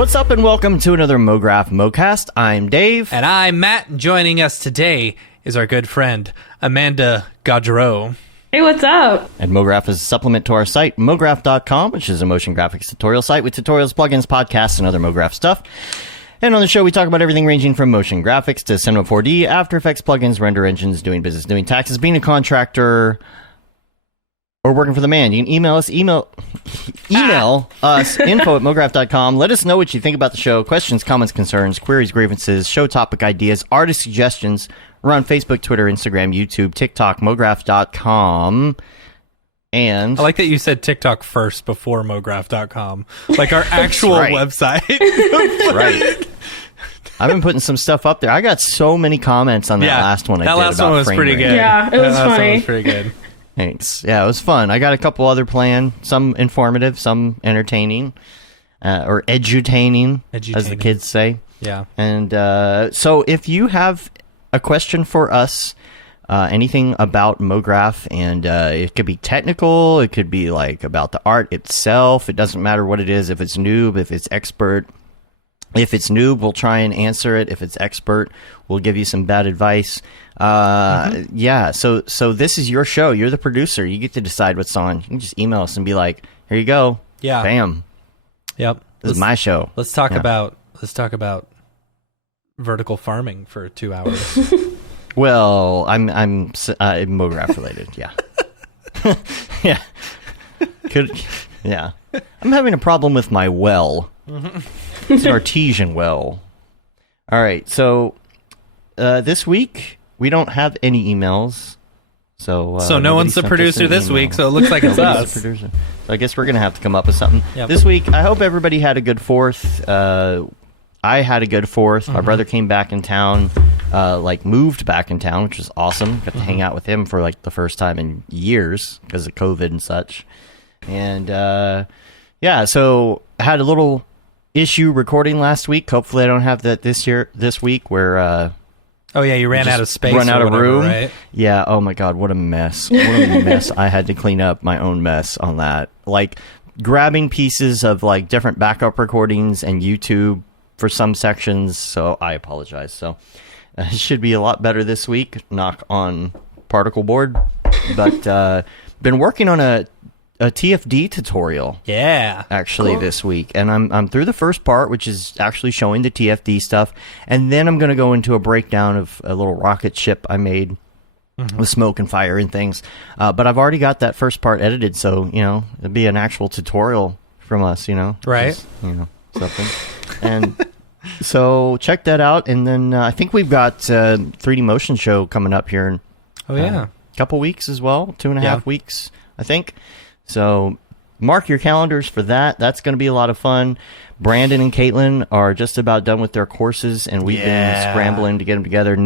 What's up and welcome to another Mograph Mocast. I'm Dave. And I'm Matt. Joining us today is our good friend, Amanda Godreau. Hey, what's up? And Mograph is a supplement to our site, mograph.com, which is a motion graphics tutorial site with tutorials, plugins, podcasts, and other Mograph stuff. And on the show, we talk about everything ranging from motion graphics to Cinema 4D, After Effects, plugins, render engines, doing business, doing taxes, being a contractor, or working for the man. You can email us, info at mograph.com. Let us know what you think about the show. Questions, comments, concerns, queries, grievances, show topic ideas, artist suggestions. We're on Facebook, Twitter, Instagram, YouTube, TikTok, mograph.com. And I like that you said TikTok first before mograph.com. Like our actual website. Right. I've been putting some stuff up there. I got so many comments on that last one. That last one was pretty good. Yeah, it was funny. That one was pretty good. Thanks. Yeah, it was fun. I got a couple other planned, some informative, some entertaining, or edutaining, as the kids say. Yeah. And so if you have a question for us, anything about Mograph, and it could be technical, it could be like about the art itself. It doesn't matter what it is. If it's noob, if it's expert. If it's noob, we'll try and answer it. If it's expert, we'll give you some bad advice. Yeah, so this is your show. You're the producer. You get to decide what's on. You can just email us and be like, here you go. Yeah. Bam. Yep. This is my show. Let's talk about vertical farming for 2 hours. Well, I'm Mograph related. Yeah. Yeah. Yeah. I'm having a problem with my well. It's an artesian well. All right, so this week we don't have any emails. So no one's the producer this week, so it looks like it's us. So I guess we're going to have to come up with something. Yep. This week, I hope everybody had a good 4th. I had a good 4th. My brother came back in town, moved back in town, which was awesome. Got to hang out with him for like the first time in years because of COVID and such. And yeah, so I had a little issue recording last week. Hopefully I don't have that this week where oh yeah, you ran out of space, run out of room, right? Yeah. Oh my god, what a mess. What a mess. I had to clean up my own mess on that, like grabbing pieces of like different backup recordings and YouTube for some sections, so I apologize. So it should be a lot better this week, knock on particle board. But been working on a TFD tutorial. Yeah. Actually, cool. This week. And I'm through the first part, which is actually showing the TFD stuff. And then I'm going to go into a breakdown of a little rocket ship I made with smoke and fire and things. But I've already got that first part edited, so, it'll be an actual tutorial from us, Right. Just, something. And so check that out. And then I think we've got 3D Motion Show coming up here in a couple weeks as well. 2.5 weeks, I think. So mark your calendars for that. That's going to be a lot of fun. Brandon and Caitlin are just about done with their courses, and we've been scrambling to get them together.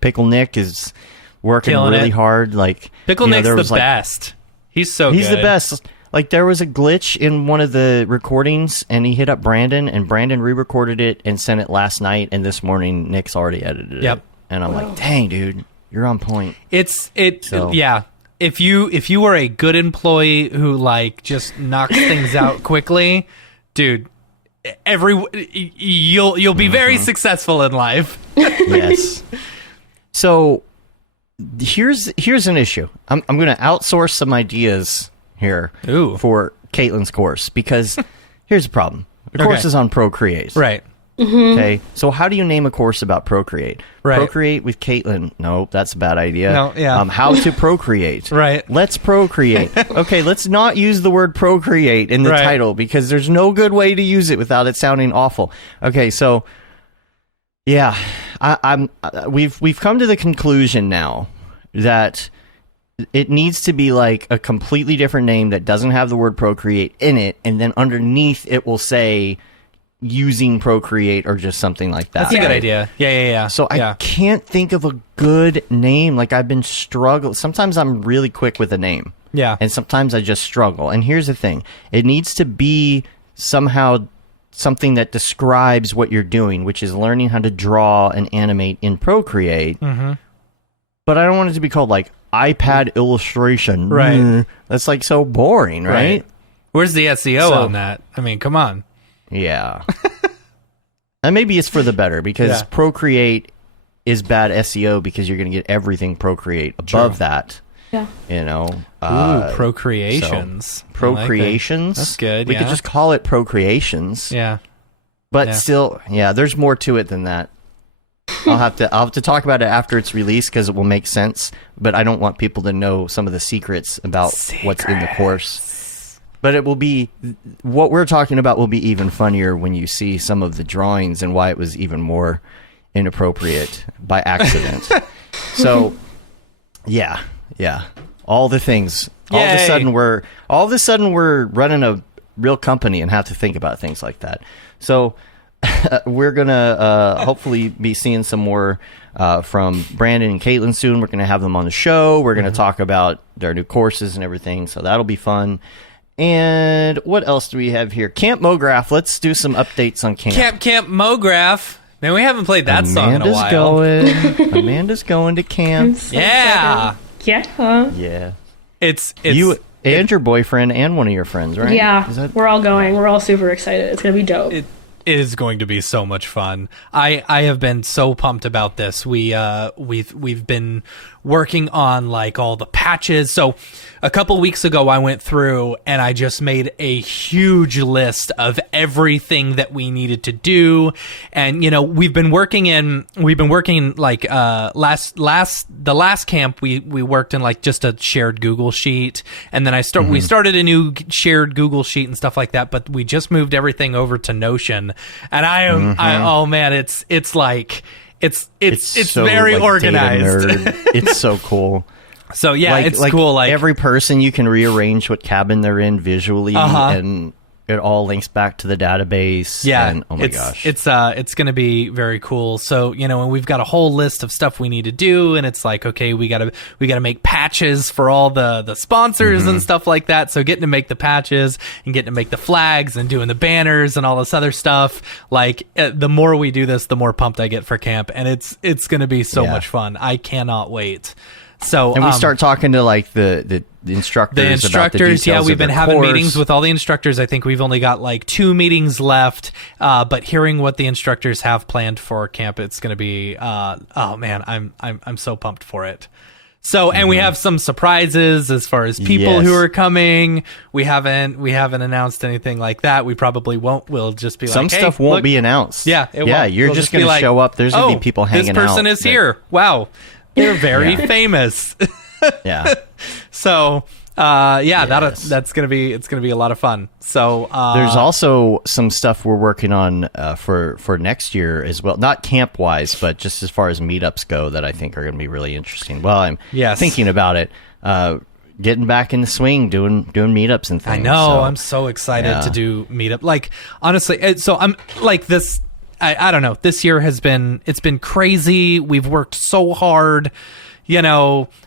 Pickle Nick is working really hard. Like Pickle Nick's the best. He's so good. He's the best. Like there was a glitch in one of the recordings, and he hit up Brandon, and Brandon re-recorded it and sent it last night, and this morning Nick's already edited it. And I'm like, dang, dude, you're on point. Yeah. If you were a good employee who like just knocks things out quickly, dude, you'll be very successful in life. Yes. So here's an issue. I'm going to outsource some ideas here for Caitlin's course, because here's the problem. The course is on Procreate. Right. Okay, so how do you name a course about Procreate? Right. Procreate with Caitlin. No, that's a bad idea. No, yeah. How to procreate. Right. Let's procreate. Okay, let's not use the word procreate in the title, because there's no good way to use it without it sounding awful. Okay, so yeah, we've come to the conclusion now that it needs to be like a completely different name that doesn't have the word procreate in it, and then underneath it will say using Procreate or just something like that. That's a good idea. Yeah. So I can't think of a good name. Like I've been struggling. Sometimes I'm really quick with a name. Yeah. And sometimes I just struggle. And here's the thing. It needs to be somehow something that describes what you're doing, which is learning how to draw and animate in Procreate. But I don't want it to be called like iPad illustration. Right. That's like so boring, right? Where's the SEO on that? I mean, come on. Yeah. And maybe it's for the better because Yeah. Procreate is bad SEO because you're going to get everything Procreate above that. Yeah. You know, Procreations. so, Procreations. That's good. We could just call it Procreations. Yeah. But still, there's more to it than that. I'll have to talk about it after it's released because it will make sense. But I don't want people to know some of the secrets about what's in the course. But it will be what we're talking about will be even funnier when you see some of the drawings and why it was even more inappropriate by accident. So, yeah, all the things. All of a sudden we're running a real company and have to think about things like that. So we're gonna hopefully be seeing some more from Brandon and Caitlin soon. We're gonna have them on the show. We're gonna talk about their new courses and everything. So that'll be fun. And what else do we have here? Camp Mograph. Let's do some updates on camp. Camp Mograph. Man, we haven't played that song in a while. Amanda's going to camp. So Yeah. excited. Yeah. Yeah. It's You and your boyfriend and one of your friends, right? Yeah. We're all going. We're all super excited. It's going to be dope. It is going to be so much fun. I have been so pumped about this. We've been working on like all the patches. So a couple weeks ago I went through and I just made a huge list of everything that we needed to do. And we've been working like the last camp we worked in like just a shared Google sheet, and then we started a new shared Google sheet and stuff like that, but we just moved everything over to Notion. And oh man, it's like it's so, very like, organized. data nerd. It's so cool. So yeah, it's cool. Like every person, you can rearrange what cabin they're in visually, and it all links back to the database. Yeah, and, oh my gosh, it's going to be very cool. So and we've got a whole list of stuff we need to do, and it's like, okay, we gotta make patches for all the sponsors and stuff like that. So getting to make the patches and getting to make the flags and doing the banners and all this other stuff. Like the more we do this, the more pumped I get for camp, and it's going to be so much fun. I cannot wait. So and we start talking to like the instructors. The instructors, about the we've been having course. meetings with all the instructors. I think we've only got like 2 meetings left. But hearing what the instructors have planned for camp, it's going to be oh man, I'm so pumped for it. So, and we have some surprises as far as people who are coming. We haven't announced anything like that. We probably won't. We'll just be some like, stuff hey, won't look. be announced. Yeah, you're we'll just going be to show up. There's going to be people hanging out. This person is here. Wow, they're very famous. Yeah. So, that's gonna be a lot of fun. So there's also some stuff we're working on for next year as well. Not camp wise, but just as far as meetups go, that I think are going to be really interesting. Well, I'm thinking about it. Getting back in the swing, doing meetups and things. I know. I'm so excited to do meetup. Like honestly, so I'm like this. I don't know. This year it's been crazy. We've worked so hard.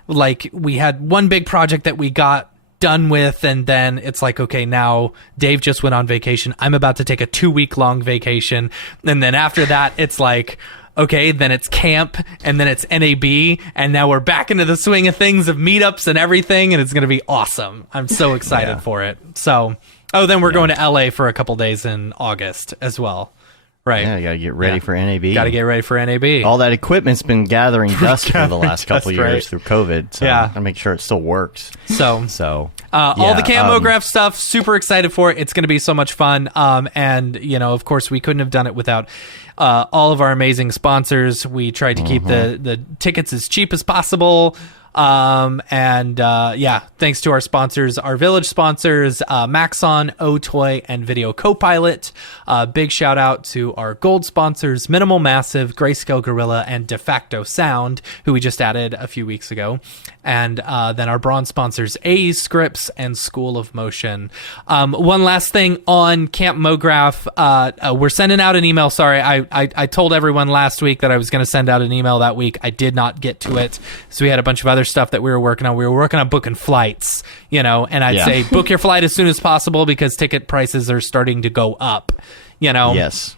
Like we had one big project that we got done with, and then it's like, okay, now Dave just went on vacation. I'm about to take a 2-week-long vacation. And then after that, it's like, okay, then it's camp, and then it's NAB, and now we're back into the swing of things of meetups and everything, and it's going to be awesome. I'm so excited for it. So, then we're going to LA for a couple days in August as well. Right. Yeah, you got to get ready for NAB. Got to get ready for NAB. All that equipment's been gathering dust for the last couple years through COVID. So I make sure it still works. So all the Camp Mograph stuff, super excited for it. It's going to be so much fun. And, of course, we couldn't have done it without all of our amazing sponsors. We tried to keep the tickets as cheap as possible. Thanks to our sponsors, our village sponsors, Maxon, Otoy, and Video Copilot. Big shout out to our gold sponsors, Minimal Massive, Grayscale Gorilla, and De Facto Sound, who we just added a few weeks ago. And then our bronze sponsors, AE Scripts and School of Motion. One last thing on Camp Mograph. We're sending out an email. Sorry, I told everyone last week that I was going to send out an email that week. I did not get to it. So we had a bunch of other stuff that we were working on. We were working on booking flights, and I'd say book your flight as soon as possible because ticket prices are starting to go up, Yes.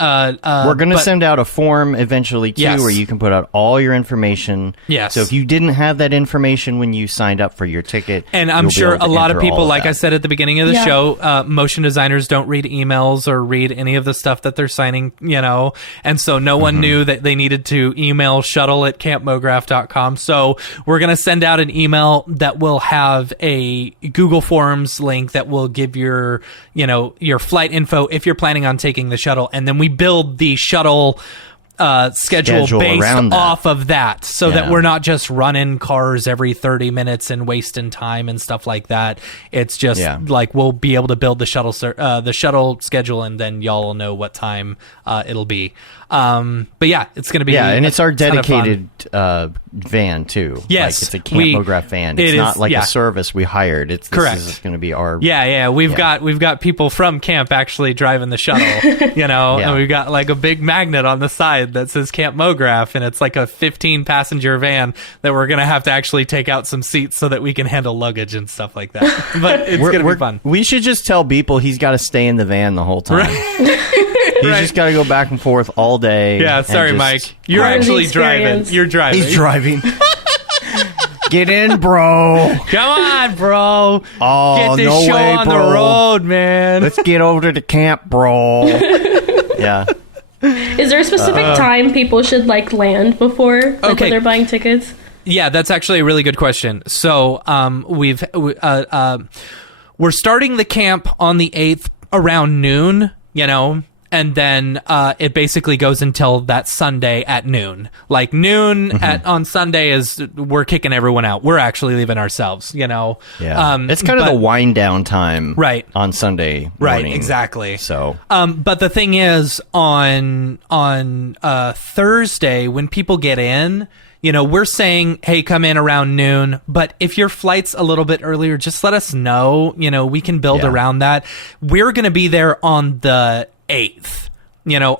We're going to send out a form eventually, too, Yes. where you can put out all your information. Yes. So if you didn't have that information when you signed up for your ticket, and I'm you'll be sure able a to lot of enter all people, like that. I said at the beginning of the Yeah. show, motion designers don't read emails or read any of the stuff that they're signing, and so no one knew that they needed to email shuttle@campmograph.com. So we're going to send out an email that will have a Google Forms link that will give your flight info if you're planning on taking the shuttle, and then we build the shuttle schedule based around that. off of that, so that Yeah. we're not just running cars every 30 minutes and wasting time and stuff like that. It's just like we'll be able to build the shuttle schedule, and then y'all will know what time it'll be. But yeah, it's going to be and it's our ton of fun. dedicated van too. Yes, like it's a Camp Mograph van. It's not like a service we hired. Correct. This is going to be our. We've got people from camp actually driving the shuttle, and we've got like a big magnet on the side that says Camp Mograph, and it's like a 15 passenger van that we're gonna have to actually take out some seats so that we can handle luggage and stuff like that. But it's gonna be fun. We should just tell people he's got to stay in the van the whole time. He's just got to go back and forth all day. Yeah, sorry, Mike. You're Part of the actually driving. experience. You're driving. He's driving. Get in, bro. Come on, bro. Oh, Get this no show way, on bro. the road, man. Let's get over to the camp, bro. Yeah. Is there a specific time people should land before, when they're buying tickets? Yeah, that's actually a really good question. So, we're starting the camp on the 8th around noon, and then it basically goes until that Sunday at noon. Like noon on Sunday is we're kicking everyone out. We're actually leaving ourselves, Yeah. It's kind of the wind down time, right, on Sunday morning. Right, exactly. So, but the thing is, on Thursday when people get in, we're saying, hey, come in around noon. But if your flight's a little bit earlier, just let us know. We can build around that. We're going to be there on the 8th,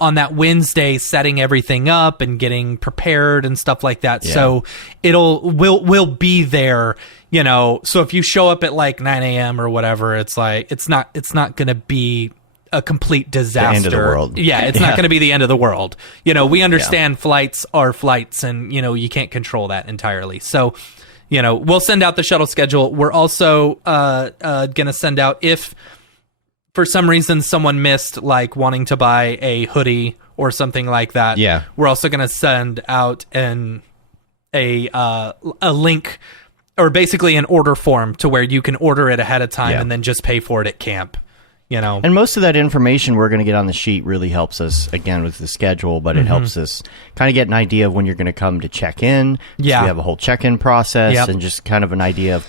on that Wednesday, setting everything up and getting prepared and stuff like that. Yeah. So we'll be there, so if you show up at like 9 a.m. or whatever, it's like, it's not going to be a complete disaster. The end of the world. Yeah, it's not going to be the end of the world. We understand flights are flights, and you can't control that entirely. So, we'll send out the shuttle schedule. We're also going to send out, if for some reason someone missed like wanting to buy a hoodie or something like that. Yeah. We're also going to send out a link, or basically an order form, to where you can order it ahead of time and then just pay for it at camp. And most of that information we're going to get on the sheet really helps us, again, with the schedule, but it helps us kind of get an idea of when you're going to come to check in. Yeah. So we have a whole check-in process and just kind of an idea of,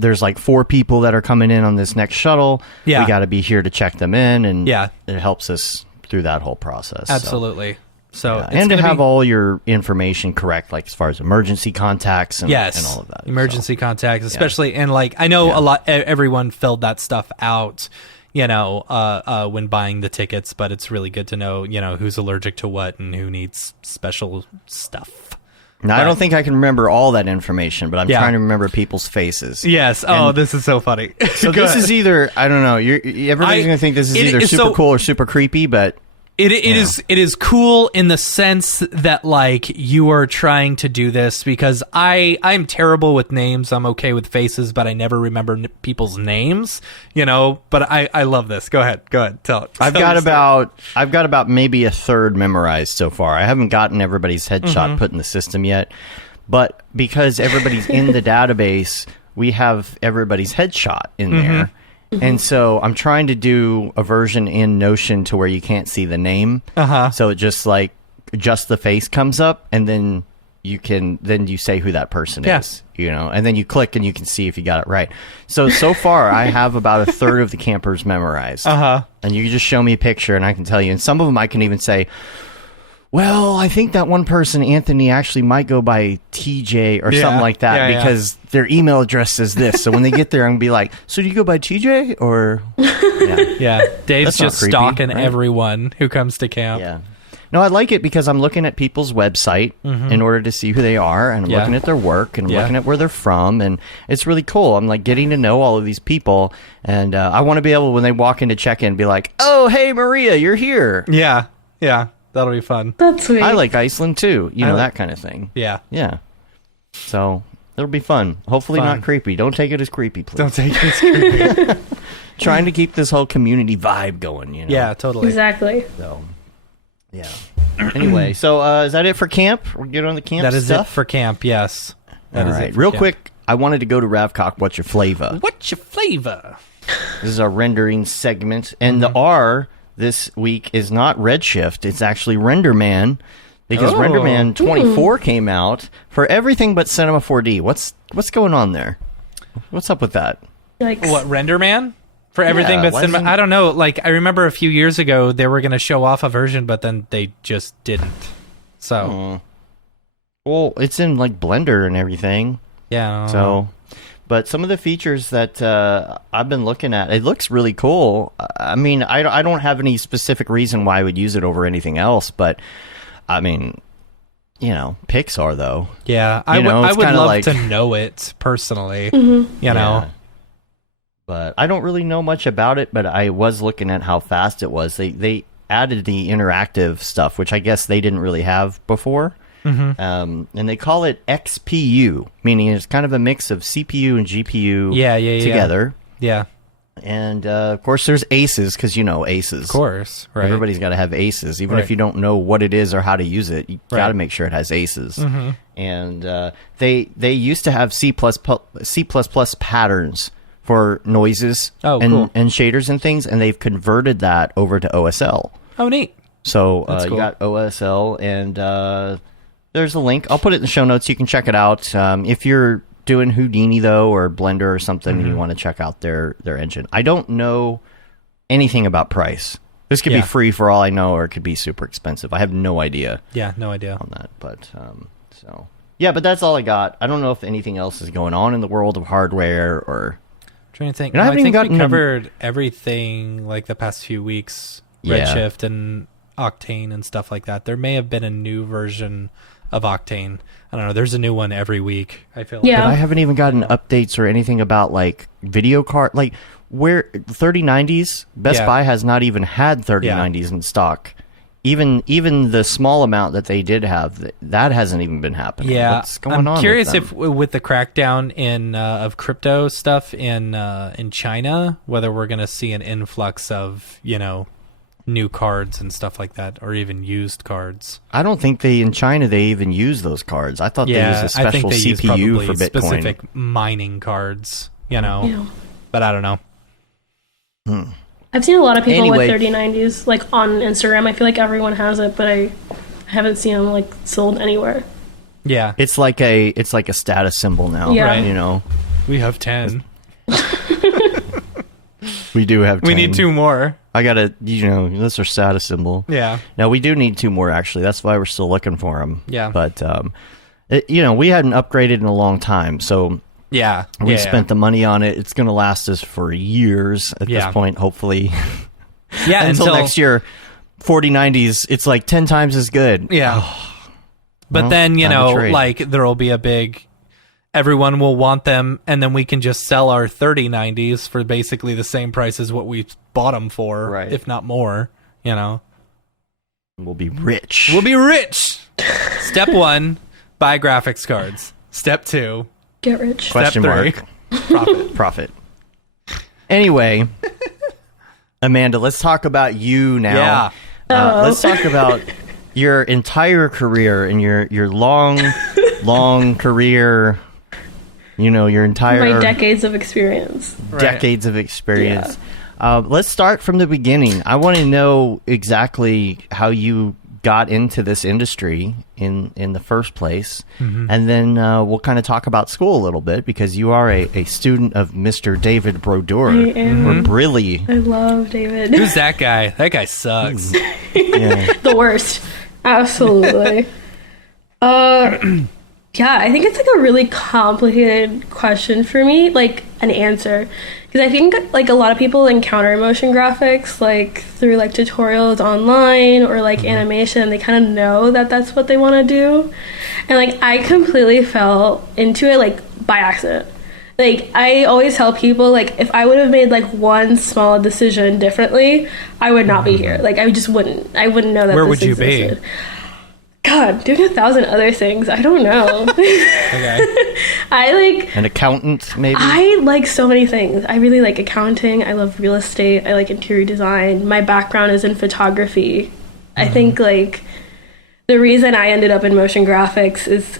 there's like 4 people that are coming in on this next shuttle. Yeah. We got to be here to check them in, and Yeah. it helps us through that whole process. Absolutely. So it's and to gonna have be, all your information correct, like as far as emergency contacts and, yes, and all of that. emergency contacts, especially, and like I know everyone filled that stuff out, when buying the tickets, but it's really good to know, who's allergic to what and who needs special stuff. Now, I don't think I can remember all that information, but I'm trying to remember people's faces. Yes. And this is so funny. So this is either, I don't know, everybody's going to think this is either super cool or super creepy, but It is cool in the sense that like you are trying to do this, because I'm terrible with names. I'm okay with faces, but I never remember people's names. But I love this. Go ahead. Tell it. I've got about maybe a third memorized so far. I haven't gotten everybody's headshot put in the system yet, but because everybody's in the database, we have everybody's headshot in there. And so I'm trying to do a version in Notion to where you can't see the name. So it just the face comes up, and then you say who that person is, and then you click and you can see if you got it right. So far I have about a third of the campers memorized. And you just show me a picture and I can tell you. And some of them I can even say, well, I think that one person, Anthony, actually might go by TJ or something like that because their email address is this. So when they get there, I'm going to be like, so do you go by TJ or... Yeah. Dave's That's not just creepy, stalking right? everyone who comes to camp. Yeah. No, I like it because I'm looking at people's website in order to see who they are, and I'm looking at their work, and I'm looking at where they're from, and it's really cool. I'm like getting to know all of these people, and I want to be able, when they walk into check-in, be like, oh, hey, Maria, you're here. Yeah. Yeah, that'll be fun. That's sweet. I like Iceland too. You know, that kind of thing. Yeah. Yeah. So it'll be fun. Hopefully Fun. not creepy. Don't take it as creepy, please. Don't take it creepy. Trying to keep this whole community vibe going, you know. Yeah, totally. Exactly. So, yeah. Anyway, so is that it for camp? We're good on the camp That is stuff? it for camp, yes. That All is right. it for Real camp. quick, I wanted to go to Ravcock. What's your flavor? What's your flavor? This is our rendering segment. And the R this week is not Redshift. It's actually RenderMan. Because Oh. RenderMan 24 came out for everything but Cinema 4D. What's going on there? What's up with that? Like What, RenderMan? For everything Yeah, but why cinema? isn't- I don't know. Like, I remember a few years ago they were going to show off a version, but then they just didn't. So, Well, it's in like Blender and everything. yeah. So, but some of the features that I've been looking at, it looks really cool. I mean, I don't have any specific reason why I would use it over anything else, but I mean, you know, Pixar though. Yeah, I You would know, I it's would kinda love like- to know it personally. Mhm. You know. Yeah. But I don't really know much about it, but I was looking at how fast it was. They added the interactive stuff, which I guess they didn't really have before. And they call it XPU, meaning it's kind of a mix of CPU and GPU Yeah. together. Yeah, And of course, there's ACEs, because you know ACEs. of course. Right. Everybody's got to have ACEs, even Right. if you don't know what it is or how to use it. You got to Right. make sure it has ACEs. And they used to have C++ patterns for noises Oh, and, cool. and shaders and things, and they've converted that over to OSL. Oh, neat. So That's you cool. got OSL, and there's a link. I'll put it in the show notes. You can check it out. If you're doing Houdini, though, or Blender or something, and you want to check out their engine. I don't know anything about price. This could be Yeah. free for all I know, or it could be super expensive. I have no idea Yeah, no idea. on that. But so yeah, but that's all I got. I don't know if anything else is going on in the world of hardware or. Trying to think. And I No, I haven't even think we gotten to- covered everything like the past few weeks. Yeah. Redshift and Octane and stuff like that. There may have been a new version of Octane. I don't know. There's a new one every week. I feel like. Yeah. But I haven't even gotten updates or anything about like video card, like where 3090s. Best Yeah. Buy has not even had 3090s in stock. Even the small amount that they did have, that hasn't even been happening. Yeah, What's going on? I'm curious with if with the crackdown in of crypto stuff in China, whether we're going to see an influx of new cards and stuff like that, or even used cards. I don't think in China they even use those cards. I thought they Yeah, use a I think special they use CPU probably for Bitcoin. specific mining cards. Yeah. But I don't know. I've seen a lot of people Anyway. with 3090s like on Instagram. I feel like everyone has it, but I haven't seen them like sold anywhere. Yeah, It's like a status symbol now. Yeah. Right. You know, we have 10. we do have. 10. We need 2 more. I gotta, that's our status symbol. Yeah. No, we do need 2 more, actually. That's why we're still looking for them. Yeah. But, we hadn't upgraded in a long time, so Yeah. we yeah, spent the money on it. It's going to last us for years at Yeah. this point, hopefully. Yeah, until next year. 4090s, it's like 10 times as good. Yeah. But Well, then, time to trade. like there will be a big everyone will want them, and then we can just sell our 3090s for basically the same price as what we bought them for, Right. if not more, We'll be rich. We'll be rich. Step 1, buy graphics cards. Step 2, Get rich. Question Step mark. 3, Profit. Anyway, Amanda, let's talk about you now. Yeah. Let's talk about your entire career and your long career. Your entire My decades of experience. decades of experience. Let's start from the beginning. I want to know exactly how you got into this industry in the first place, and then we'll kind of talk about school a little bit, because you are a student of Mr. David Brodeur, I am. or Brilly. I love David. Who's that guy? That guy sucks. Yeah. The worst. Absolutely. Yeah, I think it's like a really complicated question for me, like an answer. Because I think like a lot of people encounter motion graphics like through like tutorials online or like animation. They kind of know that that's what they want to do. And like I completely fell into it like by accident. Like, I always tell people, like, if I would have made like one small decision differently, I would not be here. Like, I just wouldn't. I wouldn't know that. Where this would you existed. be? God, doing 1,000 other things. I don't know. Okay. I like An accountant, maybe? I like so many things. I really like accounting. I love real estate. I like interior design. My background is in photography. I think like the reason I ended up in motion graphics is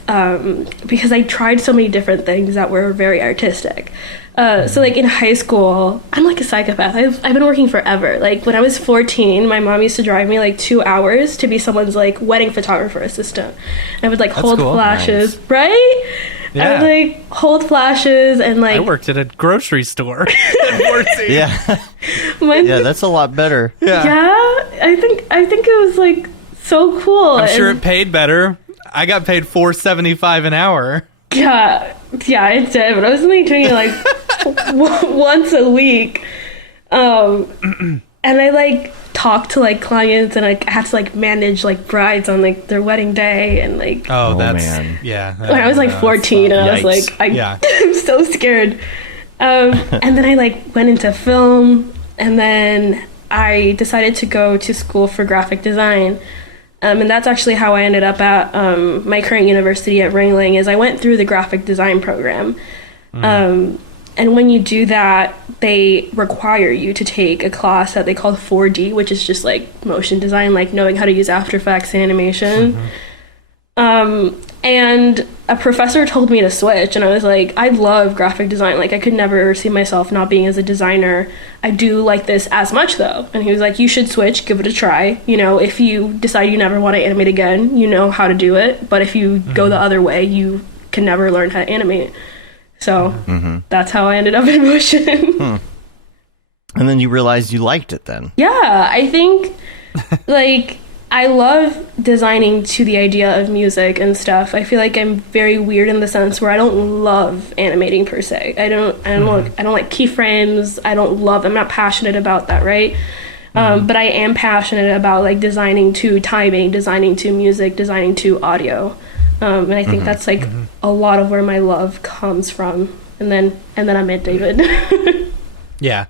because I tried so many different things that were very artistic. So like in high school, I'm like a psychopath. I've been working forever. Like when I was 14, my mom used to drive me like 2 hours to be someone's like wedding photographer assistant. I would like hold cool. flashes, right? Yeah. I would like hold flashes and like I worked at a grocery store. Yeah. when- Yeah, that's a lot better. yeah, I think it was like so cool. I'm sure And- it paid better. I got paid $4.75 an hour. Yeah, it did, but I was only doing it like once a week. And I like talked to like clients, and like I had to like manage like brides on like their wedding day, and like Oh, Oh, that's man. yeah. when I was like 14, and I was Yikes. like, Yeah. I'm so scared. And then I like went into film, and then I decided to go to school for graphic design. And that's actually how I ended up at my current university at Ringling. Is I went through the graphic design program. And when you do that, they require you to take a class that they call 4D, which is just like motion design, like knowing how to use After Effects animation. And a professor told me to switch, and I was like, I love graphic design. Like, I could never see myself not being as a designer. I do like this as much, though. And he was like, you should switch, give it a try. You know, if you decide you never want to animate again, you know how to do it. But if you go the other way, you can never learn how to animate. So that's how I ended up in motion. And then you realized you liked it then. Yeah, I think, like, I love designing to the idea of music and stuff. I feel like I'm very weird in the sense where I don't love animating per se. I don't like keyframes. I'm not passionate about that, right? But I am passionate about like designing to timing, designing to music, designing to audio. And I think that's like a lot of where my love comes from. And then I met David. Yeah.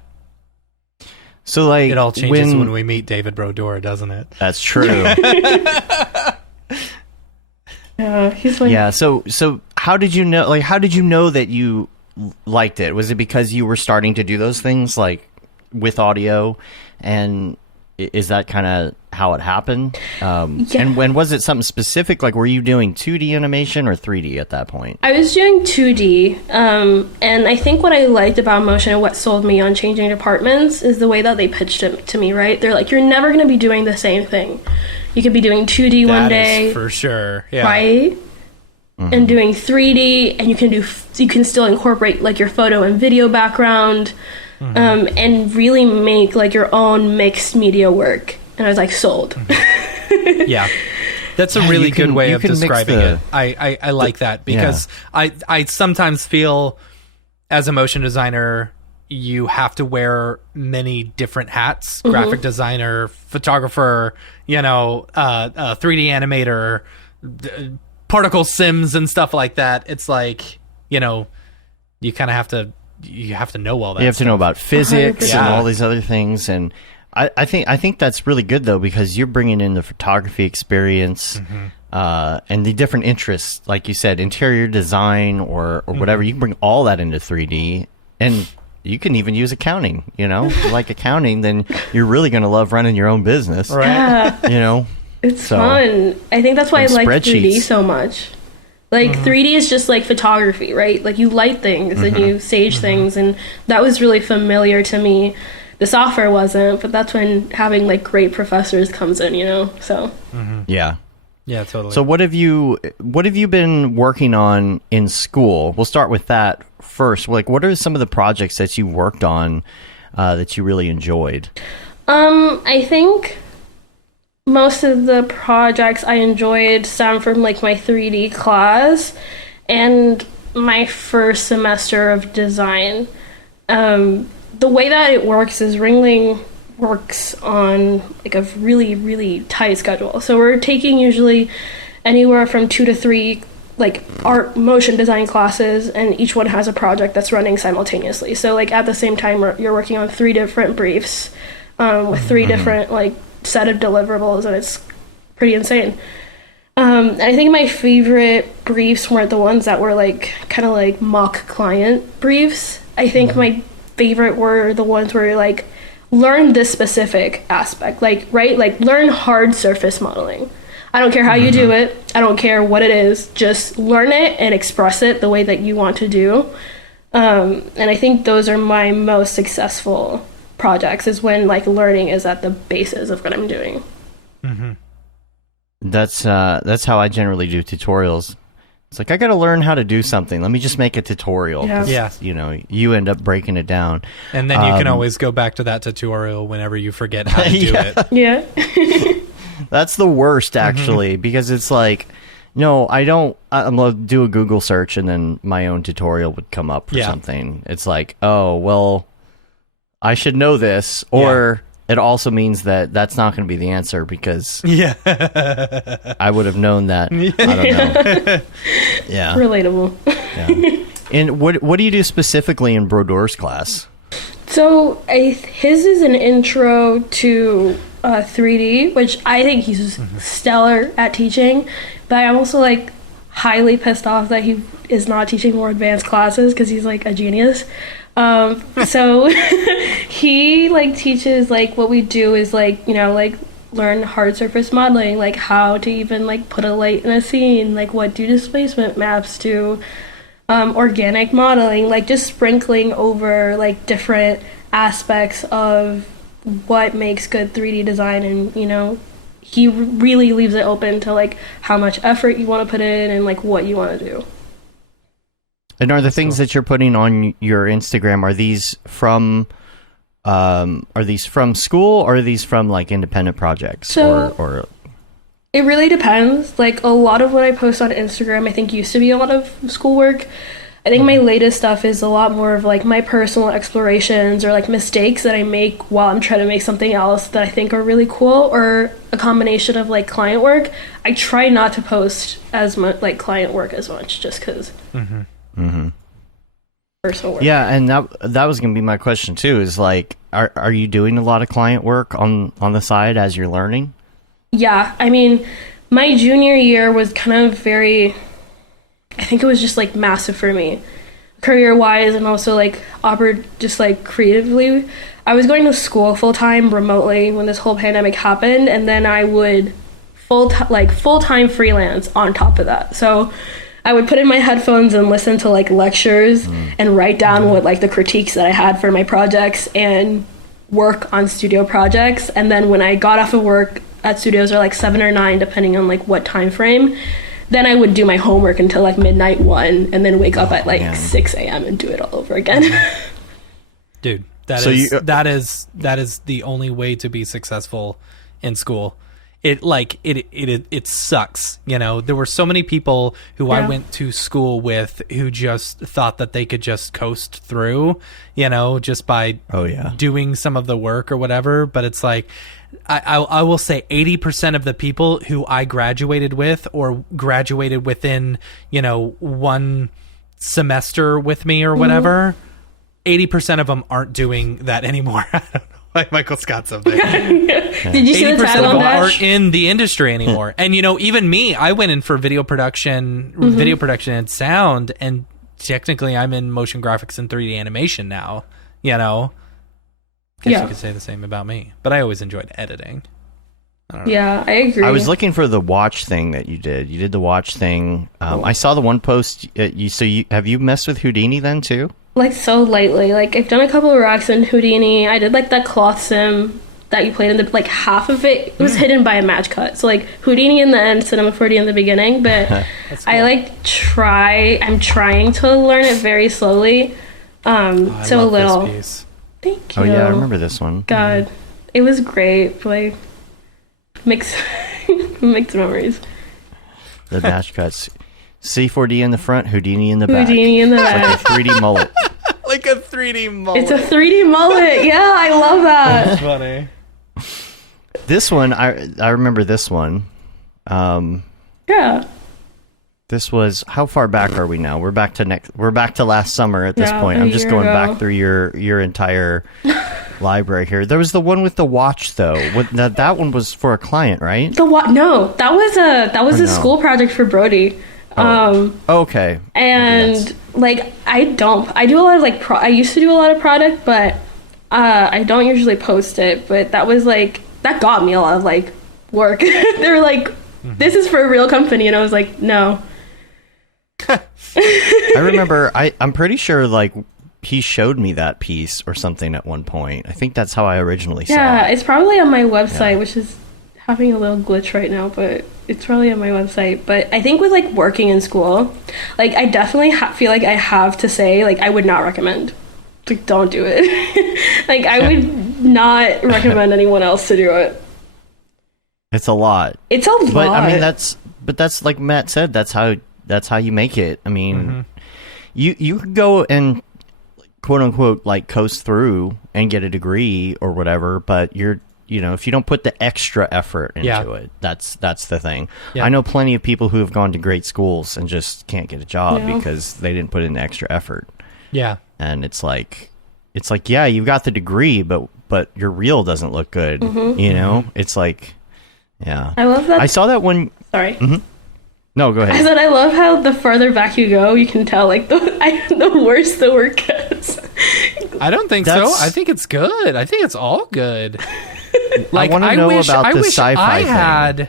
So like It all changes when we meet David Brodeur, doesn't it? That's true. Yeah, he's like, Yeah, so how did you know that you liked it? Was it because you were starting to do those things like with audio, and is that kind of how it happened? And when was it something specific? Like, were you doing 2D animation or 3D at that point? I was doing 2D, and I think what I liked about motion and what sold me on changing departments is the way that they pitched it to me, right? They're like, you're never going to be doing the same thing. You could be doing 2D one That is day, for sure. Yeah. right? And doing 3D, and you can still incorporate like your photo and video background, and really make like your own mixed media work. And I was like, sold. Yeah. That's a Yeah, really you can- good way you of can mix describing the- it. I like that because I sometimes feel as a motion designer you have to wear many different hats: graphic designer, photographer, 3D animator, particle sims and stuff like that. It's like, you kind of have to know all that. You have to know about physics 100%. and all these other things, and I think that's really good though, because you're bringing in the photography experience and the different interests, like you said, interior design or whatever. You can bring all that into 3D, and you can even use accounting. If you like accounting, then you're really going to love running your own business, Right. Yeah, it's So- fun. I think that's why I And like 3D spreadsheets. so much. Like 3D is just like photography, right? Like you light things and you stage things, and that was really familiar to me. The software wasn't, but that's when having like great professors comes in, So Yeah. Yeah, totally. So what have you been working on in school? We'll start with that first. Like, what are some of the projects that you worked on that you really enjoyed? I think most of the projects I enjoyed stem from like my 3D class and my first semester of design. The way that it works is Ringling works on like a really, really tight schedule. So we're taking usually anywhere from 2 to 3 like art motion design classes, and each one has a project that's running simultaneously. So like at the same time you're working on 3 different briefs with 3 different like set of deliverables, and it's pretty insane. I think my favorite briefs weren't the ones that were like kind of like mock client briefs. I think my favorite were the ones where you're like, learn this specific aspect, like, right? Like learn hard surface modeling. I don't care how you do it. I don't care what it is. Just learn it and express it the way that you want to do. And I think those are my most successful projects, is when like learning is at the basis of what I'm doing. That's how I generally do tutorials. It's like, I got to learn how to do something. Let me just make a tutorial. Yeah. You know, you end up breaking it down. And then you can always go back to that tutorial whenever you forget how to do it. Yeah. That's the worst, actually, because it's like, no, I don't. I'm going to do a Google search, and then my own tutorial would come up or something. It's like, oh, well, I should know this, or it also means that that's not going to be the answer, because I would have known that. I don't know. Yeah. Relatable. Yeah. And what do you do specifically in Brodor's class? So his is an intro to 3D, which I think he's stellar at teaching, but I'm also like highly pissed off that he is not teaching more advanced classes, because he's like a genius. So he like teaches, like, what we do is like, you know, like learn hard surface modeling, like how to even like put a light in a scene, like what do displacement maps do, organic modeling, like just sprinkling over like different aspects of what makes good 3D design. And, you know, he really leaves it open to like how much effort you want to put in and like what you want to do. And are the things that you're putting on your Instagram, are these from school, or are these from like independent projects? So, or it really depends. Like a lot of what I post on Instagram, I think used to be a lot of schoolwork. I think my latest stuff is a lot more of like my personal explorations, or like mistakes that I make while I'm trying to make something else that I think are really cool, or a combination of like client work. I try not to post as much like client work as much, just because. Personal work. Yeah, and that was gonna be my question too. Is like, are you doing a lot of client work on the side as you're learning? Yeah, I mean, my junior year was kind of very, I think it was just like massive for me, career wise, and also like just like creatively. I was going to school full time remotely when this whole pandemic happened, and then I would full time freelance on top of that. So I would put in my headphones and listen to like lectures and write down what like the critiques that I had for my projects, and work on studio projects. And then when I got off of work at studios, or like 7 or 9, depending on like what time frame, then I would do my homework until like midnight 1, and then wake up at like 6 a.m. and do it all over again. Dude, that is the only way to be successful in school. It sucks, you know. There were so many people who I went to school with who just thought that they could just coast through, you know, just by doing some of the work or whatever. But it's like, I will say 80% of the people who I graduated with, or graduated within, you know, 1 semester with me or whatever, 80% of them aren't doing that anymore. I don't know. Like Michael Scott something. Did you see the tag on that? Aren't in the industry anymore. And, you know, even me, I went in for video production and sound, and technically I'm in motion graphics and 3D animation now, you know. Guess you could say the same about me. But I always enjoyed editing. I don't know. Yeah, I agree. I was looking for the watch thing that you did. You did the watch thing. I saw the one post. Have you messed with Houdini then too? Like so lightly. Like I've done a couple of racks in Houdini. I did like that cloth sim that you played in the like half of it was hidden by a match cut. So like Houdini in the end, Cinema 4D in the beginning. But cool. I'm trying to learn it very slowly. I so a love little. this piece. Thank you. Oh yeah, I remember this one. God, it was great. Like mixed memories. The match cuts. C4D in the front, Houdini in the back. Houdini in the back. It's like a 3D mullet. Like a 3D mullet. It's a 3D mullet. Yeah, I love that. That's funny. This one, I remember this one. Yeah. This was, how far back are we now? We're back to last summer at this point. I'm just going back through your entire library here. There was the one with the watch though. That one was for a client, right? No, that was a school project for Brody. Okay. And like I do a lot of I used to do a lot of product, but I don't usually post it, but that was that got me a lot of work. They were like, this is for a real company, and I was like, no. I remember I'm pretty sure he showed me that piece or something at one point. I think that's how I originally saw it. Yeah, it's probably on my website, which is having a little glitch right now, but it's probably on my website. But I think with working in school, I definitely feel like I have to say I would not recommend. Don't do it. I would not recommend anyone else to do it. It's a lot. It's a lot. But I mean that's like Matt said, that's how you make it. I mean, you could go and quote unquote coast through and get a degree or whatever, but if you don't put the extra effort into it, that's the thing. Yeah. I know plenty of people who have gone to great schools and just can't get a job because they didn't put in the extra effort. Yeah. And it's yeah, you got the degree, but your reel doesn't look good. It's yeah. I love that. I saw that one. Sorry. No, go ahead. I said I love how the further back you go, you can tell the worse the work gets. I don't think so. I think it's good. I think it's all good. I want to know about the sci-fi I thing. had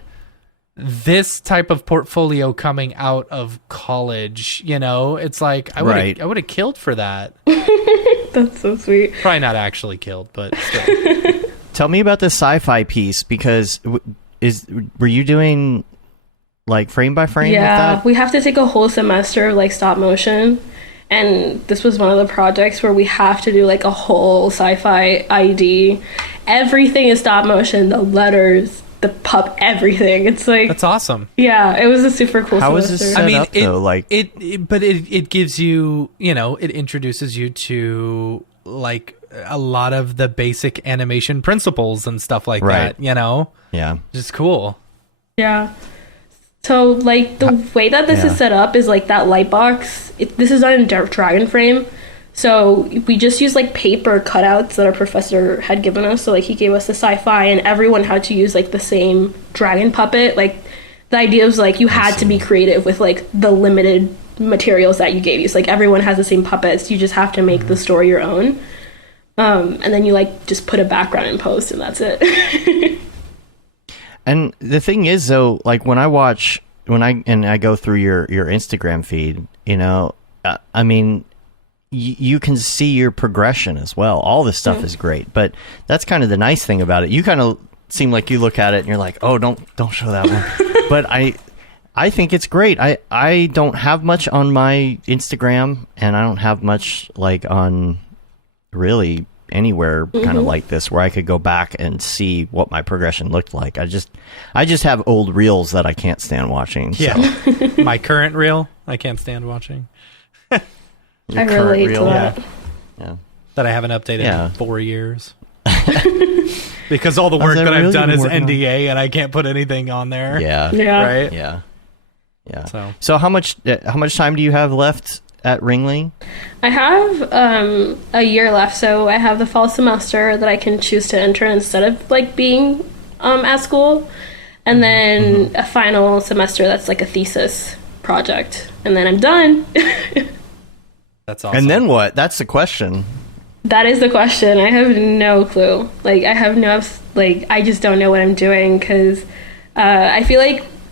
this type of portfolio coming out of college. It's I would have killed for that. That's so sweet. Probably not actually killed, but still. Tell me about the sci-fi piece, because were you doing frame by frame? Yeah, with that? we have to take a whole semester of stop motion, and this was one of the projects where we have to do a whole sci-fi ID. Everything is stop motion, the letters, the pup, everything. It's that's awesome. Yeah, it was a super cool How semester. is this set up, though? It gives you, it introduces you to a lot of the basic animation principles and stuff like that, Yeah. Just cool. Yeah. So the way that this is set up is that light box, this is on a dragon frame. So we just use paper cutouts that our professor had given us. So he gave us the sci-fi, and everyone had to use the same dragon puppet. The idea was you had to be creative with the limited materials that you gave you. So everyone has the same puppets. You just have to make the story your own. And then you just put a background in post, and that's it. And the thing is, though, when I go through your Instagram feed, I mean, you can see your progression as well. All this stuff is great, but that's kind of the nice thing about it. You kind of seem like you look at it and you're like, oh, don't show that one. But I think it's great. I don't have much on my Instagram, and I don't have much on really anywhere kind of like this where I could go back and see what my progression looked like. I just have old reels that I can't stand watching. So. Yeah. My current reel, I can't stand watching. I relate to that. Yeah. That I haven't updated in 4 years. Because all the work that I've done is NDA and I can't put anything on there. Yeah. Right? Yeah. So how much time do you have left at Ringling? I have a year left, so I have the fall semester that I can choose to enter instead of being at school, and then a final semester that's a thesis project, and then I'm done. That's awesome. And then what? That's the question. That is the question. I have no clue. I have no I just don't know what I'm doing, because I feel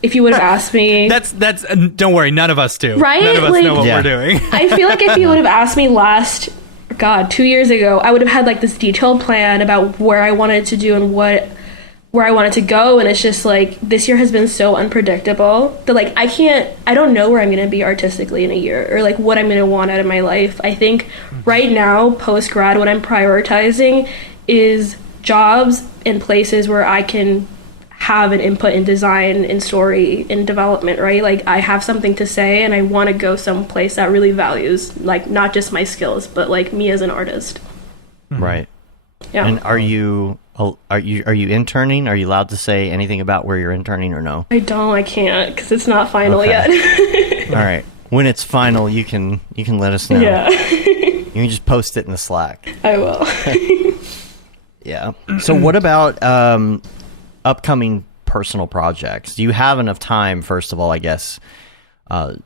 if you would have asked me... That's don't worry, none of us do. Right? None of us know what we're doing. I feel if you would have asked me 2 years ago, I would have had this detailed plan about where I wanted to do and where I wanted to go, and it's just this year has been so unpredictable that I don't know where I'm going to be artistically in a year, or what I'm going to want out of my life. I think right now, post-grad, what I'm prioritizing is jobs in places where I can have an input in design, in story, in development, right? I have something to say, and I want to go someplace that really values not just my skills, but me as an artist. Right. Yeah. And are you interning? Are you allowed to say anything about where you're interning or no? I can't, because it's not final yet. All right. When it's final, you can let us know. Yeah. You can just post it in the Slack. I will. Yeah. So what about upcoming personal projects? Do you have enough time, first of all, I guess? Or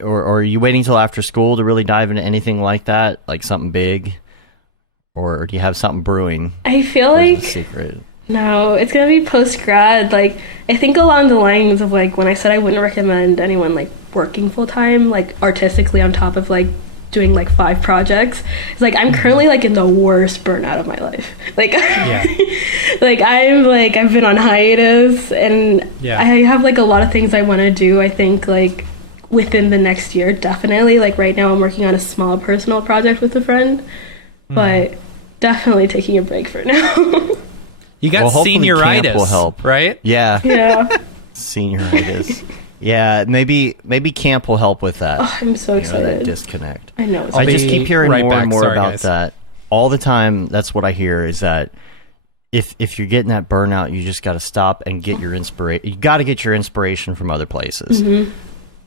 are you waiting till after school to really dive into anything like that? Like something big? Or do you have something brewing? I feel Where's like... the secret? No, it's going to be post-grad. Like, I think along the lines of, like, when I said I wouldn't recommend anyone, like, working full-time, like, artistically on top of, like, doing, like, 5 projects. It's like, I'm currently, like, in the worst burnout of my life. Like, Yeah. I've been on hiatus, and Yeah. I have, like, a lot of things I want to do, I think, like, within the next year, definitely. Like, right now I'm working on a small personal project with a friend, but definitely taking a break for now. You got hopefully senioritis, camp will help. right? Yeah. Yeah. Senioritis. Yeah, maybe camp will help with that. Oh, I'm so That excited. disconnect. I know. It's I just be keep hearing right more back. and more Sorry, about guys. that all the time. That's what I hear is that if you're getting that burnout, you just got to stop and get your inspiration. You got to get your inspiration from other places,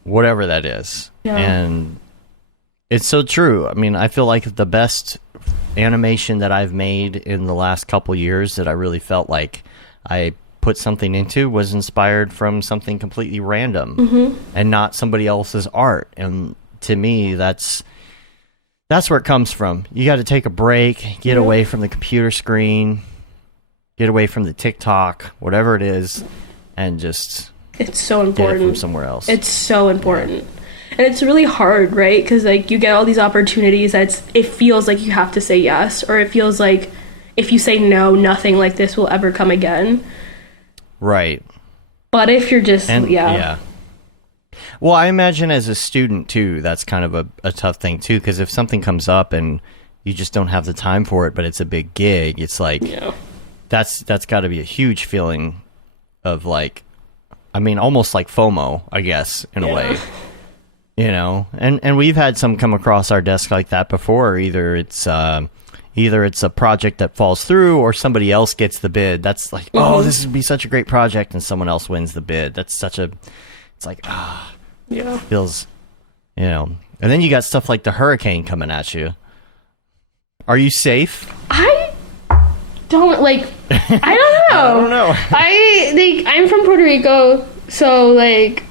whatever that is. Yeah. And it's so true. I mean, I feel like the best animation that I've made in the last couple years that I really felt like I put something into was inspired from something completely random and not somebody else's art. And to me, that's where it comes from. You got to take a break, get away from the computer screen, get away from the TikTok, whatever it is, and just It's so get it important. from somewhere else. It's so important. And it's really hard, right? Because, like, you get all these opportunities that it feels like you have to say yes, or it feels like if you say no, nothing like this will ever come again. Right. But if you're just, And yeah. Well, I imagine as a student too, that's kind of a tough thing too, because if something comes up and you just don't have the time for it, but it's a big gig, it's like that's got to be a huge feeling of like, I mean, almost like FOMO, I guess, in a way. You know, and we've had some come across our desk like that before. Either it's a project that falls through, or somebody else gets the bid. That's like, oh, this would be such a great project, and someone else wins the bid. That's such a, it's like, feels, you know. And then you got stuff like the hurricane coming at you. Are you safe? I don't, like, I don't know. I don't know. I'm from Puerto Rico, so, like,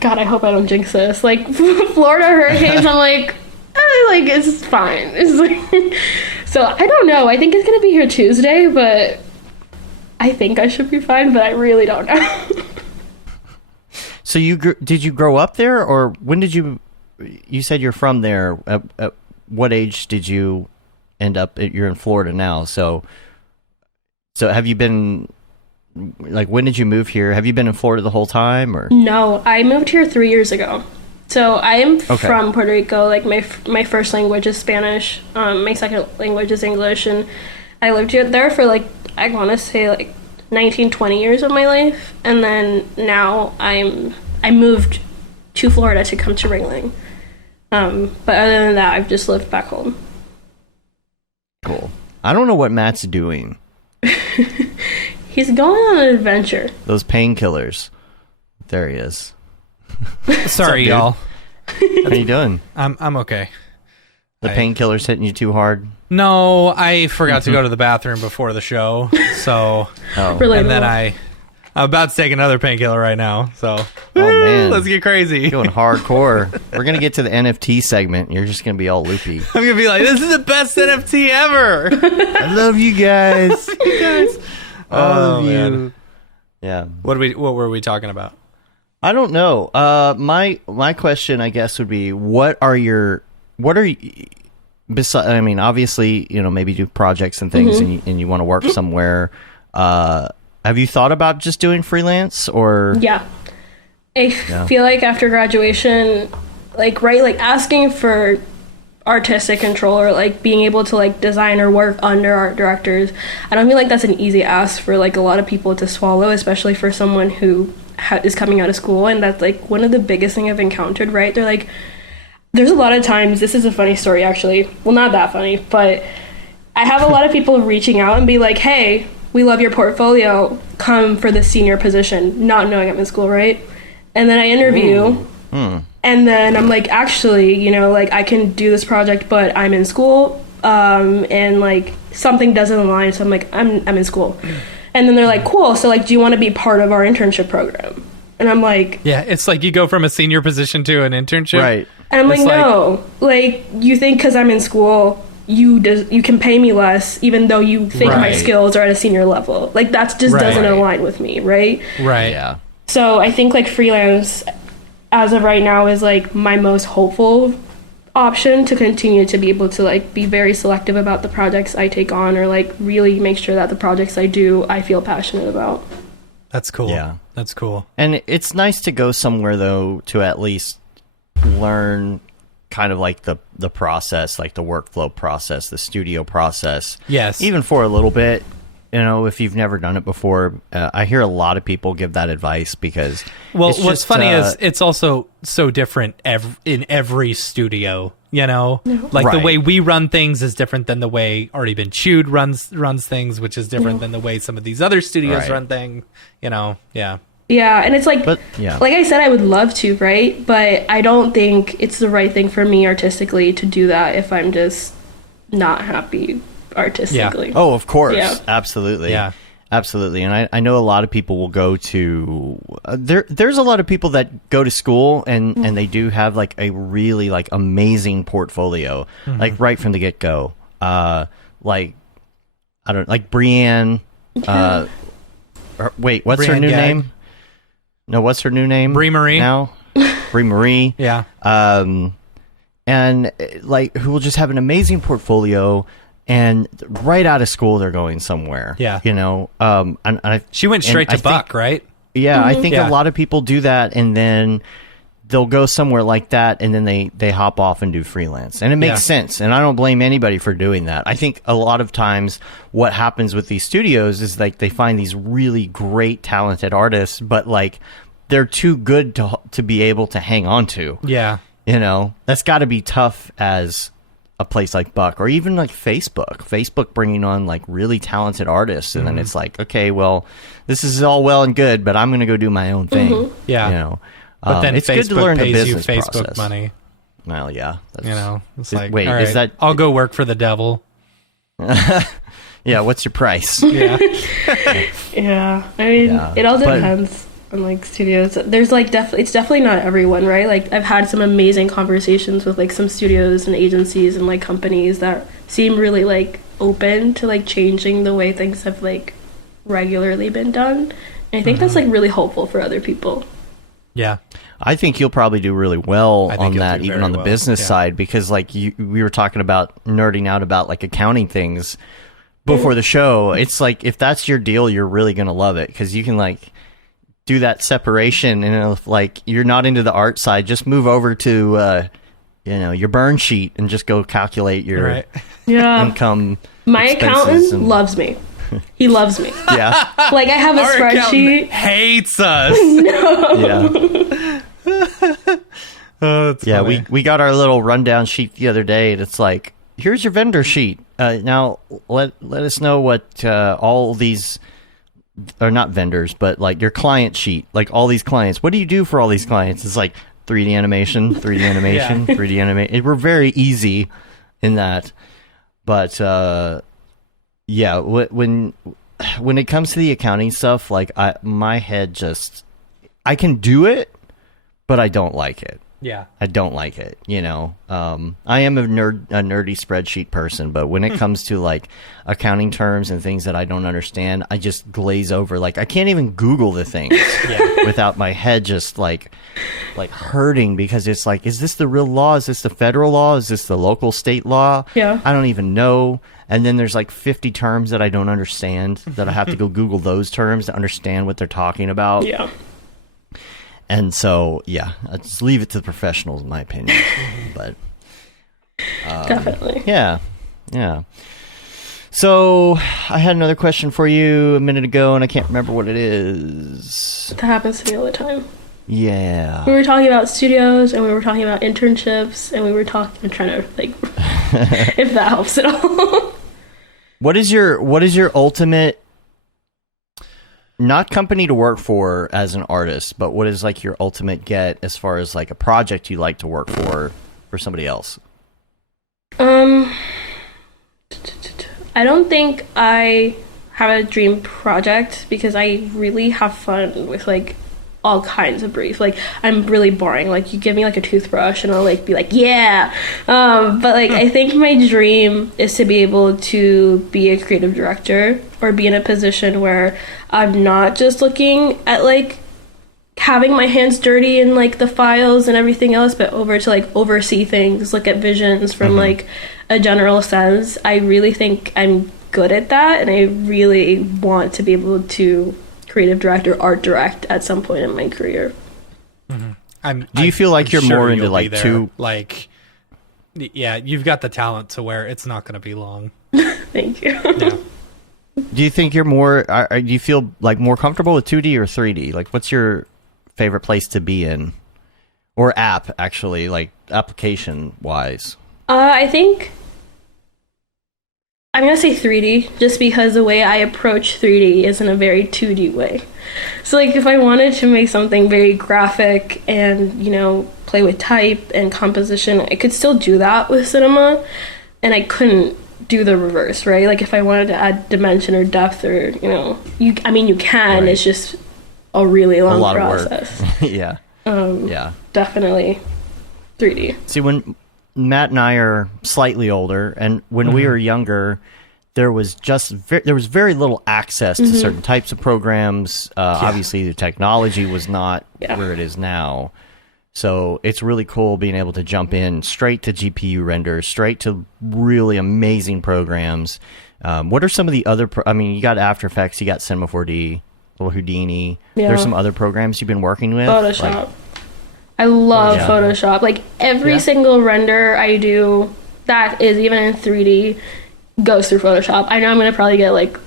God, I hope I don't jinx this. Like, Florida hurricanes, I'm like, it's fine. It's like, so I don't know. I think it's gonna be here Tuesday, but I think I should be fine. But I really don't know. So did you grow up there, or when did you? You said you're from there. At what age did you end up? You're in Florida now. So have you been? Like, when did you move here? Have you been in Florida the whole time, or? No, I moved here 3 years ago. So I am from Puerto Rico. Like, my first language is Spanish. My second language is English, and I lived there for, like, I want to say, like, 19, 20 years of my life. And then now I moved to Florida to come to Ringling. But other than that, I've just lived back home. Cool. I don't know what Matt's doing. He's going on an adventure. Those painkillers. There he is. Sorry, y'all. How you doing? I'm okay. The painkillers hitting you too hard? No, I forgot to go to the bathroom before the show, so Relatable. and then I'm about to take another painkiller right now. So man. let's get crazy. Going hardcore. We're gonna get to the NFT segment. You're just gonna be all loopy. I'm gonna be like, this is the best NFT ever. I love you guys. Oh you. man. Yeah. What were we talking about? I don't know. My question, I guess, would be, what are you? Besides, I mean, obviously, you know, maybe do projects and things, and you want to work somewhere. Have you thought about just doing freelance, or? Yeah. I feel like after graduation, like, right, like, asking for artistic control, or, like, being able to, like, design or work under art directors, I don't feel like that's an easy ask for, like, a lot of people to swallow, especially for someone who is coming out of school. And that's, like, one of the biggest thing I've encountered, right? They're like, there's a lot of times, this is a funny story, actually. Well, not that funny, but I have a lot of people reaching out and be like, hey, we love your portfolio, come for the senior position, not knowing I'm in school, right? And then I interview. And then I'm like, actually, you know, like I can do this project, but I'm in school, and like something doesn't align. So I'm like, I'm in school. And then they're like, cool. So like, do you want to be part of our internship program? And I'm like, yeah, it's like you go from a senior position to an internship. Right. And I'm like, no, like you think because I'm in school, you can pay me less, even though you think my skills are at a senior level. Like that just doesn't align with me, right? Right. Yeah. So I think like freelance, as of right now, is like my most hopeful option to continue to be able to like be very selective about the projects I take on, or like really make sure that the projects I do, I feel passionate about. That's cool. Yeah. That's cool. And it's nice to go somewhere, though, to at least learn kind of like the process, like the workflow process, the studio process. Yes. Even for a little bit, you know, if you've never done it before. I hear a lot of people give that advice because... Well, what's funny is it's also so different in every studio, you know? Like the way we run things is different than the way Already Been Chewed runs things, which is different than the way some of these other studios run things, you know? Yeah. Yeah, and it's like, like I said, I would love to, right? But I don't think it's the right thing for me artistically to do that if I'm just not happy artistically. Yeah. Oh, of course. Yeah. Absolutely. Yeah. Absolutely. And I know a lot of people will go to... there's a lot of people that go to school and they do have like a really like amazing portfolio, like right from the get-go. Like, I don't... Like Brienne... wait, what's her new name? No, what's her new name? Brie Marie. Now? Brie Marie. Yeah. And like who will just have an amazing portfolio, and right out of school they're going somewhere. Yeah. You know. She went straight to Buck, right? Yeah, I think a lot of people do that, and then they'll go somewhere like that, and then they hop off and do freelance, and it makes sense. And I don't blame anybody for doing that. I think a lot of times what happens with these studios is like they find these really great, talented artists, but like they're too good to be able to hang on to. Yeah. You know, that's got to be tough as a place like Buck, or even like Facebook bringing on like really talented artists. And then it's like, okay, well, this is all well and good, but I'm going to go do my own thing. Yeah. You know, but then it's Facebook good to learn the pays you business Facebook process. money. Well, yeah. You know, it's like, wait, all right, is that... I'll go work for the devil. Yeah. What's your price? Yeah. Yeah. I mean, it all depends. And like studios, there's like it's definitely not everyone, right? Like I've had some amazing conversations with like some studios and agencies and like companies that seem really like open to like changing the way things have like regularly been done, and I think that's like really hopeful for other people. Yeah, I think you'll probably do really well on that, even on the well. business side, because like we were talking about nerding out about like accounting things before the show. It's like if that's your deal, you're really gonna love it, because you can like do that separation, and if like you're not into the art side, just move over to you know, your burn sheet and just go calculate your income. My accountant loves me. He loves me. Yeah. Like I have a Our spreadsheet. Hates us. Yeah. Oh, that's Yeah, funny. we got our little rundown sheet the other day, and it's like, here's your vendor sheet. Now let us know what all these, or not vendors, but like your client sheet, like all these clients. What do you do for all these clients? It's like 3D animation, 3D animation, 3D animation. We're very easy in that, but yeah, when it comes to the accounting stuff, like my head just, I can do it, but I don't like it. Yeah. I don't like it, you know. I am a nerdy spreadsheet person, but when it comes to like accounting terms and things that I don't understand, I just glaze over. Like I can't even Google the things without my head just like hurting, because it's like, is this the real law? Is this the federal law? Is this the local state law? Yeah. I don't even know. And then there's like 50 terms that I don't understand that I have to go Google those terms to understand what they're talking about. Yeah. And so, yeah, I just leave it to the professionals, in my opinion. But Definitely. yeah. So I had another question for you a minute ago, and I can't remember what it is. That happens to me all the time. Yeah. We were talking about studios, and we were talking about internships, and we were talking. I'm trying to like, if that helps at all. What is your ultimate not company to work for as an artist, but what is like your ultimate get as far as like a project you like to work for somebody else? I don't think I have a dream project because I really have fun with like all kinds of brief. Like I'm really boring. Like you give me like a toothbrush and I'll like be like, yeah. But like I think my dream is to be able to be a creative director or be in a position where I'm not just looking at like having my hands dirty in like the files and everything else, but over to like oversee things, look at visions from like a general sense. I really think I'm good at that, and I really want to be able to creative direct or art direct at some point in my career. Do you feel like you're sure more into you'll be like there. two? Like, yeah, you've got the talent to where it's not going to be long. Thank you. Yeah. Do you think you're more? Do you feel like more comfortable with 2D or 3D? Like, what's your favorite place to be in, or app actually, like application wise? I think I'm gonna say 3D, just because the way I approach 3D is in a very 2D way. So like if I wanted to make something very graphic and, you know, play with type and composition, I could still do that with cinema, and I couldn't do the reverse, right? Like if I wanted to add dimension or depth or, you know, you can, right. It's just a really long process. Of work. Yeah. Yeah. Definitely 3D. See, when Matt and I are slightly older, and when we were younger, there was very little access to certain types of programs. Obviously, the technology was not where it is now. So it's really cool being able to jump in straight to GPU render, straight to really amazing programs. What are some of the other... I mean, you got After Effects, you got Cinema 4D, little Houdini. Yeah. There's some other programs you've been working with? Photoshop. I love Photoshop. Like every single render I do that is even in 3D goes through Photoshop. I know I'm gonna probably get like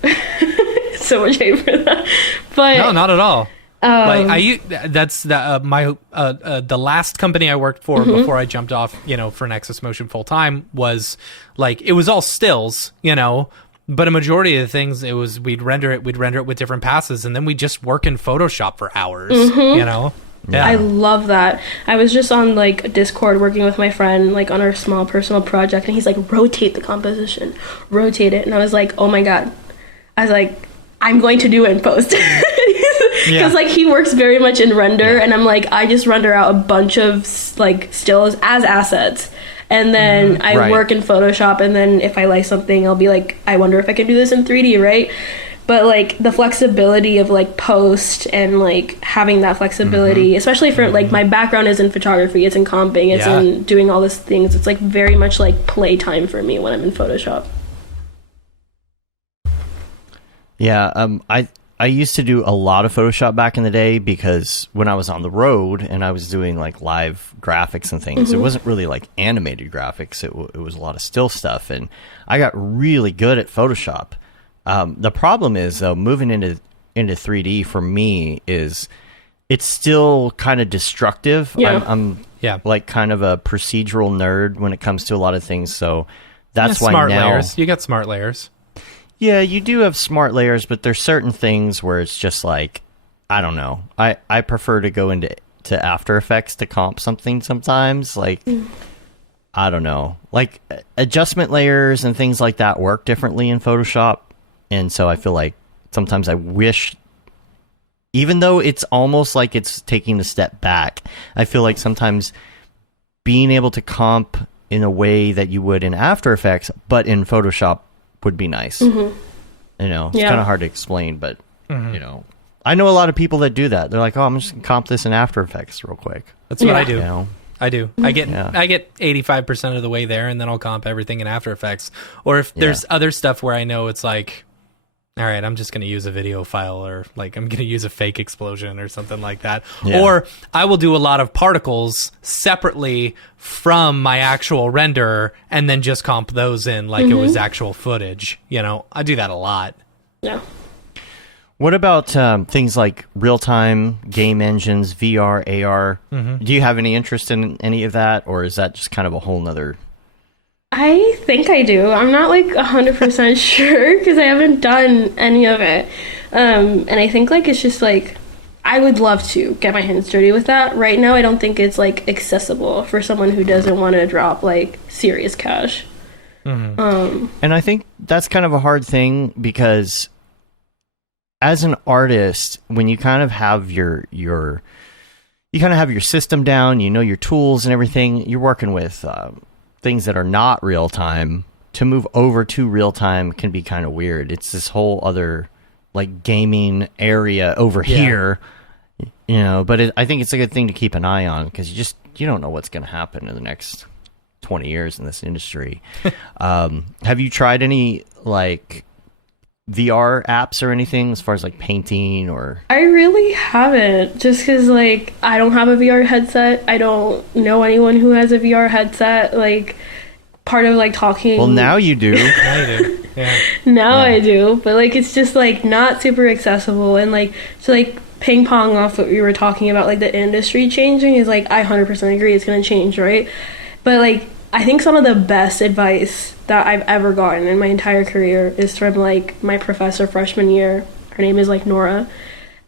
so much hate for that, but no, not at all. That's the last company I worked for before I jumped off, you know, for Nexus Motion full time was like it was all stills, you know. But a majority of the things, it was we'd render it with different passes, and then we'd just work in Photoshop for hours, you know. Yeah. I love that. I was just on like Discord working with my friend like on our small personal project, and he's like, rotate the composition, rotate it, and I was like, oh my god. I was like, I'm going to do it in post. Because like he works very much in render, and I'm like, I just render out a bunch of like stills as assets, and then I work in Photoshop, and then if I like something, I'll be like, I wonder if I can do this in 3D, right? But like the flexibility of like post and like having that flexibility, especially for like my background is in photography, it's in comping, it's in doing all these things. It's like very much like playtime for me when I'm in Photoshop. Yeah, I used to do a lot of Photoshop back in the day because when I was on the road and I was doing like live graphics and things, it wasn't really like animated graphics. It was a lot of still stuff, and I got really good at Photoshop. The problem is, though, moving into 3D for me is it's still kind of destructive. Yeah. I'm like kind of a procedural nerd when it comes to a lot of things, so that's why smart now... layers. You got smart layers. Yeah, you do have smart layers, but there's certain things where it's just like, I don't know. I prefer to go into After Effects to comp something sometimes. Like, I don't know. Like, adjustment layers and things like that work differently in Photoshop. And so I feel like sometimes I wish, even though it's almost like it's taking a step back, I feel like sometimes being able to comp in a way that you would in After Effects, but in Photoshop would be nice. You know, it's kind of hard to explain, but, you know, I know a lot of people that do that. They're like, oh, I'm just going to comp this in After Effects real quick. That's what I do. You know? I do. I get 85% of the way there, and then I'll comp everything in After Effects. Or if there's other stuff where I know it's like, all right, I'm just going to use a video file, or like I'm going to use a fake explosion or something like that. Yeah. Or I will do a lot of particles separately from my actual render and then just comp those in like it was actual footage. You know, I do that a lot. Yeah. What about things like real-time game engines, VR, AR? Do you have any interest in any of that, or is that just kind of a whole nother... I think I do. I'm not like 100% sure because I haven't done any of it. And I think like it's just like I would love to get my hands dirty with that. Right now I don't think it's like accessible for someone who doesn't want to drop like serious cash. And I think that's kind of a hard thing because as an artist, when you kind of have your you kind of have your system down, you know your tools and everything, you're working with things that are not real time. To move over to real time can be kind of weird. It's this whole other like gaming area over here, you know, but I think it's a good thing to keep an eye on because you don't know what's going to happen in the next 20 years in this industry. Have you tried any like VR apps or anything as far as like painting or? I really haven't, just because like I don't have a VR headset. I don't know anyone who has a VR headset. Like part of like talking. Well, now you do. Now you do. Yeah. Now I do, but like it's just like not super accessible, and like to like ping pong off what we were talking about, like the industry changing is like I 100% agree it's going to change, right? But like I think some of the best advice that I've ever gotten in my entire career is from like my professor freshman year. Her name is like Nora,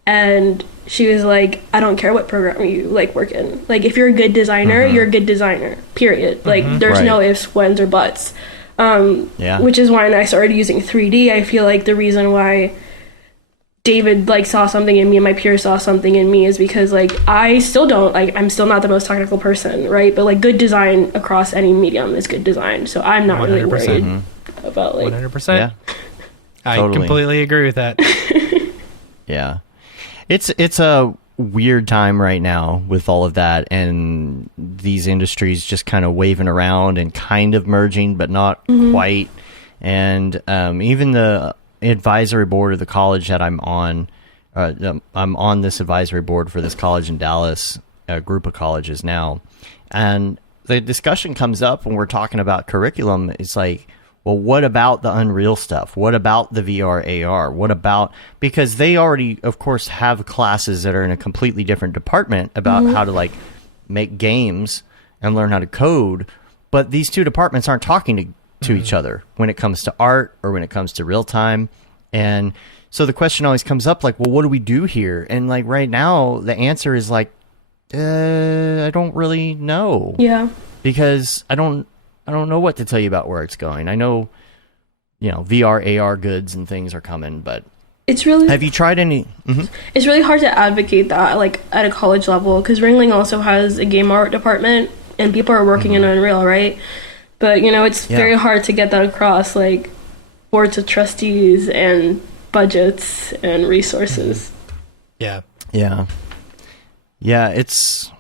and she was like, I don't care what program you like work in, like if you're a good designer, you're a good designer, period. Like there's no ifs, whens, or buts. Which is why when I started using 3D, I feel like the reason why David like saw something in me and my peers saw something in me is because like I still don't like, I'm still not the most technical person, right? But like good design across any medium is good design, so I'm not really worried about like 100%. Yeah, I totally. completely agree with that. Yeah, it's a weird time right now with all of that and these industries just kind of waving around and kind of merging but not quite. And even the advisory board of the college that I'm on this advisory board for this college in Dallas, a group of colleges now, and the discussion comes up when we're talking about curriculum. It's like, well, what about the Unreal stuff? What about the VR, AR? What about, because they already, of course, have classes that are in a completely different department about how to like make games and learn how to code, but these two departments aren't talking to each other when it comes to art or when it comes to real time. And so the question always comes up like, well, what do we do here? And like right now, the answer is like, I don't really know. Yeah. Because I don't know what to tell you about where it's going. I know, you know, VR, AR goods and things are coming, but it's really, have you tried any? It's really hard to advocate that like at a college level, because Ringling also has a game art department and people are working in Unreal, right? But you know, it's very hard to get that across like boards of trustees and budgets and resources. Yeah. It's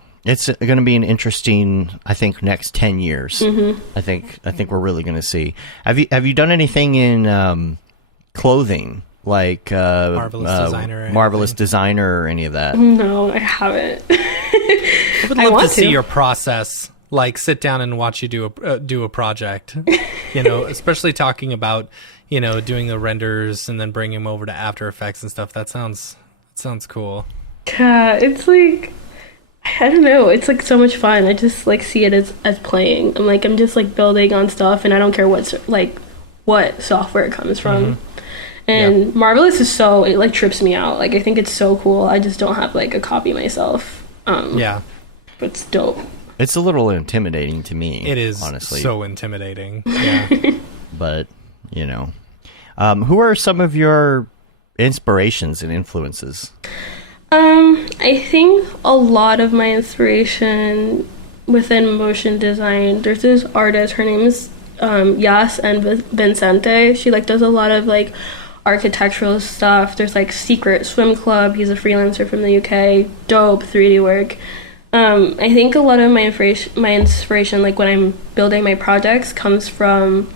going to be an interesting, I think, next 10 years. I think we're really going to see. Have you done anything in clothing like Marvelous Designer or any of that? No, I haven't. I would love to see your process. Like sit down and watch you do a project, you know, especially talking about, you know, doing the renders and then bringing them over to After Effects and stuff. That sounds cool. Yeah, it's like, I don't know, it's like so much fun. I just like see it as playing. I'm just like building on stuff, and I don't care what software it comes from. And Marvelous is so, it like trips me out. Like I think it's so cool. I just don't have like a copy myself. But it's dope. It's a little intimidating to me. It is, honestly. So intimidating. Yeah. But, you know. Who are some of your inspirations and influences? I think a lot of my inspiration within motion design, there's this artist, her name is Yas and Vincente. She like does a lot of like architectural stuff. There's like Secret Swim Club. He's a freelancer from the UK. Dope 3D work. I think a lot of my inspiration, like when I'm building my projects, comes from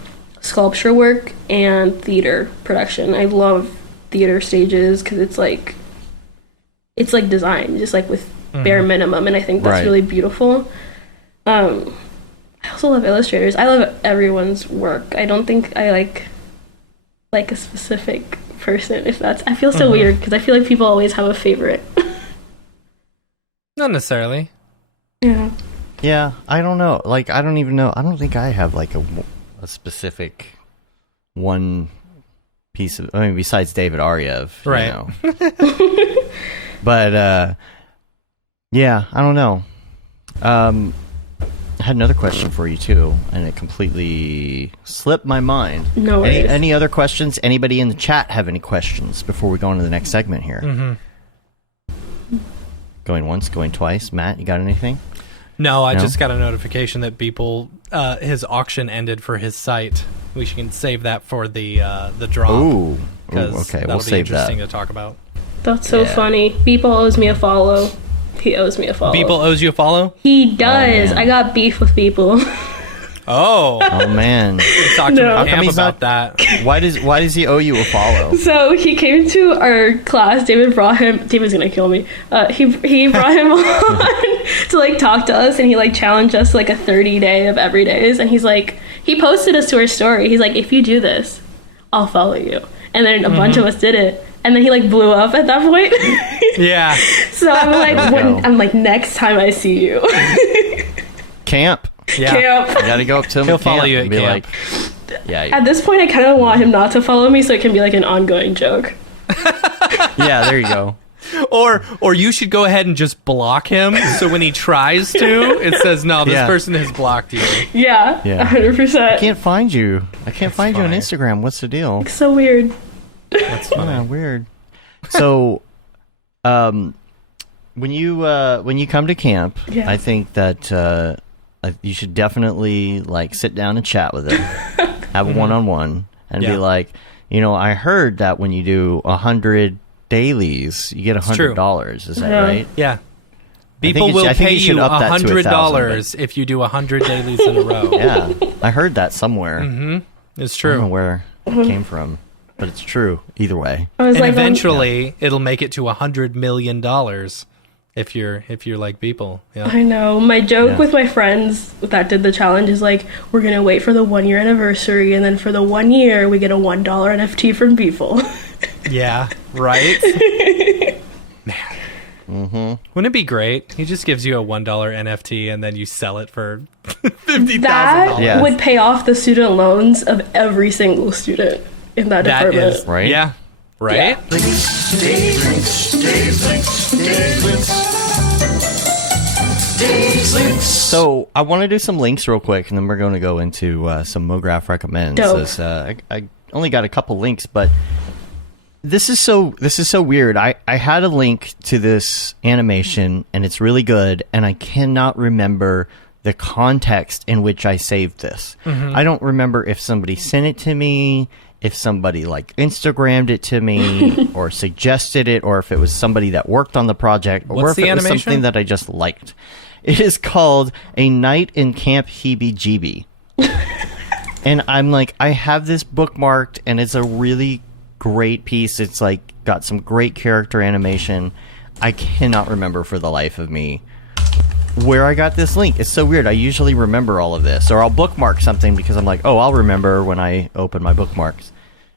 sculpture work and theater production. I love theater stages because it's like design, just like with bare minimum, and I think that's really beautiful. I also love illustrators. I love everyone's work. I don't think I like a specific person. If that's, I feel so weird because I feel like people always have a favorite. Not necessarily. Yeah, I don't know. Like, I don't even know. I don't think I have like a specific one piece of. I mean, besides David Ariev, right? But yeah, I don't know. I had another question for you too, and it completely slipped my mind. No worries. Any other questions? Anybody in the chat have any questions before we go into the next segment here? Mm-hmm. Going once, going twice. Matt, you got anything? No, I just got a notification that his auction ended for his site. We can save that for the drop. Ooh, okay, we'll save that. Interesting to talk about. That's so funny. Beeple owes me a follow. He owes me a follow. Beeple owes you a follow? He does. I got beef with Beeple. Oh man! Talk to him about that. Why does he owe you a follow? So he came to our class. David brought him. David's gonna kill me. He brought him on to like talk to us, and he like challenged us to like a 30-day of everydays. And he's like, he posted us to our story. He's like, if you do this, I'll follow you. And then a bunch of us did it. And then he like blew up at that point. Yeah. So I'm like, next time I see you, camp. Yeah. Camp. You gotta go up to him. He'll at camp follow you at and be camp. like, yeah. At this point, I kind of want him not to follow me, so it can be like an ongoing joke. Yeah, there you go. Or you should go ahead and just block him, so when he tries to, it says, no, this person has blocked you. Yeah. 100%. I can't find you. I can't find you on Instagram. What's the deal? It's so weird. That's funny. Weird. So, when you come to camp, I think that you should definitely like sit down and chat with him, have a one-on-one, and be like, I heard that when you do 100 dailies, you get $100. Is that right? Yeah. People will pay you $100 if you do 100 dailies in a row. Yeah, I heard that somewhere. It's true. I don't know where it came from, but it's true either way. And eventually, it'll make it to $100 million if you're like people. Yeah. I know. My joke with my friends that did the challenge is like, we're gonna wait for the 1-year anniversary, and then for the 1 year, we get a $1 NFT from people. Yeah. Right. Man. Wouldn't it be great? He just gives you a $1 NFT and then you sell it for $50,000. That would pay off the student loans of every single student in that department. Is, right? Yeah. Right? So I want to do some links real quick, and then we're going to go into some Mograph recommends. I only got a couple links, but this is so weird. I had a link to this animation, and it's really good, and I cannot remember the context in which I saved this. I don't remember if somebody sent it to me, if somebody like Instagrammed it to me or suggested it, or if it was somebody that worked on the project, or if it was something that I just liked. It is called A Night in Camp Heebie-Jeebie. And I'm like, I have this bookmarked, and it's a really great piece. It's like got some great character animation. I cannot remember for the life of me where I got this link. It's so weird. I usually remember all of this, or I'll bookmark something because I'm like, oh, I'll remember when I open my bookmarks.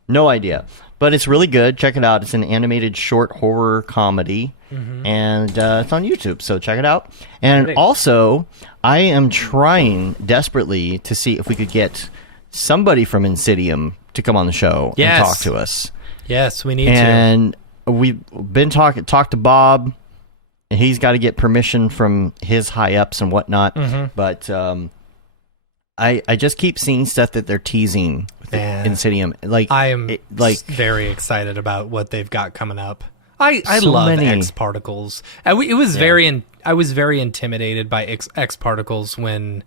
No idea, but it's really good. Check it out. It's an animated short horror comedy, and it's on YouTube, so check it out. And also, I am trying desperately to see if we could get somebody from Insidium to come on the show and talk to us. Yes, we need and we've been talked to Bob, and he's got to get permission from his high ups and whatnot. But I just keep seeing stuff that they're teasing with Insidium. Like I am very excited about what they've got coming up. I so love many. X Particles. I was very intimidated by X Particles when,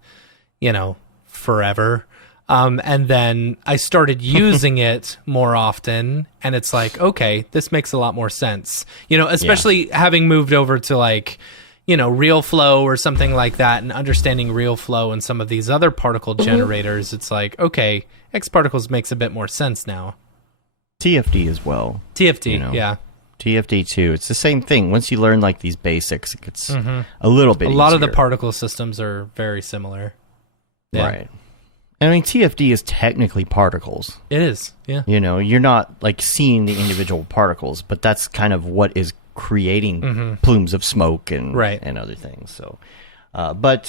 forever. And then I started using it more often, and it's like, okay, this makes a lot more sense. Especially having moved over to like, Real Flow or something like that, and understanding Real Flow and some of these other particle generators, it's like, okay, X Particles makes a bit more sense now. TFD as well. TFD, yeah. TFD too. It's the same thing. Once you learn like these basics, it gets a little bit easier. A lot of the particle systems are very similar. Yeah. Right. I mean, TFD is technically particles. It is, yeah. You're not like seeing the individual particles, but that's kind of what is creating plumes of smoke and other things. So, but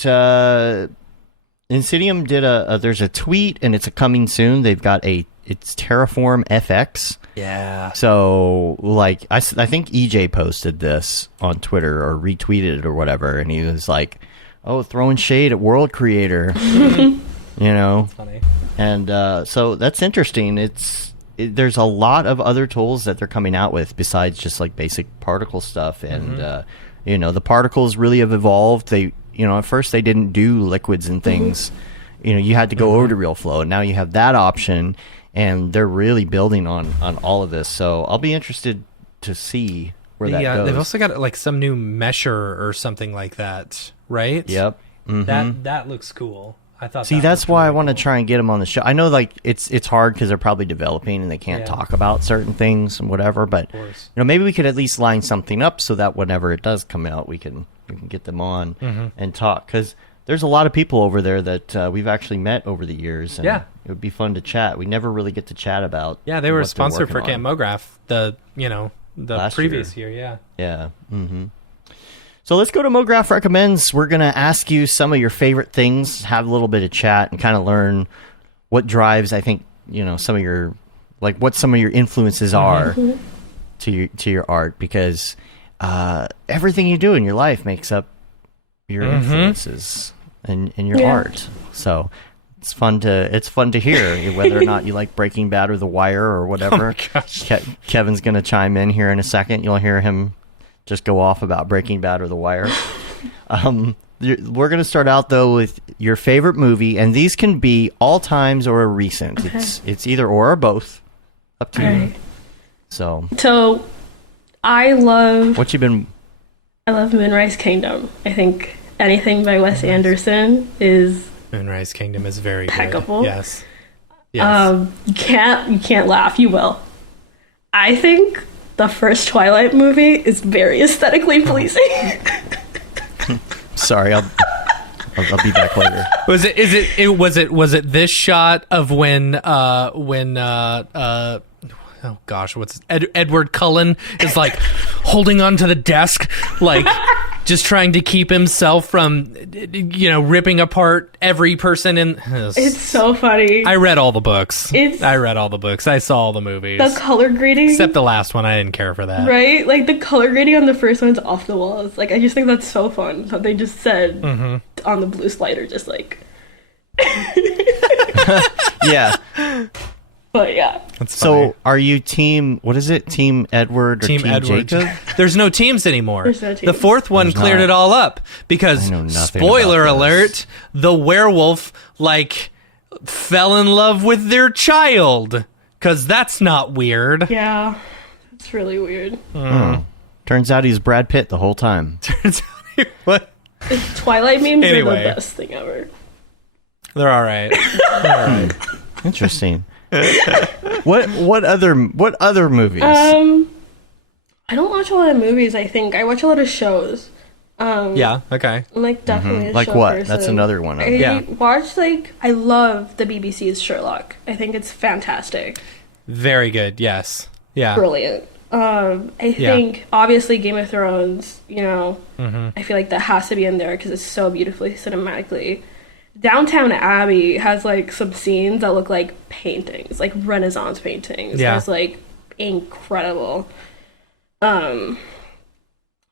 Insidium did there's a tweet, and it's a coming soon. They've got a it's Terraform FX. Yeah. So, like, I think EJ posted this on Twitter or retweeted it or whatever, and he was like, "Oh, throwing shade at World Creator," you know. That's funny. And so that's interesting. There's a lot of other tools that they're coming out with besides just like basic particle stuff, and you know, the particles really have evolved. They, you know, at first they didn't do liquids and things. You know, you had to go over to RealFlow, and now you have that option. And they're really building on all of this, so I'll be interested to see where that goes. They've also got like some new mesher or something like that, right? Yep. That looks cool. I thought. See, that's why I want to try and get them on the show. I know, like, it's hard because they're probably developing and they can't talk about certain things and whatever. But you know, maybe we could at least line something up so that whenever it does come out, we can get them on and talk, because there's a lot of people over there that we've actually met over the years. And it would be fun to chat. We never really get to chat about. Yeah, they were a sponsor for Camp Mograph the previous year. Yeah. Yeah. So let's go to Mograph Recommends. We're going to ask you some of your favorite things, have a little bit of chat, and kind of learn what drives, I think, you know, some of your, like, what some of your influences are to your art, because everything you do in your life makes up your influences and your art. So it's fun to hear whether or not you like Breaking Bad or The Wire or whatever. Oh my gosh. Kevin's going to chime in here in a second. You'll hear him just go off about Breaking Bad or The Wire. We're going to start out, though, with your favorite movie, and these can be all times or a recent. Okay. It's either or both. Up to you. So I love Moonrise Kingdom. I think anything by Wes Anderson is Moonrise Kingdom is very impeccable. Good. Yes. You can't laugh. You will. I think the first Twilight movie is very aesthetically pleasing. Sorry, I'll be back later. Was it this shot of when oh gosh, what's Edward Cullen is like holding onto the desk, like just trying to keep himself from, you know, ripping apart every person in. It's so funny. I read all the books. I saw all the movies. The color grading, except the last one, I didn't care for that. Right, like the color grading on the first one's off the walls. Like, I just think that's so fun that they just said on the blue slider, just like. Yeah. But yeah. So are you team, what is it? Team Edward or Team Jacob? There's no teams anymore. There's no teams. The fourth one cleared it all up because, spoiler alert, the werewolf, like, fell in love with their child. Because that's not weird. Yeah. It's really weird. Turns out he's Brad Pitt the whole time. Turns out what? Twilight memes are the best thing ever. They're all right. Interesting. What other movies? I don't watch a lot of movies. I think I watch a lot of shows. Yeah. Okay. I'm like definitely a like show what? person. That's another one. I watch I love the BBC's Sherlock. I think it's fantastic. Very good. Yes. Yeah. Brilliant. I think obviously Game of Thrones. You know, I feel like that has to be in there because it's so beautifully cinematically. Downtown Abbey has like some scenes that look like paintings, like Renaissance paintings. Yeah. It's like incredible. And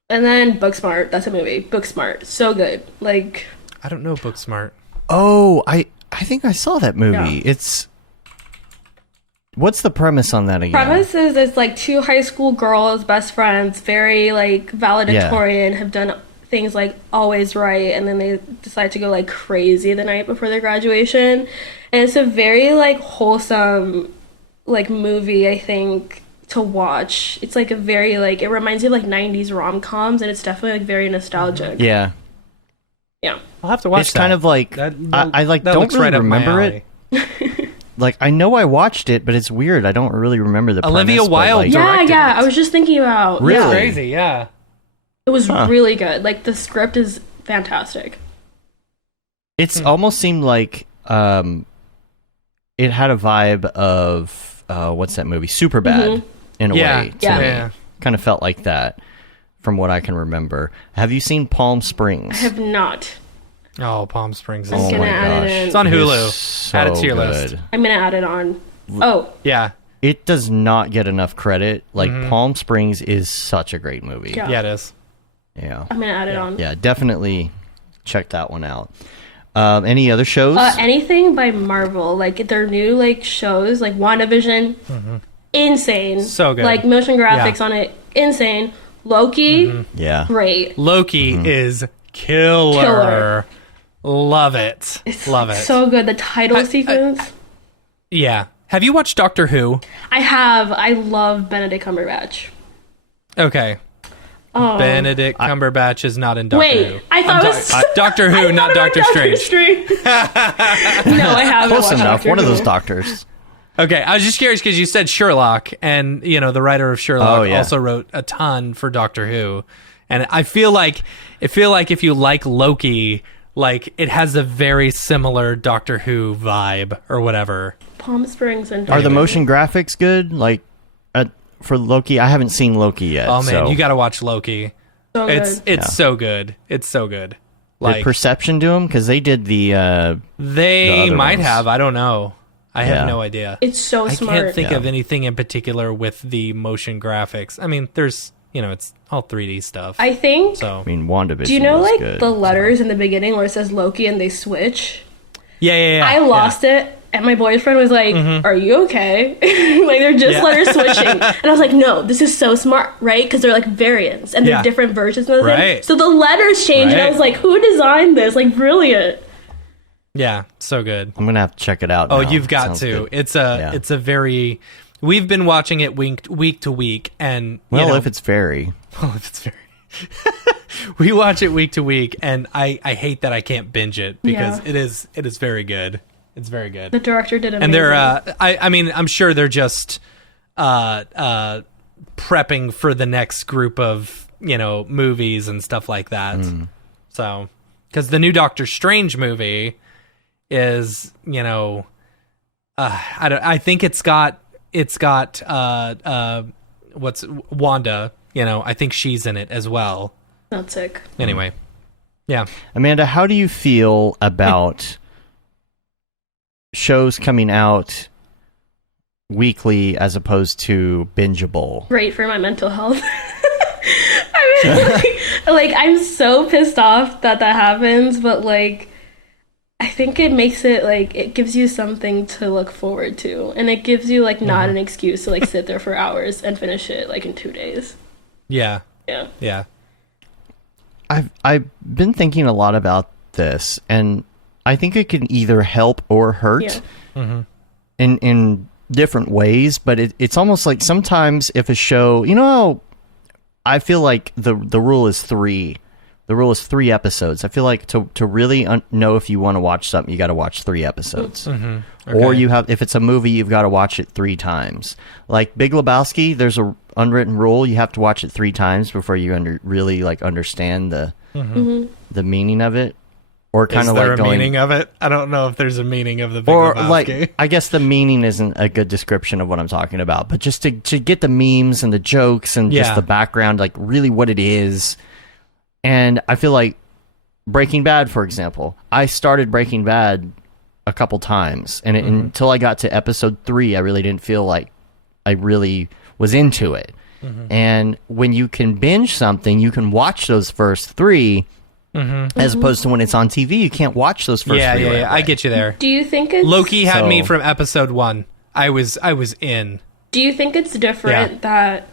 then Booksmart, that's a movie. Booksmart, so good. Like, I don't know Booksmart. Oh, I think I saw that movie. Yeah. What's the premise on that again? Premise is it's like two high school girls, best friends, very like valedictorian, have done things like always right, and then they decide to go like crazy the night before their graduation, and it's a very like wholesome like movie, I think, to watch. It's like a very like, it reminds you of like 90s rom-coms, and it's definitely like very nostalgic. Yeah I'll have to watch it's kind of like I like don't really remember it. Like, I know I watched it, but it's weird, I don't really remember the Olivia premise, Wilde like, yeah I was just thinking about Really? It's crazy. Yeah. It was really good. Like, the script is fantastic. It's almost seemed like it had a vibe of what's that movie? Superbad in a way. Yeah. Kind of felt like that from what I can remember. Have you seen Palm Springs? I have not. Oh, Palm Springs. I'm gonna add it in. It's on Hulu. So Add it to your good. list. I'm gonna add it on. Oh, Yeah. it does not get enough credit. Like Palm Springs is such a great movie. Yeah. Yeah, it is. Yeah. I'm gonna add it on. Yeah, definitely check that one out. Any other shows? Anything by Marvel, like their new like shows, like WandaVision, insane. So good. Like motion graphics on it, insane. Loki, Yeah. great. Loki is killer. Love it. Love it. So good. The title sequence. Yeah. Have you watched Doctor Who? I have. I love Benedict Cumberbatch. Okay. Benedict Cumberbatch is not in Doctor Who. Wait, I thought it was Doctor Who, not Doctor Strange. No, I haven't. Close watched enough. Doctor One of Who. those doctors. Okay, I was just curious because you said Sherlock, and the writer of Sherlock also wrote a ton for Doctor Who, and I feel like if you like Loki, like it has a very similar Doctor Who vibe or whatever. Palm Springs and Are the motion graphics good? Like for Loki, I haven't seen Loki yet. Oh man, so. you got to watch Loki. so It's good. so good. It's so good. Did Like Perception do them? Because they did the they other might ones. have. I don't know. I have Yeah. no idea. It's so I smart. can't think of anything in particular with the motion graphics. I mean, there's it's all 3D stuff. I think. so I mean, WandaVision. Do you know was like good. the letters in the beginning where it says Loki and they switch? yeah. I lost it, and my boyfriend was like, "Are you okay?" Like they're just Yeah. letters switching, and I was like, "No, this is so smart, right? Because they're like variants and they're Yeah. different versions of them. Right. So the letters change, and I Right. was like, "Who designed this? Like brilliant." Yeah, so good. I'm gonna have to check it out. Oh, now. you've got Sounds to. good. It's a very. We've been watching it week to week, and Well, if it's very. we watch it week to week, and I hate that I can't binge it because Yeah. it is very good. It's very good. The director did amazing. And they're I mean I'm sure they're just prepping for the next group of movies and stuff like that. So because the new Doctor Strange movie is I think it's got what's Wanda, I think she's in it as well. not sick. Anyway. Yeah. Amanda, how do you feel about shows coming out weekly as opposed to bingeable? Great for my mental health. I mean, like I'm so pissed off that happens, but like I think it makes it like it gives you something to look forward to, and it gives you like not an excuse to like sit there for hours and finish it like in 2 days. Yeah. Yeah. Yeah. I've been thinking a lot about this, and I think it can either help or hurt in different ways. But it's almost like sometimes if a show, I feel like the rule is 3. The rule is 3 episodes. I feel like to really know if you want to watch something, you got to watch 3 episodes. Or if it's a movie, you've got to watch it 3 times. Like Big Lebowski, there's a unwritten rule: you have to watch it 3 times before you really like understand the meaning of it. Or kind Is of there like a going, meaning of it? I don't know if there's a meaning of the Big or Lebowski. like I guess the meaning isn't a good description of what I'm talking about, but just to get the memes and the jokes and just the background, like really what it is. And I feel like Breaking Bad, for example, I started Breaking Bad a couple times, and until I got to episode 3, I really didn't feel like I really was into it. And when you can binge something, you can watch those first 3, as opposed to when it's on TV, you can't watch those first 3. Yeah. right I away. get you there. Do you think it's Loki had me So- from episode 1. I was in. Do you think it's different that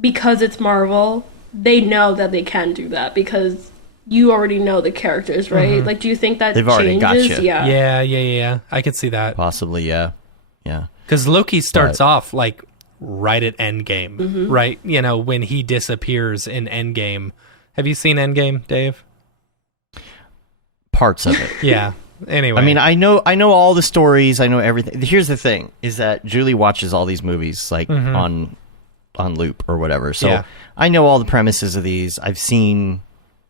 because it's Marvel, they know that they can do that because you already know the characters, right? Like, do you think that They've already got changes? you. Yeah. Yeah. I could see that. Possibly, yeah. Because Loki starts But- off like right at Endgame, right? When he disappears in Endgame. Have you seen Endgame, Dave? Parts of it. Yeah. Anyway. I mean, I know all the stories. I know everything. Here's the thing: is that Julie watches all these movies like on loop or whatever. So Yeah. I know all the premises of these. I've seen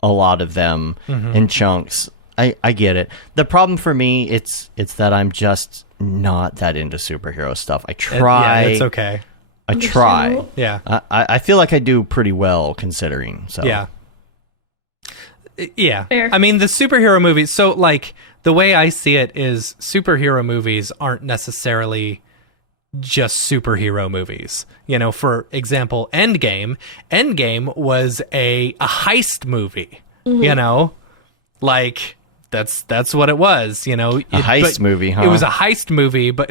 a lot of them in chunks. I get it. The problem for me, it's that I'm just not that into superhero stuff. I try. Yeah, it's okay. I try. Yeah. I feel like I do pretty well considering. So Yeah. Yeah. Fair. I mean, the superhero movies, so like the way I see it is superhero movies aren't necessarily just superhero movies. You know, for example, Endgame. Endgame was a heist movie. You know, like that's what it was. You know, a heist movie. Huh? It was a heist movie, but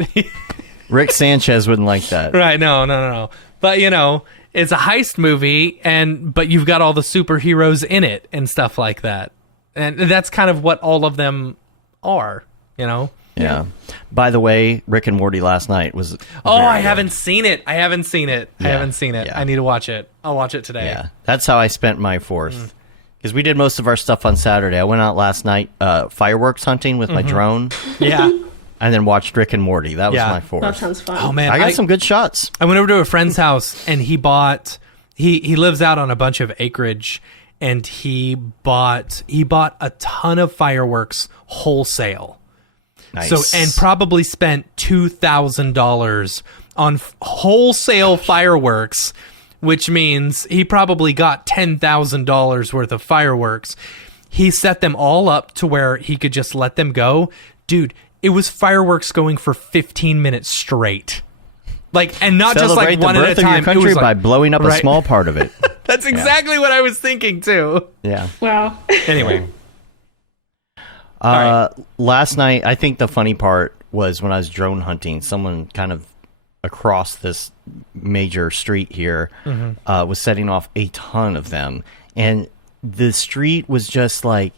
Rick Sanchez wouldn't like that. Right? No. But you know, it's a heist movie, but you've got all the superheroes in it and stuff like that, and that's kind of what all of them are. You know. Yeah. By the way, Rick and Morty last night was. I haven't seen it. I haven't seen it. Yeah. I need to watch it. I'll watch it today. Yeah, that's how I spent my 4th. Because we did most of our stuff on Saturday. I went out last night fireworks hunting with my drone. Yeah. And then watched Rick and Morty. That was my 4th. That sounds fun. Oh man, I got some good shots. I went over to a friend's house and he bought. He lives out on a bunch of acreage, and he bought a ton of fireworks wholesale. Nice. So, and probably spent $2,000 on wholesale fireworks, which means he probably got $10,000 worth of fireworks. He set them all up to where he could just let them go. Dude, it was fireworks going for 15 minutes straight. Like, and not just like one at a time. Celebrate the birth of your country by blowing up a right. small part of it. That's exactly what I was thinking too. Yeah. Wow. Anyway. Last night, I think the funny part was when I was drone hunting, someone kind of across this major street here was setting off a ton of them. And the street was just like,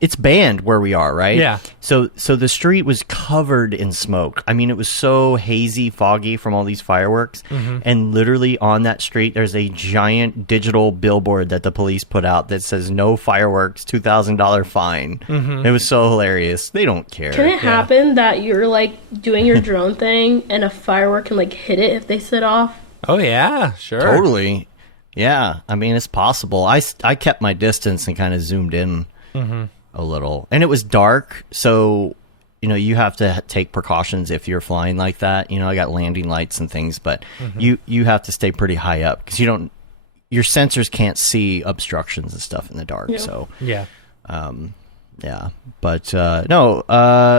it's banned where we are, right? Yeah. So the street was covered in smoke. I mean, it was so hazy, foggy from all these fireworks. And literally on that street, there's a giant digital billboard that the police put out that says "No fireworks, $2,000 fine." It was so hilarious. They don't care. Can it happen that you're like doing your drone thing and a firework can like hit it if they set off? Oh yeah, sure. Totally. Yeah. I mean, it's possible. I kept my distance and kind of zoomed in a little, and it was dark, so you know you have to take precautions if you're flying like that. You know, I got landing lights and things, but you have to stay pretty high up because your sensors can't see obstructions and stuff in the dark. Yeah. So Yeah. But no,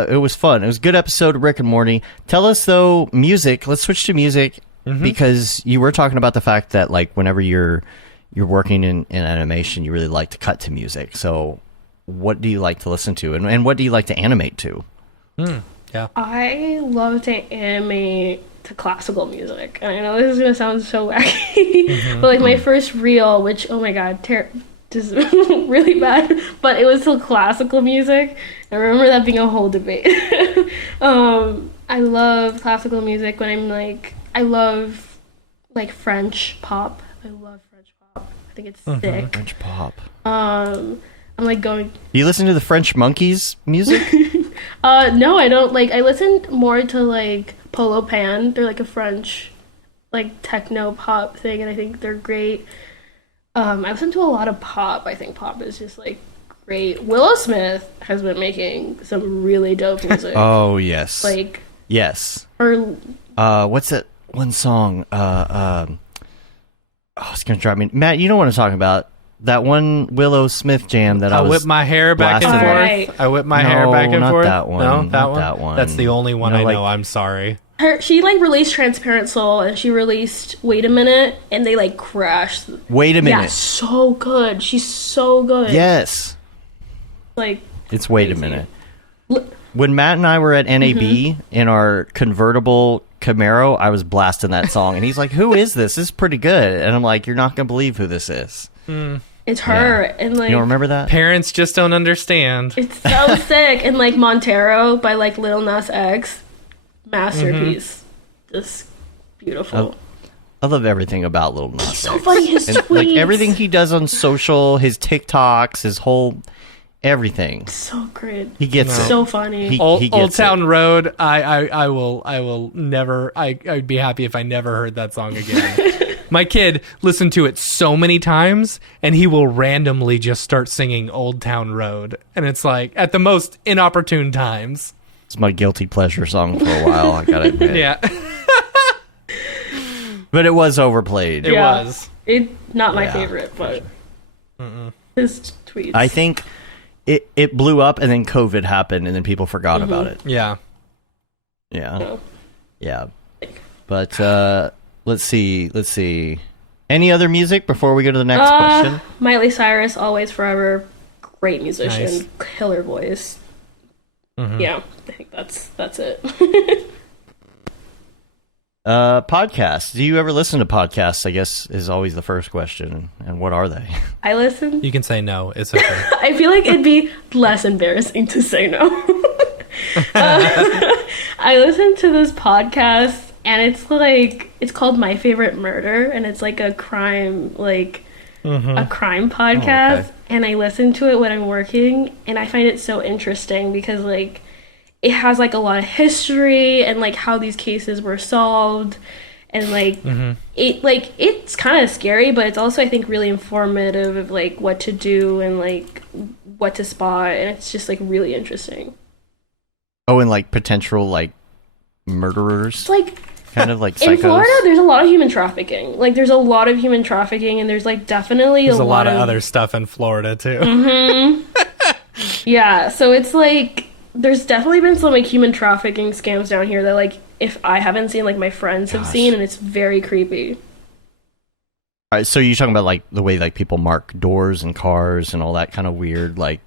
it was fun. It was a good episode of Rick and Morty. Tell us though, music. Let's switch to music because you were talking about the fact that like whenever you're working in animation, you really like to cut to music. So what do you like to listen to, and what do you like to animate to? Yeah. I love to animate to classical music. And I know this is going to sound so wacky, but like my first reel, which, oh my God, just really bad, but it was still classical music. I remember that being a whole debate. I love classical music when I'm like, I love like French pop. I love French pop. I think it's sick. French pop. I'm like going. You listen to the French Monkeys music? No, I don't. Like, I listen more to like Polo Pan. They're like a French, like techno pop thing, and I think they're great. I listen to a lot of pop. I think pop is just like great. Willow Smith has been making some really dope music. Oh yes. Like yes. Or what's that one song? It's gonna drive me. Matt, you know what I'm talking about? That one Willow Smith jam that I was. whip my hair back and forth. Right. I whip my hair back and not forth. That one. No, Not that one. That's the only one You know, I like- know. I'm sorry. she like released Transparent Soul, and she released Wait a Minute, and they like crashed. Wait a minute. Yeah, so good. She's so good. Yes. Like It's Wait a crazy. Minute. L- When Matt and I were at NAB in our convertible Camaro, I was blasting that song, and he's like, "Who is this? This is pretty good." And I'm like, "You're not gonna believe who this is." It's her, Yeah. and like You don't remember that? Parents just don't understand. it's so sick. And like Montero by like Lil Nas X, masterpiece, just beautiful. I love everything about Lil Nas So X. funny, his And, tweets, like everything he does on social, his TikToks, his whole everything. so great, He gets it. so funny. He Old gets Town it. Road. I will never. I'd be happy if I never heard that song again. My kid listened to it so many times, and he will randomly just start singing Old Town Road, and it's like at the most inopportune times. It's my guilty pleasure song for a while. I gotta admit. Yeah, But it was overplayed. it was. It not my Yeah. favorite, but his tweets. I think it blew up, and then COVID happened, and then people forgot about it. Yeah. Yeah. No. Yeah. But let's see. Any other music before we go to the next question? Miley Cyrus, Always Forever, great musician, Nice. killer voice. Mm-hmm. Yeah, I think that's it. Podcasts. Do you ever listen to podcasts? I guess is always the first question. And what are they? I listen. You can say no. It's okay. I feel like it'd be less embarrassing to say no. I listen to this podcast, and it's called My Favorite Murder, and it's like a crime a crime podcast. Oh, okay. And I listen to it when I'm working, and I find it so interesting because like it has like a lot of history and like how these cases were solved, and like it's kind of scary, but it's also I think really informative of like what to do and like what to spot, and it's just like really interesting. Oh, and like potential like murderers. It's like kind of like psychos. in Florida, there's a lot of human trafficking. Like there's a lot of human trafficking, and there's like definitely There's a lot of other stuff in Florida too. Mm-hmm. Yeah, so it's like there's definitely been some like human trafficking scams down here that like if I haven't seen, like my friends have seen, and it's very creepy. All right, so you're talking about like the way like people mark doors and cars and all that kind of weird like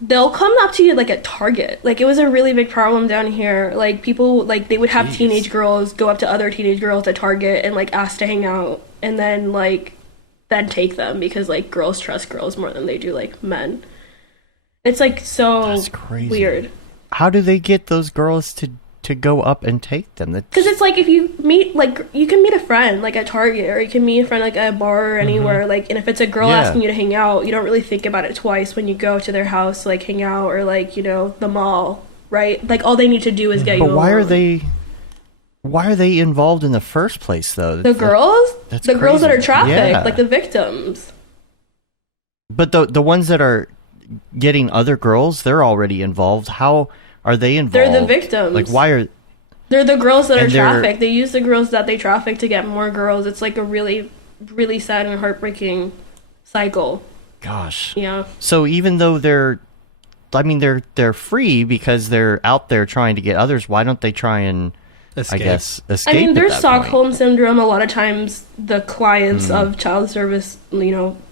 they'll come up to you like at Target. Like it was a really big problem down here. Like people like they would have teenage girls go up to other teenage girls at Target and like ask to hang out, and then then take them because like girls trust girls more than they do like men. It's like so That's crazy. Weird. How do they get those girls to go up and take them? Because it's like if you meet like you can meet a friend like at Target, or you can meet a friend like at a bar or anywhere. Like, and if it's a girl asking you to hang out, you don't really think about it twice when you go to their house to like hang out, or like the mall, right? Like all they need to do is get you. But why are they involved in the first place though? The girls? That's the girls that crazy. are trafficked, Yeah. like the victims. But the ones that are getting other girls, they're already involved. How are they involved? They're the victims. Like why are They're the girls that are And they're- trafficked. They use the girls that they traffic to get more girls. It's like a really, really sad and heartbreaking cycle. Gosh. Yeah. So even though they're free because they're out there trying to get others, why don't they try and Escape. I guess escape? I mean, at there's that Stockholm point? syndrome. A lot of times, the clients of child service,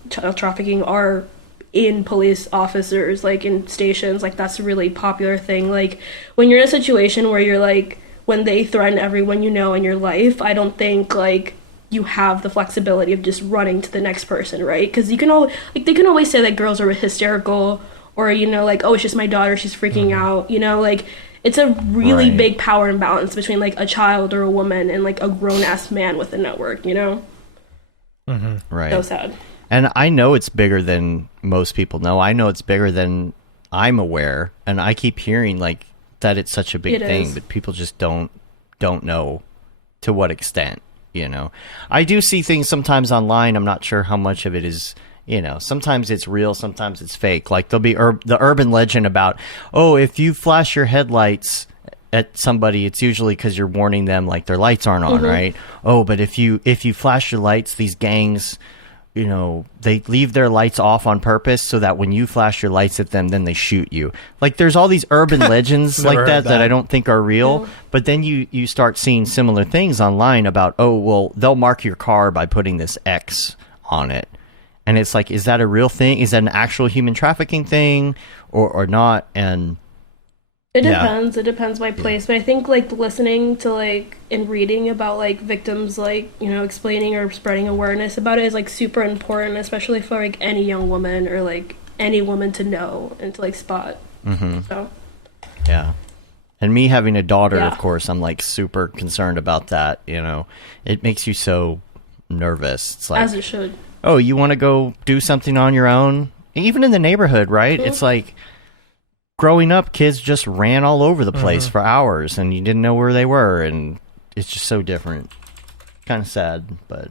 child trafficking, are in police officers, like in stations. Like that's a really popular thing. Like when you're in a situation where you're like, when they threaten everyone you know in your life, I don't think like you have the flexibility of just running to the next person, right? Because they can always say that girls are hysterical, or like, oh, it's just my daughter, she's freaking out, like. It's a really Right. big power imbalance between like a child or a woman and like a grown-ass man with a network, Right. So sad. And I know it's bigger than most people know. I know it's bigger than I'm aware, and I keep hearing like that it's such a big It thing, is. but people just don't know to what extent, I do see things sometimes online. I'm not sure how much of it is, sometimes it's real, sometimes it's fake. Like there'll be the urban legend about, oh, if you flash your headlights at somebody, it's usually because you're warning them like their lights aren't on, right? Oh, but if you flash your lights, these gangs, they leave their lights off on purpose so that when you flash your lights at them, then they shoot you. Like there's all these urban legends Never like heard that that. I don't think are real. But then you start seeing similar things online about, oh, well, they'll mark your car by putting this X on it. And it's like, is that a real thing? Is that an actual human trafficking thing or not? And It Yeah. depends. It depends by place. But I think like listening to like and reading about like victims, like explaining or spreading awareness about it is like super important, especially for like any young woman or like any woman to know and to like spot. So yeah. And me having a daughter, Yeah. of course, I'm like super concerned about that. It makes you so nervous. It's like, as it should. oh, you want to go do something on your own? Even in the neighborhood, right? It's like growing up, kids just ran all over the place for hours and you didn't know where they were. And it's just so different. Kind of sad, but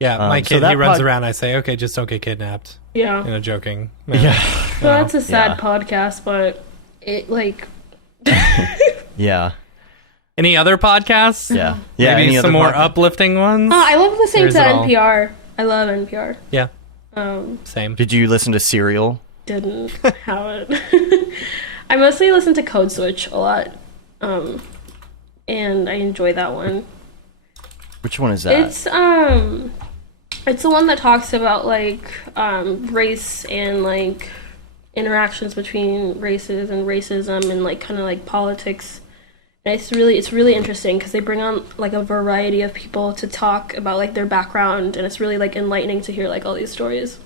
Yeah, my so kid, that he runs around. I say, okay, just don't get kidnapped. Yeah. Joking. yeah. So that's a sad Yeah. podcast, but it like Yeah. Any other podcasts? Yeah. Yeah. Maybe any some other more podcast? uplifting ones? I love listening There's to it all. NPR. I love NPR. Yeah, same. Did you listen to Serial? Didn't have it. I mostly listen to Code Switch a lot. and I enjoy that one. Which one is that? It's the one that talks about like race and like interactions between races and racism and like kind of like politics. And it's really interesting because they bring on like a variety of people to talk about like their background, and it's really like enlightening to hear like all these stories.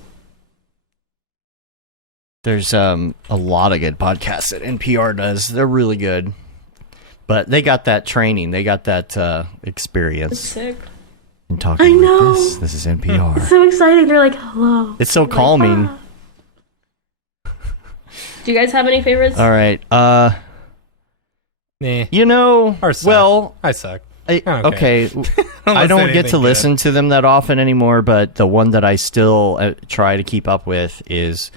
There's a lot of good podcasts that NPR does. They're really good. But they got that training. They got that experience. It's sick. And talking I know. like this is NPR. It's so exciting. They're like, hello. It's so calming. Like, Do you guys have any favorites? All right. Nah. You know, Or suck. well, I suck. okay. I don't get to listen to them that often anymore, but the one that I still try to keep up with is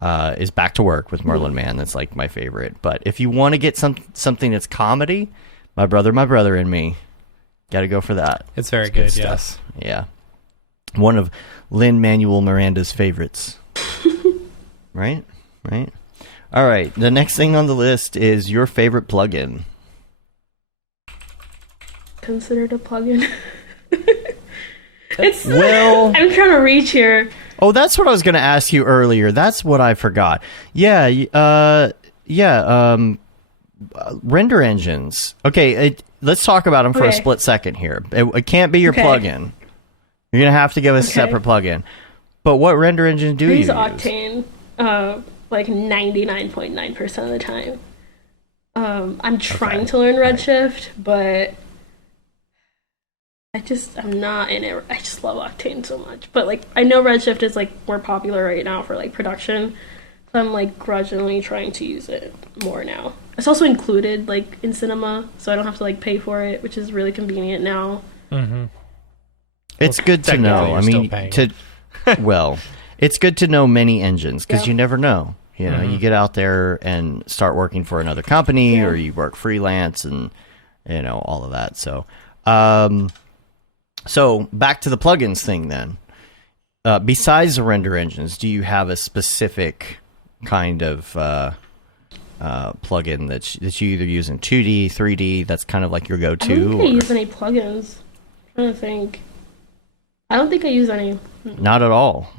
Back to Work with Merlin Mann. That's like my favorite. But if you want to get something that's comedy, My Brother and Me, got to go for that. It's very good, stuff. Yeah. One of Lin-Manuel Miranda's favorites. Right? All right. The next thing on the list is your favorite plugin. Considered a plugin. It's well, I'm trying to reach here. Oh, that's what I was going to ask you earlier. That's what I forgot. Yeah. Render engines. Okay, let's talk about them for a split second here. It can't be your plugin. You're going to have to give us a separate plugin. But what render engine do you use? Octane, like 99.9% of the time. I'm trying to learn Redshift, but I'm not in it. I just love Octane so much. But like, I know Redshift is like more popular right now for like production, so I'm like grudgingly trying to use it more now. It's also included like in Cinema, so I don't have to like pay for it, which is really convenient now. Mm-hmm. It's good to know. I mean, it's good to know many engines because you never know. You know, you get out there and start working for another company, or you work freelance, and you know all of that. So, so back to the plugins thing then. Besides the render engines, do you have a specific kind of plugin that you either use in 2D, 3D? That's kind of like your go-to. I don't think I use any plugins. I'm trying to think. I don't think I use any. Not at all.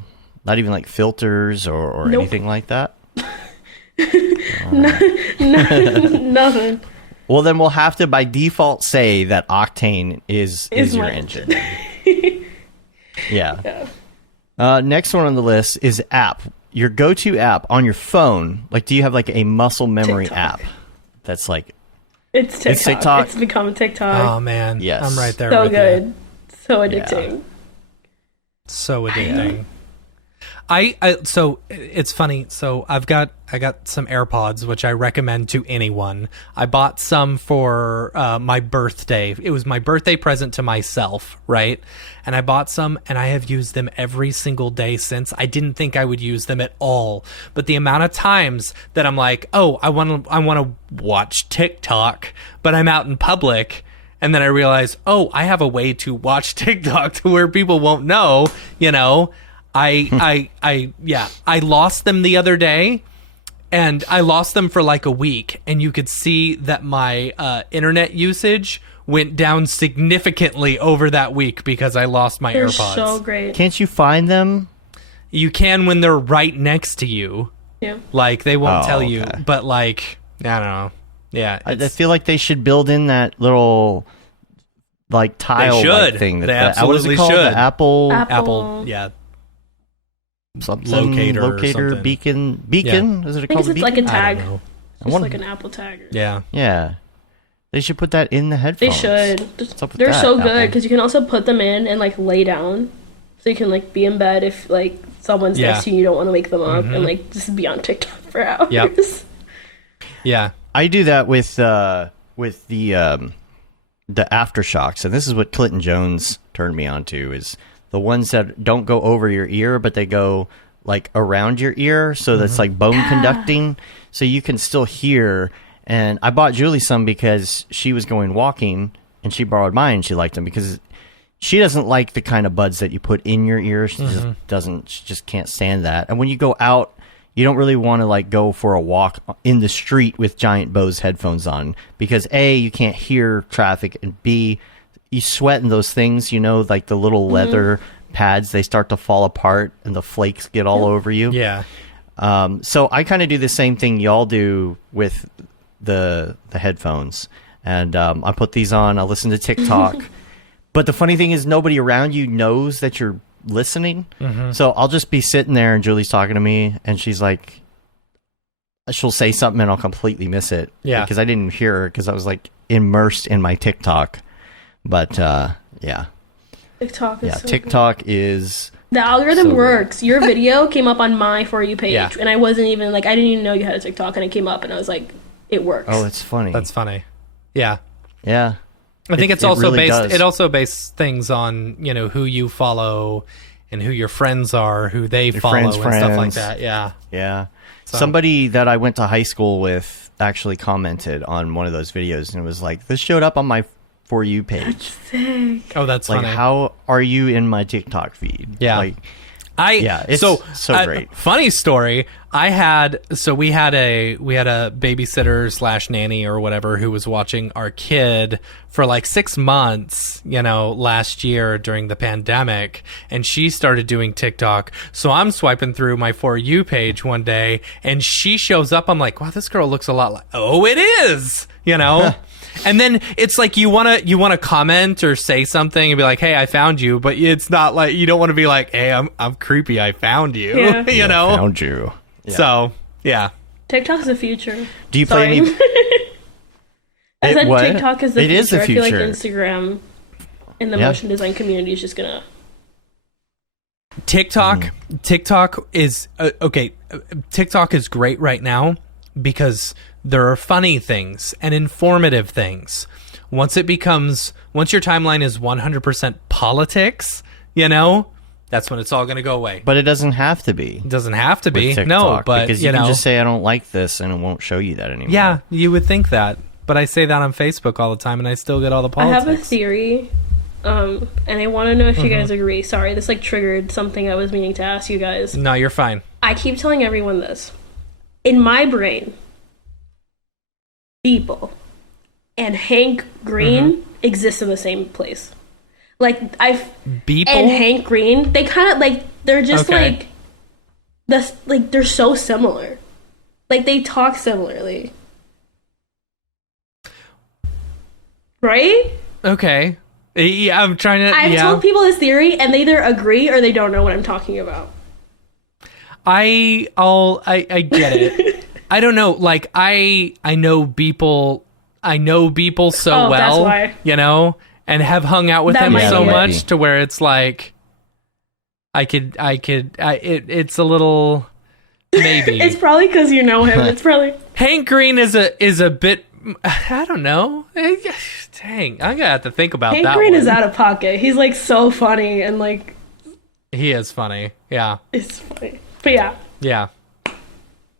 Not even like filters or anything like that. Nothing. Well, then we'll have to by default say that Octane is your engine. Yeah. Next one on the list is app. Your go-to app on your phone. Like, do you have like a muscle memory app that's like? It's TikTok. It's TikTok. It's become TikTok. Oh man, yes, I'm right there. So with good, you. so addicting. Yeah. So addicting. So it's funny. So I got some AirPods, which I recommend to anyone. I bought some for my birthday. It was my birthday present to myself, right? And I bought some, and I have used them every single day since. I didn't think I would use them at all, but the amount of times that I'm like, oh, I want to watch TikTok, but I'm out in public. And then I realize, oh, I have a way to watch TikTok to where people won't know, you know. I lost them the other day, and I lost them for like a week, and you could see that my internet usage went down significantly over that week because I lost my They're AirPods. so great. Can't you find them? You can when they're right next to you. Yeah. Like, they won't tell you, okay. but like, I don't know. Yeah. I feel like they should build in that little like tile thing. They absolutely what is it called? should. The Apple, yeah. Something Locator or locator something. beacon. Yeah. Is it I called think a it's beacon? like a tag. I don't know. Just like an Apple tag. Yeah. Yeah, they should put that in the They headphones. should. What's up with They're that, so Apple? good because you can also put them in and like lay down, so you can like be in bed if like someone's next to you, you don't want to wake them up, and like just be on TikTok for hours. Yep. Yeah. I do that with the aftershocks, and this is what Clinton Jones turned me on to, is the ones that don't go over your ear, but they go like around your ear, so that's like bone conducting, so you can still hear. And I bought Julie some because she was going walking, and she borrowed mine, and she liked them because she doesn't like the kind of buds that you put in your ear. She just doesn't. She just can't stand that. And when you go out you don't really want to like go for a walk in the street with giant Bose headphones on, because A, you can't hear traffic, and B, you sweat in those things, like the little leather pads, they start to fall apart and the flakes get all over you. Yeah. So I kind of do the same thing y'all do with the headphones. And I put these on, I listen to TikTok. But the funny thing is nobody around you knows that you're listening. So I'll just be sitting there and Julie's talking to me and she's like, she'll say something and I'll completely miss it. Yeah. Because I didn't hear her because I was like immersed in my TikTok. But yeah. TikTok is so TikTok good. is... The algorithm so works. Your video came up on my For You page. Yeah. And I wasn't even, like, I didn't even know you had a TikTok. And it came up and I was like, it works. Oh, it's funny. That's funny. Yeah. Yeah. I think it's also really based. does. It also based things on who you follow, and who your friends are, who they follow, friends' and stuff like friends. that. Yeah. Yeah. So- Somebody that I went to high school with actually commented on one of those videos and it was like, this showed up on my For You page. Sick. Oh, that's Like, funny. how are you in my TikTok feed? Yeah. Like, it's so great. Funny story. We had a babysitter / nanny or whatever who was watching our kid for like 6 months, last year during the pandemic, and she started doing TikTok. So I'm swiping through my For You page one day, and she shows up. I'm like, wow, this girl looks a lot like. Oh, it is. And then it's like you wanna comment or say something and be like, "Hey, I found you," but it's not like you don't want to be like, "Hey, I'm creepy. I found you." Yeah. Found you. Yeah. So yeah, TikTok's the future. Do you play any? I said What? TikTok is the It future. is the I feel like future. Instagram in the motion design community is just gonna. TikTok is okay. TikTok is great right now because there are funny things and informative things. Once your timeline is 100% politics, that's when it's all going to go away. But it doesn't have to be. It doesn't have to with be. TikTok, No, but because you can just say I don't like this and it won't show you that anymore. yeah, you would think that. But I say that on Facebook all the time and I still get all the politics. I have a theory, and I want to know if you guys agree. Sorry, this triggered something I was meaning to ask you guys. No, you're fine. I keep telling everyone this. In my brain, Beeple and Hank Green exist in the same place. Like Beeple and Hank Green, they kind of they're just Okay. they're so similar. Like they talk similarly. Right? Okay. Yeah, I'm trying to. I've told people this theory, and they either agree or they don't know what I'm talking about. I get it. I don't know. Like I know Beeple. I know Beeple so well. That's why. And have hung out with That him might so be it. much to where it's like, it's a little maybe. It's probably because you know him. It's probably Hank Green is a bit. I don't know. Dang, I'm gonna have to think about Hank that. Green one. is out of pocket. He's so funny and He is funny. Yeah. it's funny. But yeah. Yeah.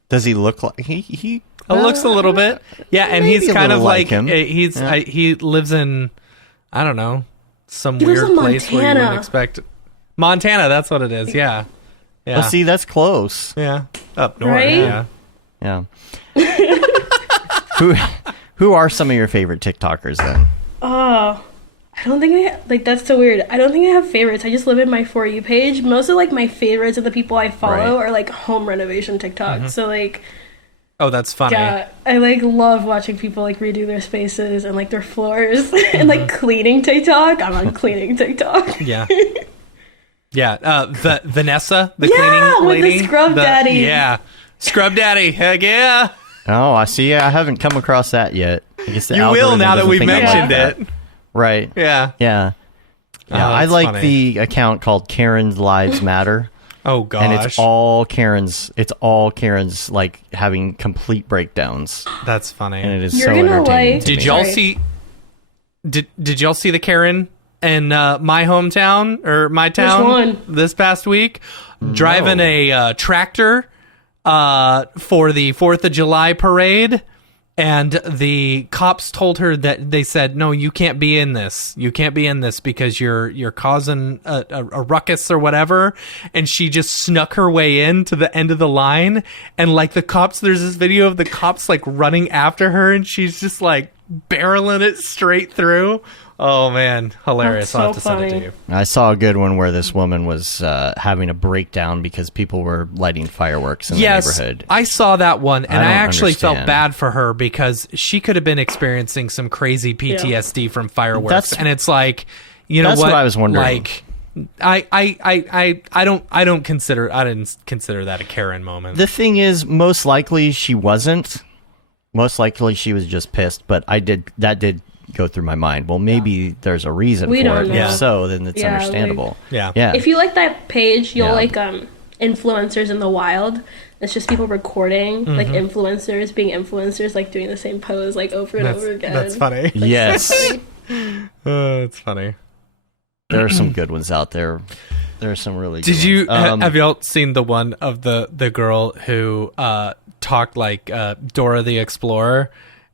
Does he look like he? It looks a little bit. Yeah, and maybe he's a kind of little like him. he lives in, I don't know, some He lives weird in place where you Montana. wouldn't expect. Montana, that's what it is. Yeah. Yeah. Well, see, that's close. Yeah. Up north. Right? Yeah. Yeah. Who are some of your favorite TikTokers then? Oh, I don't think that's so weird. I don't think I have favorites. I just live in my For You page. Most of my favorites of the people I follow are home renovation TikToks. So Oh, that's funny. yeah, I love watching people redo their spaces and their floors and cleaning TikTok. I'm on cleaning TikTok. Yeah. Yeah. Vanessa, the Yeah, cleaning with the lady. scrub daddy. Yeah. Scrub daddy. Heck yeah. Oh, I see. I haven't come across that yet. I guess the You will algorithm now that doesn't we've think I like mentioned that. it. Right. Yeah. Yeah. Yeah. Oh, I that's like funny. the account called Karen's Lives Matter. Oh gosh. And it's all Karen's. It's all Karen's having complete breakdowns, That's funny. and it is You're so gonna entertaining. like- to Did me. y'all Sorry. see? Did y'all see the Karen in my hometown or my town one? this past week? Driving a tractor for the 4th of July parade, And the cops told her that they said, no, you can't be in this. You can't be in this because you're causing a ruckus or whatever. And she just snuck her way in to the end of the line. And like the cops, there's this video of the cops like running after her and she's just like barreling it straight through. Oh man, hilarious. I'll have to send it to you. I saw a good one where this woman was having a breakdown because people were lighting fireworks in the neighborhood. I saw that one, and I actually understand. felt bad for her because she could have been experiencing some crazy PTSD from fireworks. And it's like, you know that's what I was wondering. Like, I didn't consider that a Karen moment. The thing is, most likely she wasn't. Most likely she was just pissed, but that did go through my mind. Well, maybe there's a reason for it. Know. If so, then it's understandable. Yeah. If you like that page, you'll like influencers in the wild. It's just people recording like influencers being influencers, like doing the same pose like over and over again. That's funny. Like, yes. It's funny. There are some good ones out there. There are some really good Did you ones. have y'all seen the one of the girl who talked like Dora the Explorer?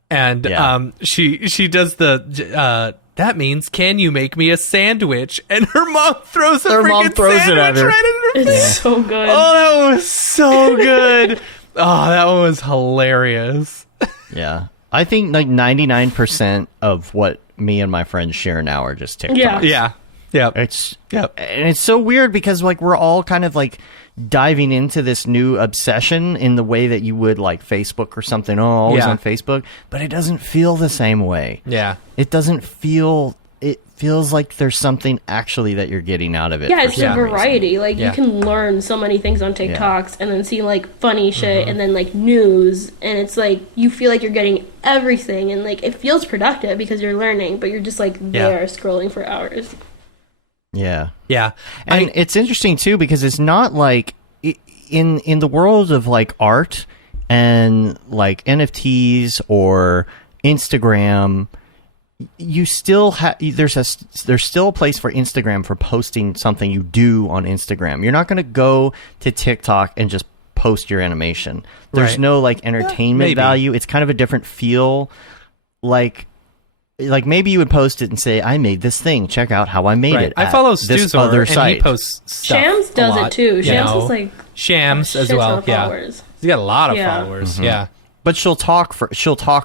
And she does the that means, can you make me a sandwich? And her mom throws a freaking sandwich right in her face. It's so good. Oh, that was so good. Oh, that one was hilarious. Yeah. I think like 99% of what me and my friends share now are just TikToks. Yeah. Yeah. And it's so weird because like we're all kind of like diving into this new obsession in the way that you would like Facebook or something. Oh, always on Facebook, but it doesn't feel the same way. Yeah. It doesn't feel. It feels like there's something actually that you're getting out of it. Yeah, it's a variety. Reason. Like you can learn so many things on TikToks and then see like funny shit and then like news, and it's like you feel like you're getting everything and like it feels productive because you're learning, but you're just like there scrolling for hours. Yeah. Yeah. And it's interesting too because it's not like in the world of like art and like NFTs or Instagram, you still have there's still a place for Instagram for posting something you do on Instagram. You're not going to go to TikTok and just post your animation. There's no like entertainment value. It's kind of a different feel. Like maybe you would post it and say, I made this thing. Check out how I made it. I follow this other Stuzor, site. and he posts stuff Shams does it too. Shams is like Shams as well. Yeah, he's got a lot of followers. Yeah, but she'll talk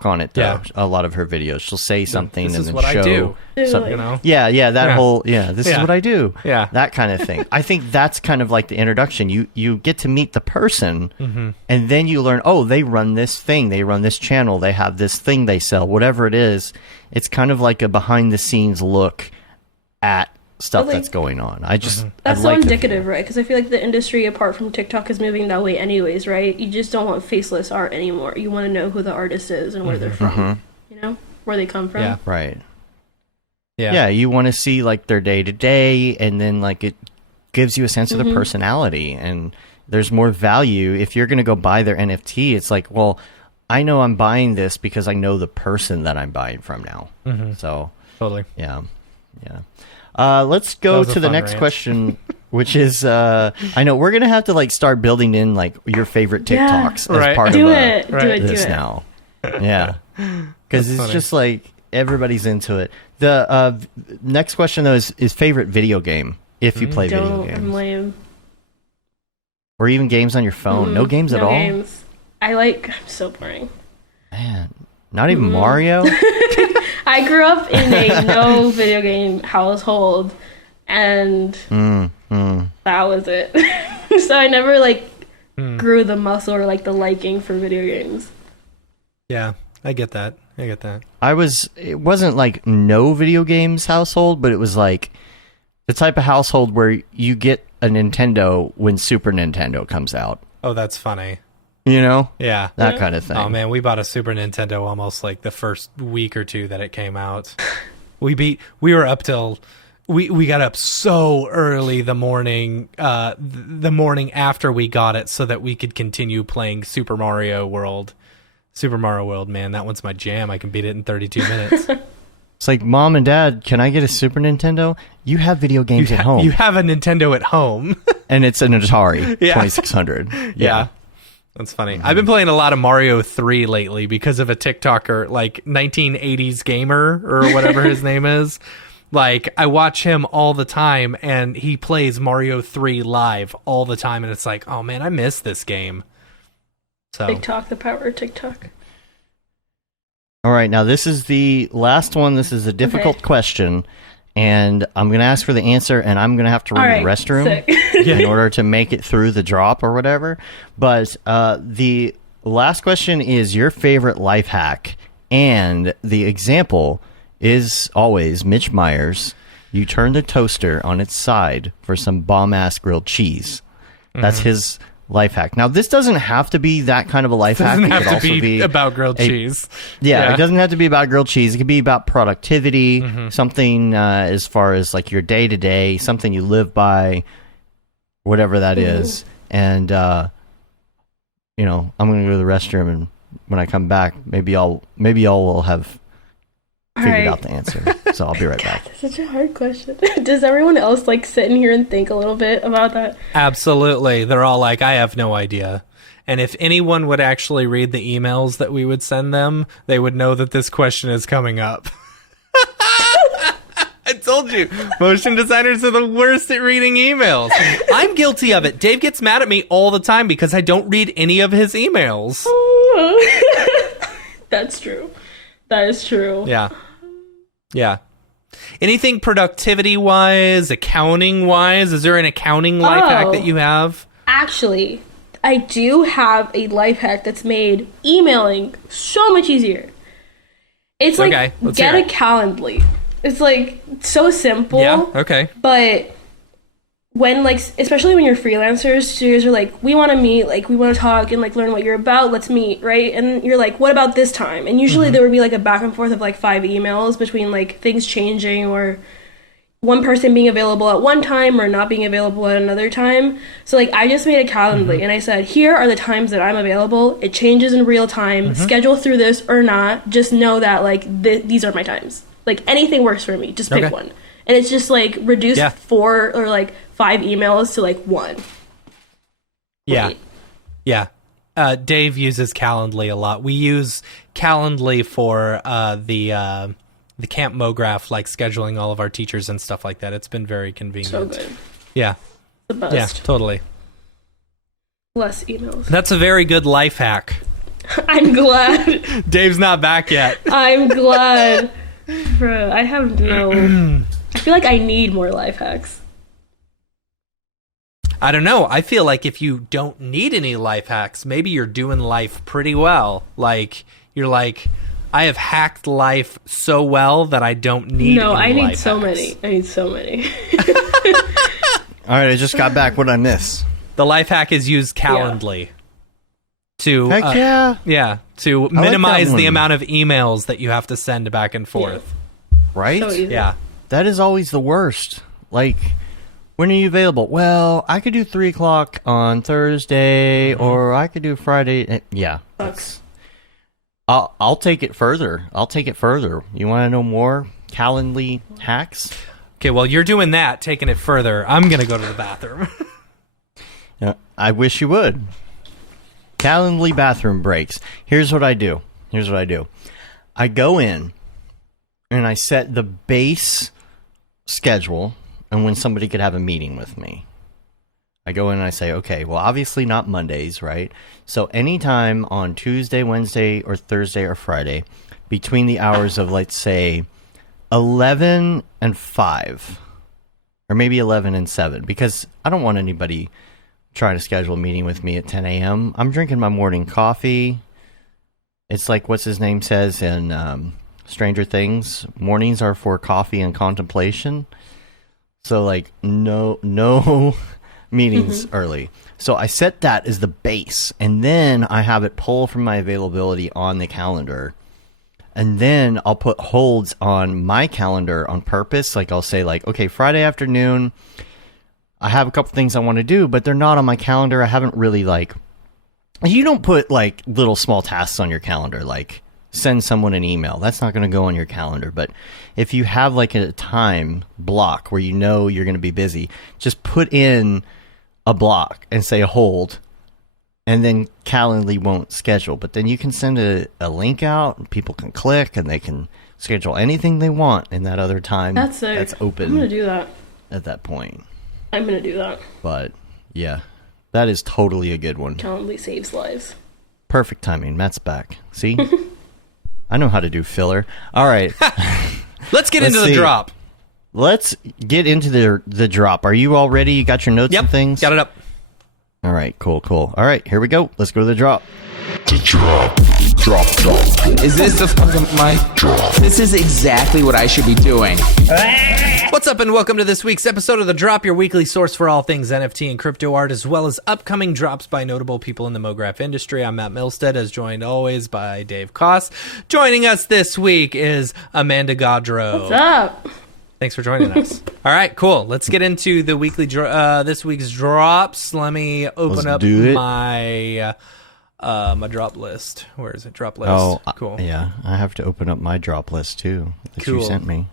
on it though. Yeah. A lot of her videos, she'll say something this and is then what show. I do. Some, you know? That whole this is what I do. Yeah, that kind of thing. I think that's kind of like the introduction. You get to meet the person, and then you learn. Oh, they run this thing. They run this channel. They have this thing they sell. Whatever it is, it's kind of like a behind the scenes look at stuff that's going on. That's so indicative, right? Because I feel like the industry apart from TikTok is moving that way anyways, right? You just don't want faceless art anymore. You want to know who the artist is and where they're from, you know, where they come from. Yeah, right. Yeah, you want to see like their day to day, and then like it gives you a sense of their personality, and there's more value if you're going to go buy their NFT. It's like, well, I know I'm buying this because I know the person that I'm buying from now. So totally, yeah. Let's go to the next question, which is I know we're gonna have to like start building in like your favorite TikToks as part do of it. This now. Yeah, because it's funny. Just like everybody's into it. The next question though is favorite video game if you play video games. I'm lame. Or even games on your phone. No games at all. Games. I'm so boring. Man, not even Mario. I grew up in a no video game household, and that was it. So I never grew the muscle or like the liking for video games. Yeah, I get that. It wasn't like no video games household, but it was like the type of household where you get a Nintendo when Super Nintendo comes out. Oh, that's funny. You know? Yeah. That kind of thing. Oh, man, we bought a Super Nintendo almost like the first week or two that it came out. We were up till... We got up so early the morning after we got it so that we could continue playing Super Mario World. Super Mario World, man, that one's my jam. I can beat it in 32 minutes. It's like, Mom and Dad, can I get a Super Nintendo? You have video games at home. You have a Nintendo at home. And it's an Atari 2600. Yeah. That's funny. I've been playing a lot of Mario 3 lately because of a TikToker, like 1980s gamer or whatever his name is. Like, I watch him all the time, and he plays Mario 3 live all the time, and it's like, oh man, I miss this game. So TikTok, the power of TikTok. All right, now this is the last one. This is a difficult question, and I'm going to ask for the answer, and I'm going to have to run the restroom in order to make it through the drop or whatever. But the last question is your favorite life hack, and the example is always Mitch Myers. You turn the toaster on its side for some bomb-ass grilled cheese. That's his life hack. Now, this doesn't have to be that kind of a life hack. It doesn't have to be about grilled cheese. Yeah, it doesn't have to be about grilled cheese. It could be about productivity, something as far as like your day-to-day, something you live by, whatever that is. And, you know, I'm going to go to the restroom, and when I come back, maybe y'all will have figured out the answer. So I'll be right back. That's such a hard question. Does everyone else like sit in here and think a little bit about that? Absolutely. They're all like, I have no idea. And if anyone would actually read the emails that we would send them, they would know that this question is coming up. I told you, motion designers are the worst at reading emails. I'm guilty of it. Dave gets mad at me all the time because I don't read any of his emails. That's true. That is true. Yeah. Anything productivity-wise, accounting-wise? Is there an accounting life hack that you have? Actually, I do have a life hack that's made emailing so much easier. It's like, get a Calendly. It's like so simple. Yeah, okay. But when like, especially when you're freelancers, studios are like, we want to meet, like we want to talk and like learn what you're about, let's meet, right? And you're like, what about this time? And usually there would be like a back and forth of like 5 emails between like things changing or one person being available at one time or not being available at another time. So like I just made a Calendly and I said, here are the times that I'm available. It changes in real time. Schedule through this or not. Just know that like these are my times. Like anything works for me. Just pick one. And it's just like reduced 4 or like 5 emails to like 1. Yeah. Dave uses Calendly a lot. We use Calendly for the Camp Mograph, like scheduling all of our teachers and stuff like that. It's been very convenient. So good. Yeah. The best. Yeah, totally. Less emails. That's a very good life hack. I'm glad. Dave's not back yet. I'm glad. Bruh, I have no... I feel like I need more life hacks. I don't know. I feel like if you don't need any life hacks, maybe you're doing life pretty well. Like, you're like, I have hacked life so well that I don't need any I need life so hacks. many. I need so many. All right, I just got back. What did I miss? The life hack is use Calendly to to minimize the amount of emails that you have to send back and forth. Right? So easy. Yeah. That is always the worst. Like, when are you available? Well, I could do 3 o'clock on Thursday, or I could do Friday. Yeah. Sucks. I'll take it further. You want to know more Calendly hacks? Okay, well, you're doing that, taking it further. I'm going to go to the bathroom. I wish you would. Calendly bathroom breaks. Here's what I do. I go in, and I set the base schedule and when somebody could have a meeting with me. I go in and I say, okay, well, obviously not Mondays, right? So anytime on Tuesday, Wednesday, or Thursday, or Friday, between the hours of, let's say, 11 and 5, or maybe 11 and 7, because I don't want anybody trying to schedule a meeting with me at 10 a.m. I'm drinking my morning coffee. It's like what's his name says in Stranger Things, mornings are for coffee and contemplation. So, like, no meetings early. So I set that as the base, and then I have it pull from my availability on the calendar. And then I'll put holds on my calendar on purpose. Like, I'll say, like, okay, Friday afternoon, I have a couple things I want to do, but they're not on my calendar. I haven't really, like... You don't put, like, little small tasks on your calendar, like send someone an email. That's not going to go on your calendar. But if you have, like, a time block where you know you're going to be busy, just put in a block and say hold, and then Calendly won't schedule. But then you can send a link out, and people can click, and they can schedule anything they want in that other time. That's sick. That's open. I'm gonna do that. At that point. I'm gonna do that. But yeah, that is totally a good one. Calendly saves lives. Perfect timing. Matt's back. See? I know how to do filler. All right. Let's get into the drop. Let's get into the drop. Are you all ready? You got your notes and things? Got it up. All right, cool. All right, here we go. Let's go to the drop. The drop. Is this the fucking mic drop? This is exactly what I should be doing. What's up, and welcome to this week's episode of The Drop, your weekly source for all things NFT and crypto art, as well as upcoming drops by notable people in the Mograph industry. I'm Matt Milstead, as joined always by Dave Koss. Joining us this week is Amanda Godreau. What's up? Thanks for joining us. All right, cool. Let's get into the weekly this week's drops. Let me open up my my drop list. Where is it? Drop list. Oh, cool. Yeah, I have to open up my drop list too that you sent me.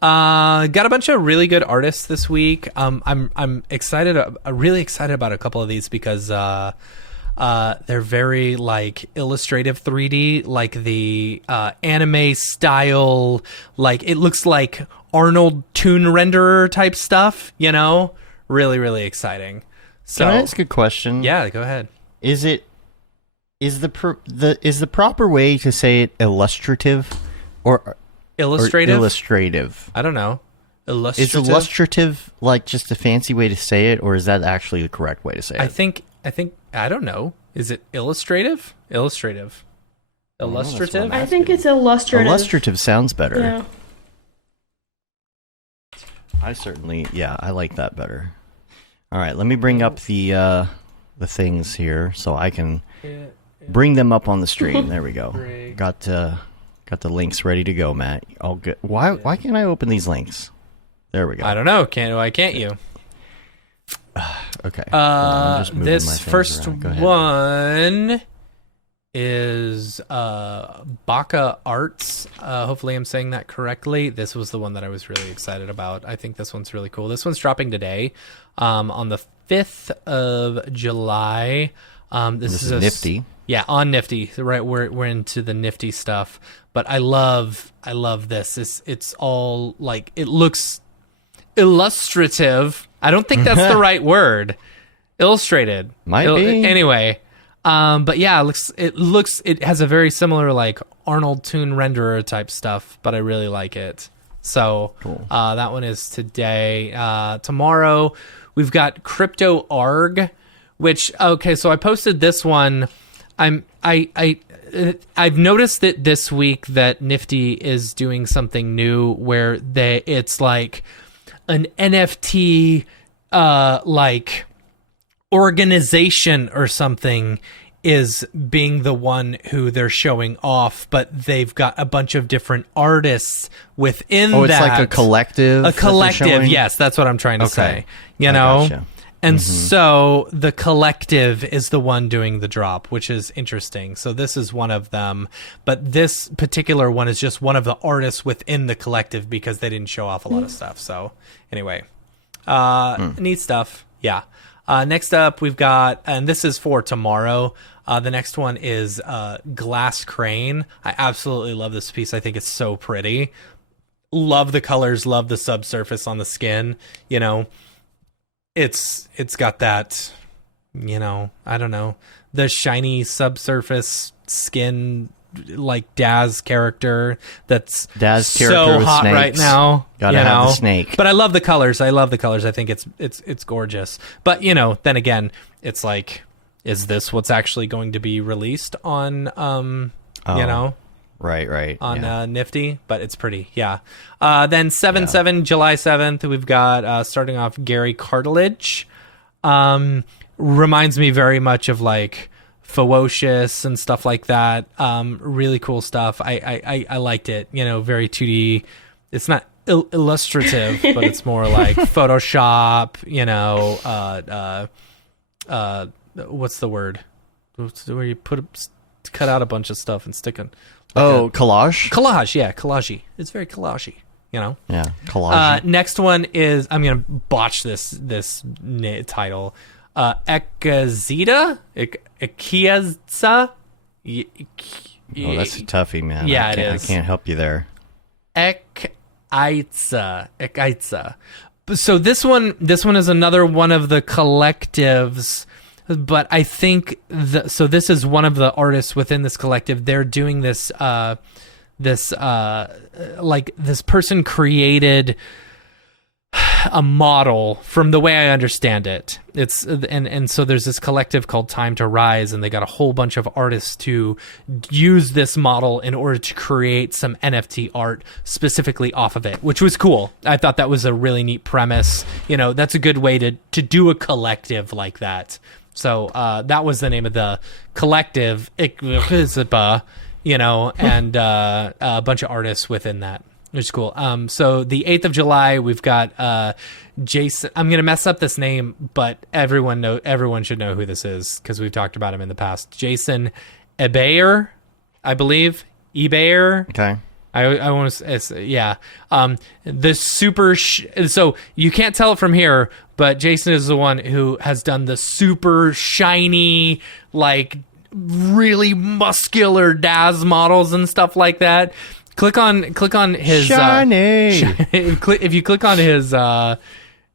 Got a bunch of really good artists this week. I'm excited. I'm really excited about a couple of these because they're very like illustrative 3D, like the anime style. Like it looks like Arnold toon renderer type stuff. You know, really, really exciting. So, can I ask a question? Yeah, go ahead. Is the proper way to say it illustrative or illustrative? Or illustrative. I don't know. Illustrative. Is illustrative like just a fancy way to say it, or is that actually the correct way to say it? I think I don't know. Is it illustrative? Illustrative. Illustrative? I think it's illustrative. Illustrative sounds better. Yeah. I like that better. All right, let me bring up the things here so I can bring them up on the screen. There we go. Got the links ready to go, Matt. All good. Why can't I open these links? There we go. I don't know. Why can't you? Okay. I'm just moving my this things first around. Go ahead. one is Baka Arts. Hopefully I'm saying that correctly. This was the one that I was really excited about. I think this one's really cool. This one's dropping today on the 5th of July. This is Nifty. Yeah, on Nifty. Right, we're into the Nifty stuff. But I love this. It's all like, it looks illustrative. I don't think that's the right word. Illustrated. Might be. Anyway, but yeah, it has a very similar like Arnold toon renderer type stuff, but I really like it. So cool. That one is today. Tomorrow we've got Crypto Arg, which so I posted this one. I've noticed that this week that Nifty is doing something new where it's like an NFT like organization or something is being the one who they're showing off, but they've got a bunch of different artists within that. Oh, it's like a collective? A collective, yes, that's what I'm trying to say. You know? Gotcha. And so the collective is the one doing the drop, which is interesting. So this is one of them, but this particular one is just one of the artists within the collective because they didn't show off a lot of stuff. So anyway, neat stuff. Yeah. Next up, we've got, and this is for tomorrow. The next one is Glass Crane. I absolutely love this piece. I think it's so pretty. Love the colors. Love the subsurface on the skin. You know, it's got that, you know, I don't know, the shiny subsurface skin, like Daz character that's so hot right now. Gotta have the snake. But I love the colors. I think it's gorgeous. But you know, then again, it's like, is this what's actually going to be released on you know? Right. On Nifty, but it's pretty, yeah. Then July 7th, we've got starting off Gary Cartilage. Reminds me very much of like Ferocious and stuff like that. Really cool stuff. I liked it. You know, very 2D. It's not illustrative, but it's more like Photoshop. You know, what's the word? Where you cut out a bunch of stuff and stick it. Collage? Collage, yeah, collagey. It's very collagey, you know? Yeah, collage. Next one is, I'm going to botch this title. Ekazita? Ekiaza? Oh, that's a toughie, man. Yeah, it is. I can't help you there. Ekaitsa. So this one is another one of the collectives, but I think so this is one of the artists within this collective. They're doing this this person created a model from the way I understand it. It's and so there's this collective called Time to Rise, and they got a whole bunch of artists to use this model in order to create some NFT art specifically off of it, which was cool. I thought that was a really neat premise. That's a good way to do a collective like that. So that was the name of the collective, and a bunch of artists within that. Which is cool. So the 8th of July, we've got Jason. I'm going to mess up this name, but everyone should know who this is because we've talked about him in the past. Jason Ebayer, I believe. Ebayer. Okay. I want to, yeah. The super, so you can't tell it from here, but Jason is the one who has done the super shiny, like really muscular DAZ models and stuff like that. Click on his shiny. If you click on his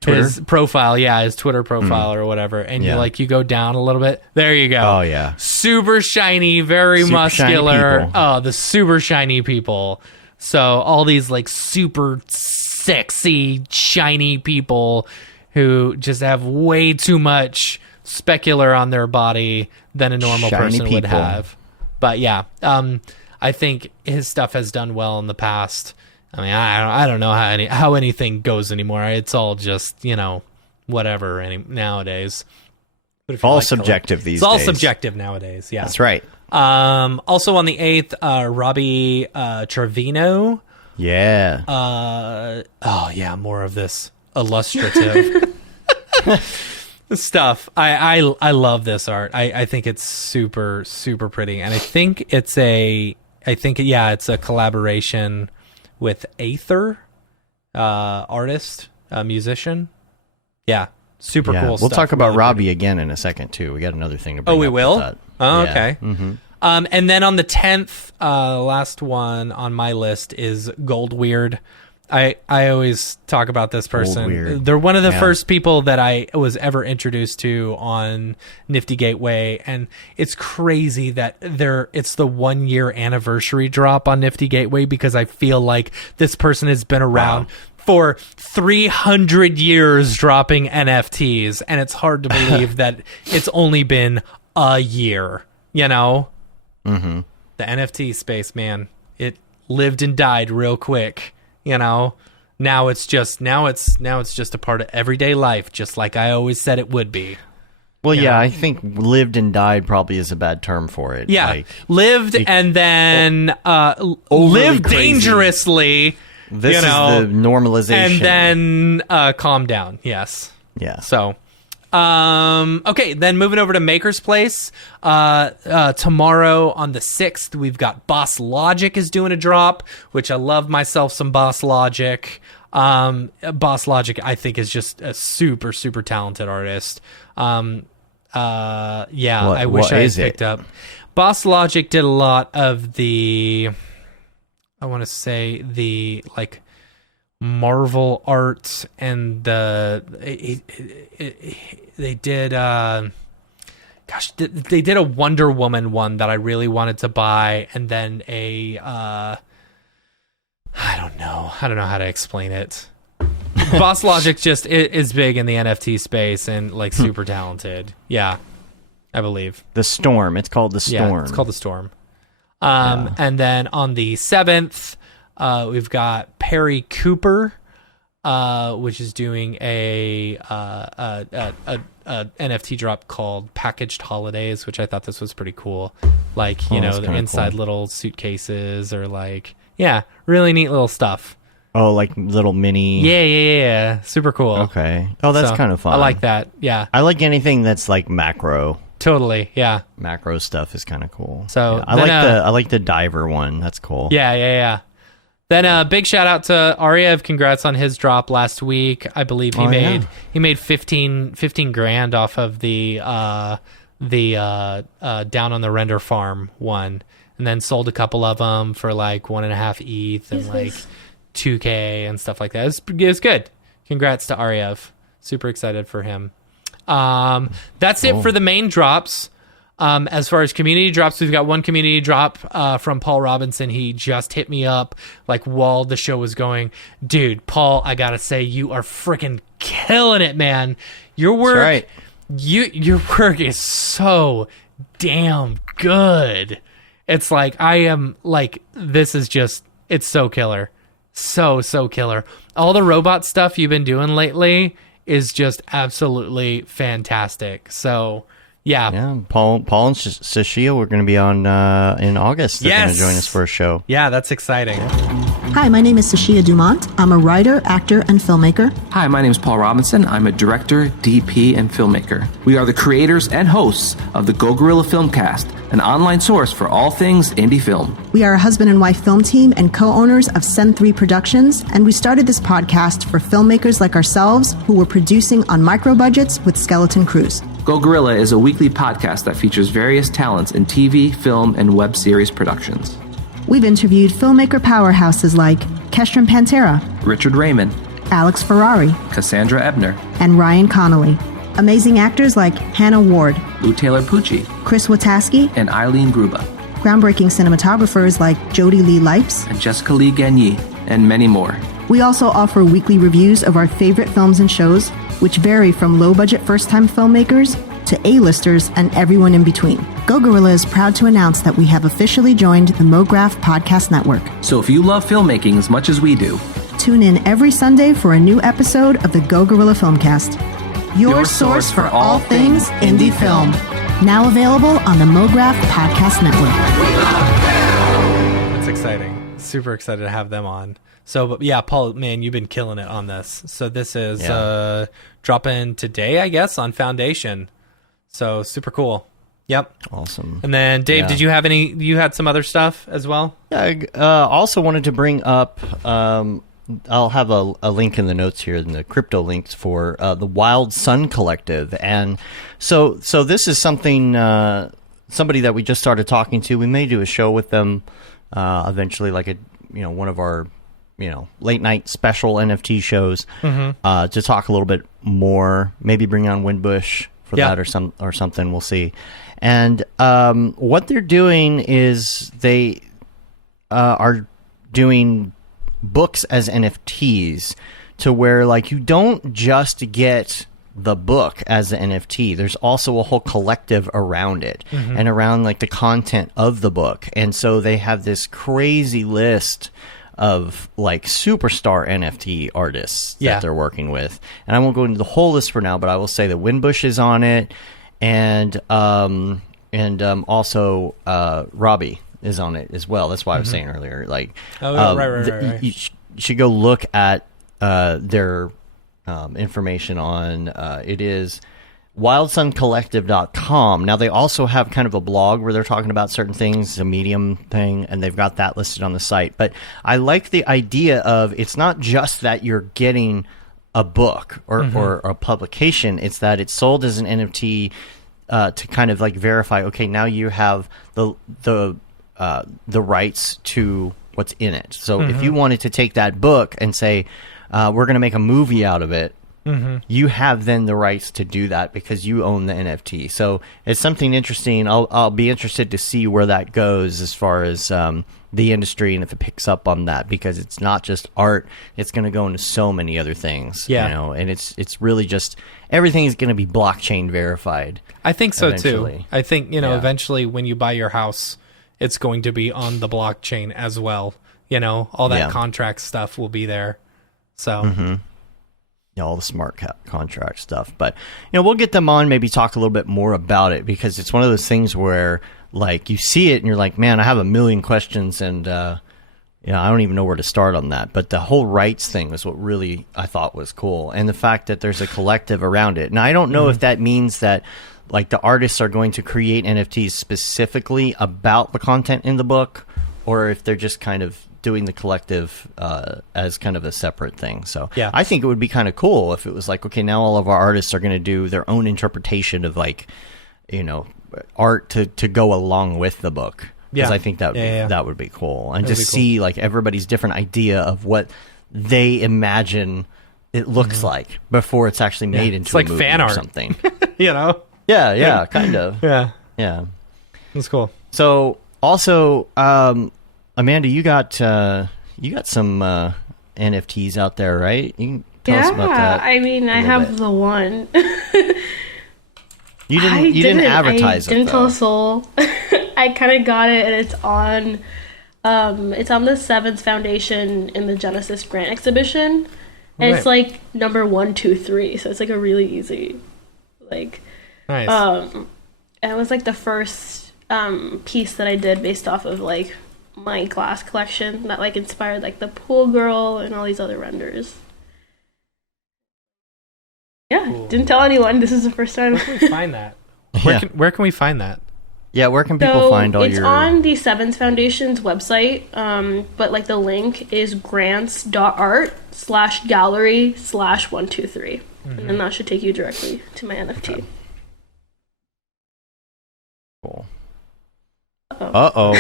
his profile, his Twitter profile or whatever, and you go down a little bit. There you go. Oh yeah, super shiny, very super muscular. Shiny oh, the super shiny people. So all these like super sexy, shiny people who just have way too much specular on their body than a normal shiny person would people. have. But yeah, I think his stuff has done well in the past. I mean, I don't know how anything goes anymore. It's all just, whatever nowadays. But all subjective these days. It's all subjective nowadays, yeah. That's right. Also on the 8th, Robbie Trevino. Yeah. More of this illustrative stuff. I love this art. I think it's super, super pretty. And I think it's a collaboration with Aether, artist, musician. Yeah, super cool We'll stuff. talk about Really Robbie pretty. again in a second, too. We got another thing to bring up. Oh, we will? With that. Oh, Yeah. okay. Mm-hmm. And then on the 10th, last one on my list is Gold Weird. I always talk about this person. Weird. They're one of the first people that I was ever introduced to on Nifty Gateway, and it's crazy that it's the 1 year anniversary drop on Nifty Gateway because I feel like this person has been around for 300 years dropping NFTs, and it's hard to believe that it's only been a year. Mm-hmm. The NFT space, man, it lived and died real quick. Now it's just a part of everyday life, just like I always said it would be. Well, I think lived and died probably is a bad term for it. Yeah, Like, lived and then lived crazy. dangerously. this is the normalization. And then calm down. Yes. Yeah. So, okay, then moving over to Maker's Place. Tomorrow on the 6th, we've got Boss Logic is doing a drop, which I love myself some Boss Logic. Boss Logic, I think, is just a super, super talented artist. I wish I had picked up. Boss Logic did a lot of the, I want to say the like Marvel art and they did they did a Wonder Woman one that I really wanted to buy, and then I don't know how to explain it. Boss Logic just is big in the NFT space and like super talented. Yeah, I believe. The Storm. It's called The Storm. Yeah, it's called The Storm. And then on the 7th, we've got Perry Cooper, which is doing a NFT drop called Packaged Holidays, which I thought this was pretty cool. Like, the inside little suitcases or like, really neat little stuff. Oh, like little mini. Yeah. Super cool. Okay. Oh, that's kind of fun. I like that. Yeah. I like anything that's like macro. Totally. Yeah. Macro stuff is kind of cool. So I like the diver one. That's cool. Yeah. Then big shout out to Ariev. Congrats on his drop last week. I believe he made 15 grand off of the Down on the Render Farm one, and then sold a couple of them for like 1.5 ETH and like 2K and stuff like that. It's good. Congrats to Ariev. Super excited for him. That's it for the main drops. As far as community drops, we've got one community drop from Paul Robinson. He just hit me up like while the show was going. Dude, Paul, I gotta say, you are freaking killing it, man. Your work, that's right. Your work is so damn good. It's like I am like, this is just, it's so killer, so killer. All the robot stuff you've been doing lately is just absolutely fantastic. So. Yeah, Paul and Sashia, we're going to be on in August. They're going to join us for a show. Yeah, that's exciting. Hi, my name is Sashia Dumont. I'm a writer, actor, and filmmaker. Hi, my name is Paul Robinson. I'm a director, DP, and filmmaker. We are the creators and hosts of the Go Gorilla Filmcast, an online source for all things indie film. We are a husband and wife film team and co-owners of Send 3 Productions, and we started this podcast for filmmakers like ourselves who were producing on micro budgets with skeleton crews. Go Gorilla is a weekly podcast that features various talents in TV, film, and web series productions. We've interviewed filmmaker powerhouses like Kestrin Pantera, Richard Raymond, Alex Ferrari, Cassandra Ebner, and Ryan Connolly. Amazing actors like Hannah Ward, Lou Taylor Pucci, Chris Wataski, and Eileen Gruba. Groundbreaking cinematographers like Jody Lee Lipes, and Jessica Lee Gagné, and many more. We also offer weekly reviews of our favorite films and shows, which vary from low-budget first-time filmmakers to A-listers and everyone in between. Go Gorilla is proud to announce that we have officially joined the Mograph Podcast Network. So if you love filmmaking as much as we do, tune in every Sunday for a new episode of the Go Gorilla Filmcast, your source for all things indie film. Now available on the Mograph Podcast Network. That's exciting. Super excited to have them on. So, but yeah, Paul, man, you've been killing it on this. So this is dropping today, I guess, on Foundation. So super cool. Yep. Awesome. And then Dave, did you have any? You had some other stuff as well? Yeah. I also wanted to bring up. I'll have a link in the notes here in the crypto links for the Wild Sun Collective, and so this is something somebody that we just started talking to. We may do a show with them eventually, like one of our late night special NFT shows to talk a little bit more. Maybe bring on Windbush for that or something. We'll see. And what they're doing is they are doing books as NFTs to where like you don't just get the book as an NFT. There's also a whole collective around it and around like the content of the book. And so they have this crazy list of like superstar NFT artists that they're working with. And I won't go into the whole list for now, but I will say that Windbush is on it, and also Robbie is on it as well. That's why I was saying earlier, like, right. You should go look at their information on it is wildsuncollective.com. Now they also have kind of a blog where they're talking about certain things, a Medium thing, and they've got that listed on the site. But I like the idea of it's not just that you're getting a book or a publication, it's that it's sold as an NFT to kind of like verify, okay, now you have the rights to what's in it. So if you wanted to take that book and say, we're going to make a movie out of it, you have then the rights to do that because you own the NFT. So it's something interesting. I'll be interested to see where that goes as far as the industry and if it picks up on that, because it's not just art. It's going to go into so many other things. Yeah. And it's really just everything is going to be blockchain verified. I think so eventually. too. I think eventually when you buy your house, it's going to be on the blockchain as well. All that contract stuff will be there. So. All the smart contract stuff. But, we'll get them on, maybe talk a little bit more about it, because it's one of those things where, like, you see it and you're like, man, I have a million questions, and, I don't even know where to start on that. But the whole rights thing was what really I thought was cool. And the fact that there's a collective around it. Now, I don't know if that means that, like, the artists are going to create NFTs specifically about the content in the book, or if they're just kind of doing the collective as kind of a separate thing. So Yeah. I think it would be kind of cool if it was like, okay, now all of our artists are going to do their own interpretation of like, art to go along with the book. Because I think that would be cool, and just see like everybody's different idea of what they imagine it looks like before it's actually made into it's like a movie fan or art. something. Yeah, kind of. Yeah. That's cool. So also, Amanda, you got some NFTs out there, right? You can tell us about that. I mean, I have the one. You didn't advertise it. Didn't tell a soul. I kind of got it, and it's on the Sevens Foundation in the Genesis Grant exhibition, and it's like number 1, 2, 3. So it's like a really easy, like, nice. And it was like the first piece that I did based off of like my glass collection that like inspired like the pool girl and all these other renders. Yeah, cool. Didn't tell anyone. This is the first time. Where can we find that? Where can we find that? Yeah, where can people find all your... It's on the Sevens Foundation's website, but like the link is grants.art/gallery/123. And then that should take you directly to my NFT. Okay. Cool. Uh-oh.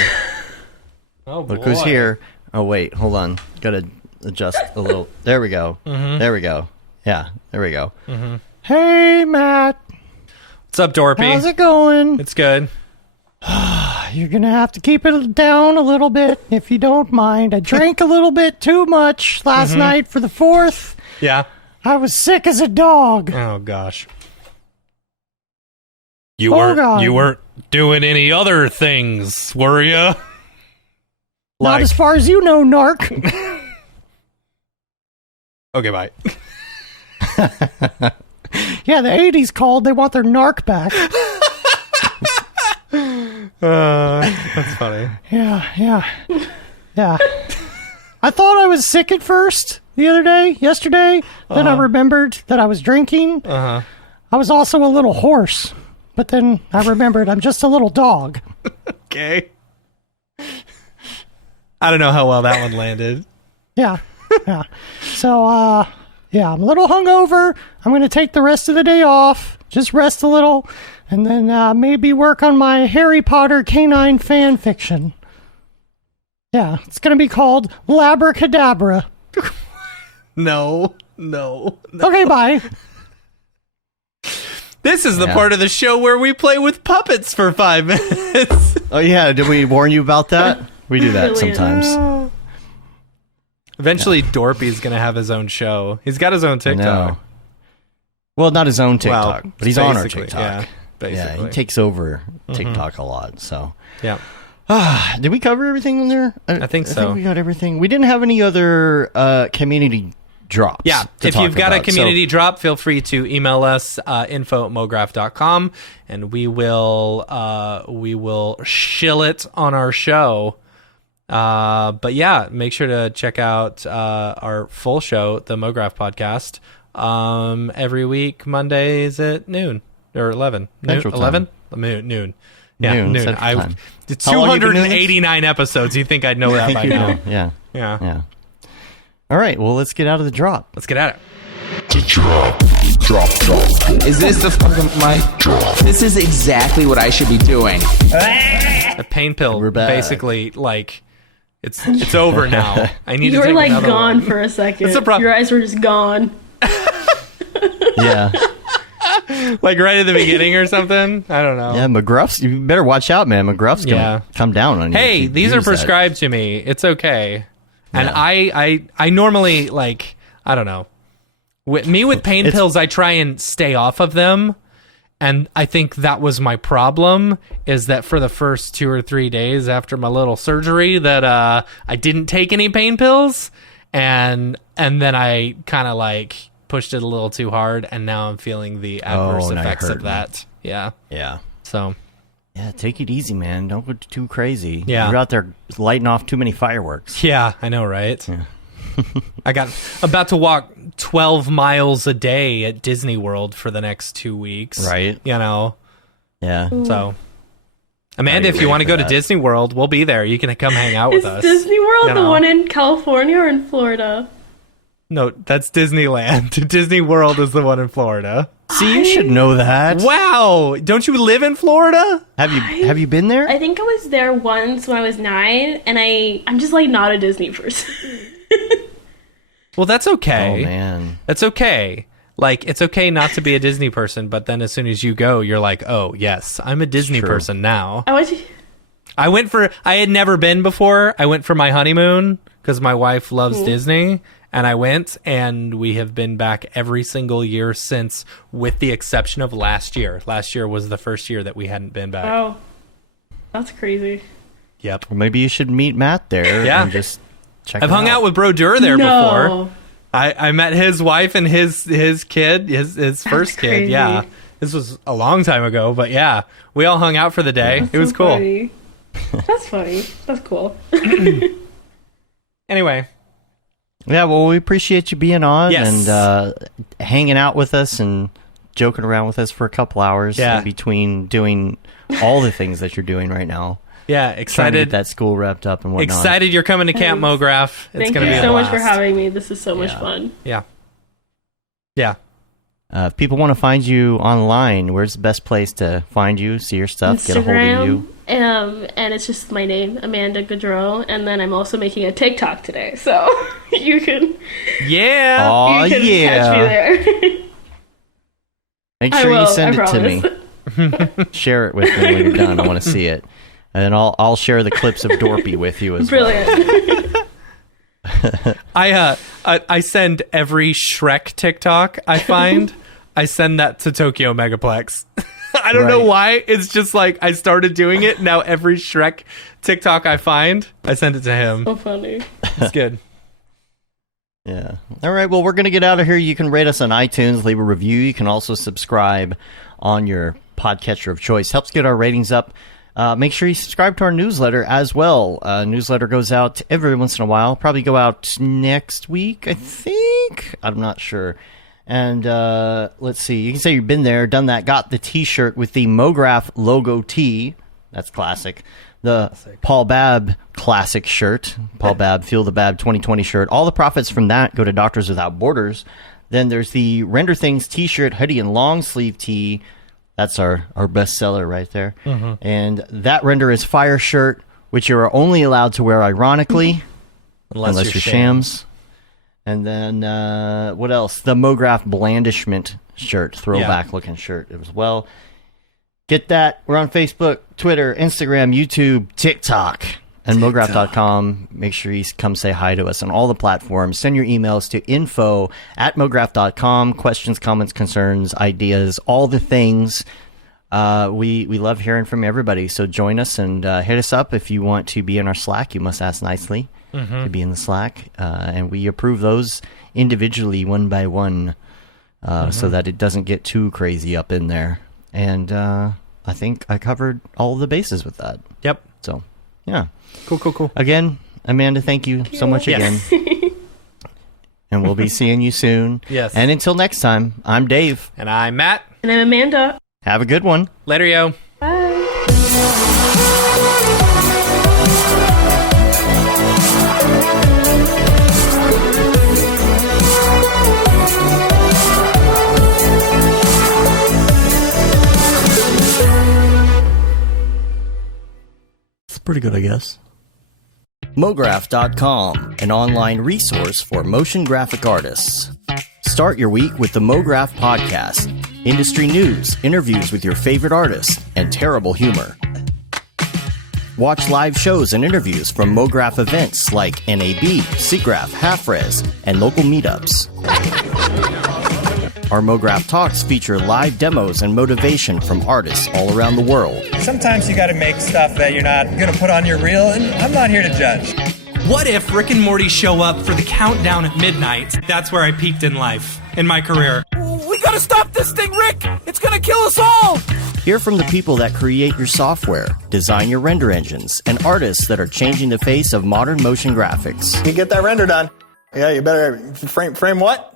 Oh, boy. Look who's here. Oh, wait, hold on. Gotta adjust a little. There we go. There we go. Yeah, there we go. Hey, Matt. What's up, Dorpy? How's it going? It's good. You're going to have to keep it down a little bit, if you don't mind. I drank a little bit too much last night for the 4th. Yeah. I was sick as a dog. Oh, gosh. You weren't doing any other things, were you? Not as far as you know, narc. Okay, bye. Yeah, the 80s called. They want their narc back. That's funny. Yeah. I thought I was sick at first yesterday. Then I remembered that I was drinking. I was also a little hoarse. But then I remembered I'm just a little dog. Okay. I don't know how well that one landed. Yeah. So, I'm a little hungover. I'm going to take the rest of the day off. Just rest a little. And then maybe work on my Harry Potter canine fan fiction. Yeah, it's going to be called Labracadabra. No. Okay, bye. This is the part of the show where we play with puppets for 5 minutes. Oh, yeah. Did we warn you about that? We do that sometimes. Eventually, Dorpy's going to have his own show. He's got his own TikTok. Well, not his own TikTok, but he's on our TikTok. Yeah, basically. Yeah, he takes over TikTok a lot, so. Yeah. Did we cover everything on there? I think so. I think we got everything. We didn't have any other community drops. Yeah, if you've got a community drop, feel free to email us, info@mograph.com, and we will shill it on our show. But yeah, make sure to check out our full show, the Mograph podcast, every week, Mondays at noon or 11. Central time. 11? Noon. Yeah, noon. Central time. 289 episodes. You think I'd know that by now? Yeah. All right, well, let's get out of the drop. Let's get at it. Drop. Is this the fucking mic? This is exactly what I should be doing. A pain pill, We're back. Basically, like, it's over now. I need You to were take like another gone one. for a second. That's the problem. Your eyes were just gone. Yeah. Like right at the beginning or something. I don't know. Yeah, McGruff's, you better watch out, man. McGruff's going to come down on you. Hey, if you these are use that. prescribed to me. It's okay. And Yeah. I normally, like, I don't know. With pain pills, I try and stay off of them. And I think that was my problem, is that for the first 2 or 3 days after my little surgery that I didn't take any pain pills. And then I kind of like pushed it a little too hard, and now I'm feeling the adverse effects of that. Yeah. So. Yeah, take it easy, man. Don't go too crazy. Yeah. You're out there lighting off too many fireworks. Yeah, I know, right? Yeah. I'm about to walk 12 miles a day at Disney World for the next 2 weeks. Right. You know? Yeah. So, Amanda, if you want to go to Disney World, we'll be there. You can come hang out with us. Is Disney World the one in California or in Florida? No, that's Disneyland. Disney World is the one in Florida. See, you should know that. Wow, don't you live in Florida? Have you been there? I think I was there once when I was 9, and I'm just like not a Disney person. Well, that's okay. Oh man, that's okay. Like, it's okay not to be a Disney person, but then as soon as you go, you're like, oh yes, I'm a Disney person now. I had never been before. I went for my honeymoon because my wife loves Disney. And I went, and we have been back every single year since, with the exception of last year. Last year was the first year that we hadn't been back. Oh, that's crazy. Yep. Well, maybe you should meet Matt there and just check I've hung out with Bro Dur there before. I met his wife and his kid, his first kid. Yeah. This was a long time ago, but yeah. We all hung out for the day. That's it was so cool. Funny. That's funny. That's cool. Anyway. Yeah, well, we appreciate you being on and hanging out with us and joking around with us for a couple hours in between doing all the things that you're doing right now. Yeah, Trying to excited. get that school wrapped up and whatnot. Excited you're coming to Camp Mograph. It's Thank going to be you a so blast. much for having me. This is so much fun. Yeah. Yeah. If people want to find you online, where's the best place to find you, see your stuff, Instagram, get a hold of you? And it's just my name, Amanda Godreau, and then I'm also making a TikTok today, so you can catch me there. Make sure you send it to me. Share it with me when you're done. I want to see it. And then I'll share the clips of Dorpy with you as well. I send every Shrek TikTok I find. I send that to Tokyo Megaplex. I don't know why. It's just like I started doing it. Now every Shrek TikTok I find, I send it to him. So funny. It's good. Yeah. All right. Well, we're going to get out of here. You can rate us on iTunes, leave a review. You can also subscribe on your podcatcher of choice. Helps get our ratings up. Make sure you subscribe to our newsletter as well. Newsletter goes out every once in a while. Probably go out next week, I think. I'm not sure. And let's see. You can say you've been there, done that, got the T-shirt with the Mograph logo T. That's classic. The Paul Babb classic shirt. Paul Babb, Feel the Babb 2020 shirt. All the profits from that go to Doctors Without Borders. Then there's the Render Things T-shirt, hoodie, and long sleeve tee. That's our best seller right there. Mm-hmm. And that render is Fire shirt, which you are only allowed to wear ironically, unless you're shams. And then, what else? The Mograph Blandishment shirt, throwback looking shirt as well. Get that. We're on Facebook, Twitter, Instagram, YouTube, TikTok, and Mograph.com. Make sure you come say hi to us on all the platforms. Send your emails to info@Mograph.com. Questions, comments, concerns, ideas, all the things. We love hearing from everybody. So join us and hit us up if you want to be in our Slack. You must ask nicely to be in the Slack. And we approve those individually one by one so that it doesn't get too crazy up in there. And I think I covered all the bases with that. Yep. So, yeah. Cool. Again, Amanda, thank you so much again. And we'll be seeing you soon. Yes. And until next time, I'm Dave. And I'm Matt. And I'm Amanda. Have a good one. Later, yo. Bye. It's pretty good, I guess. Mograph.com, an online resource for motion graphic artists. Start your week with the Mograph podcast. Industry news, interviews with your favorite artists, and terrible humor. Watch live shows and interviews from Mograph events like NAB, SIGGRAPH, Half-Res, and local meetups. Our Mograph Talks feature live demos and motivation from artists all around the world. Sometimes you gotta make stuff that you're not gonna put on your reel, and I'm not here to judge. What if Rick and Morty show up for the countdown at midnight? That's where I peaked in life, in my career. We gotta stop this thing, Rick! It's gonna kill us all! Hear from the people that create your software, design your render engines, and artists that are changing the face of modern motion graphics. You get that render done. Yeah, you better frame what?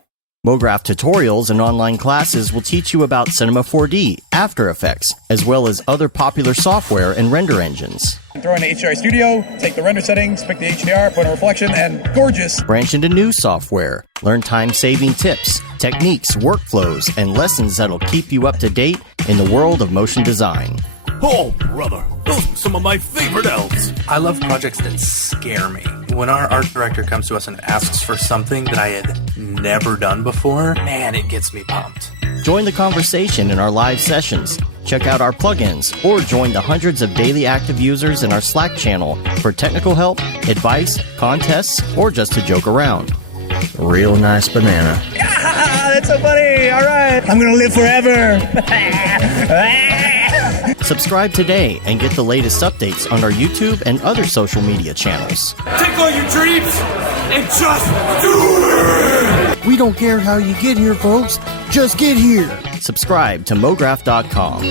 Mograph tutorials and online classes will teach you about Cinema 4D, After Effects, as well as other popular software and render engines. Throw in the HDR Studio, take the render settings, pick the HDR, put in a reflection, and gorgeous. Branch into new software. Learn time-saving tips, techniques, workflows, and lessons that'll keep you up to date in the world of motion design. Oh, brother, those are some of my favorite elves. I love projects that scare me. When our art director comes to us and asks for something that I had never done before, man, it gets me pumped. Join the conversation in our live sessions. Check out our plugins or join the hundreds of daily active users in our Slack channel for technical help, advice, contests, or just to joke around. Real nice banana. Yeah, that's so funny. All right. I'm going to live forever. Subscribe today and get the latest updates on our YouTube and other social media channels. Take all your dreams and just do it! We don't care how you get here, folks. Just get here. Subscribe to Mograph.com.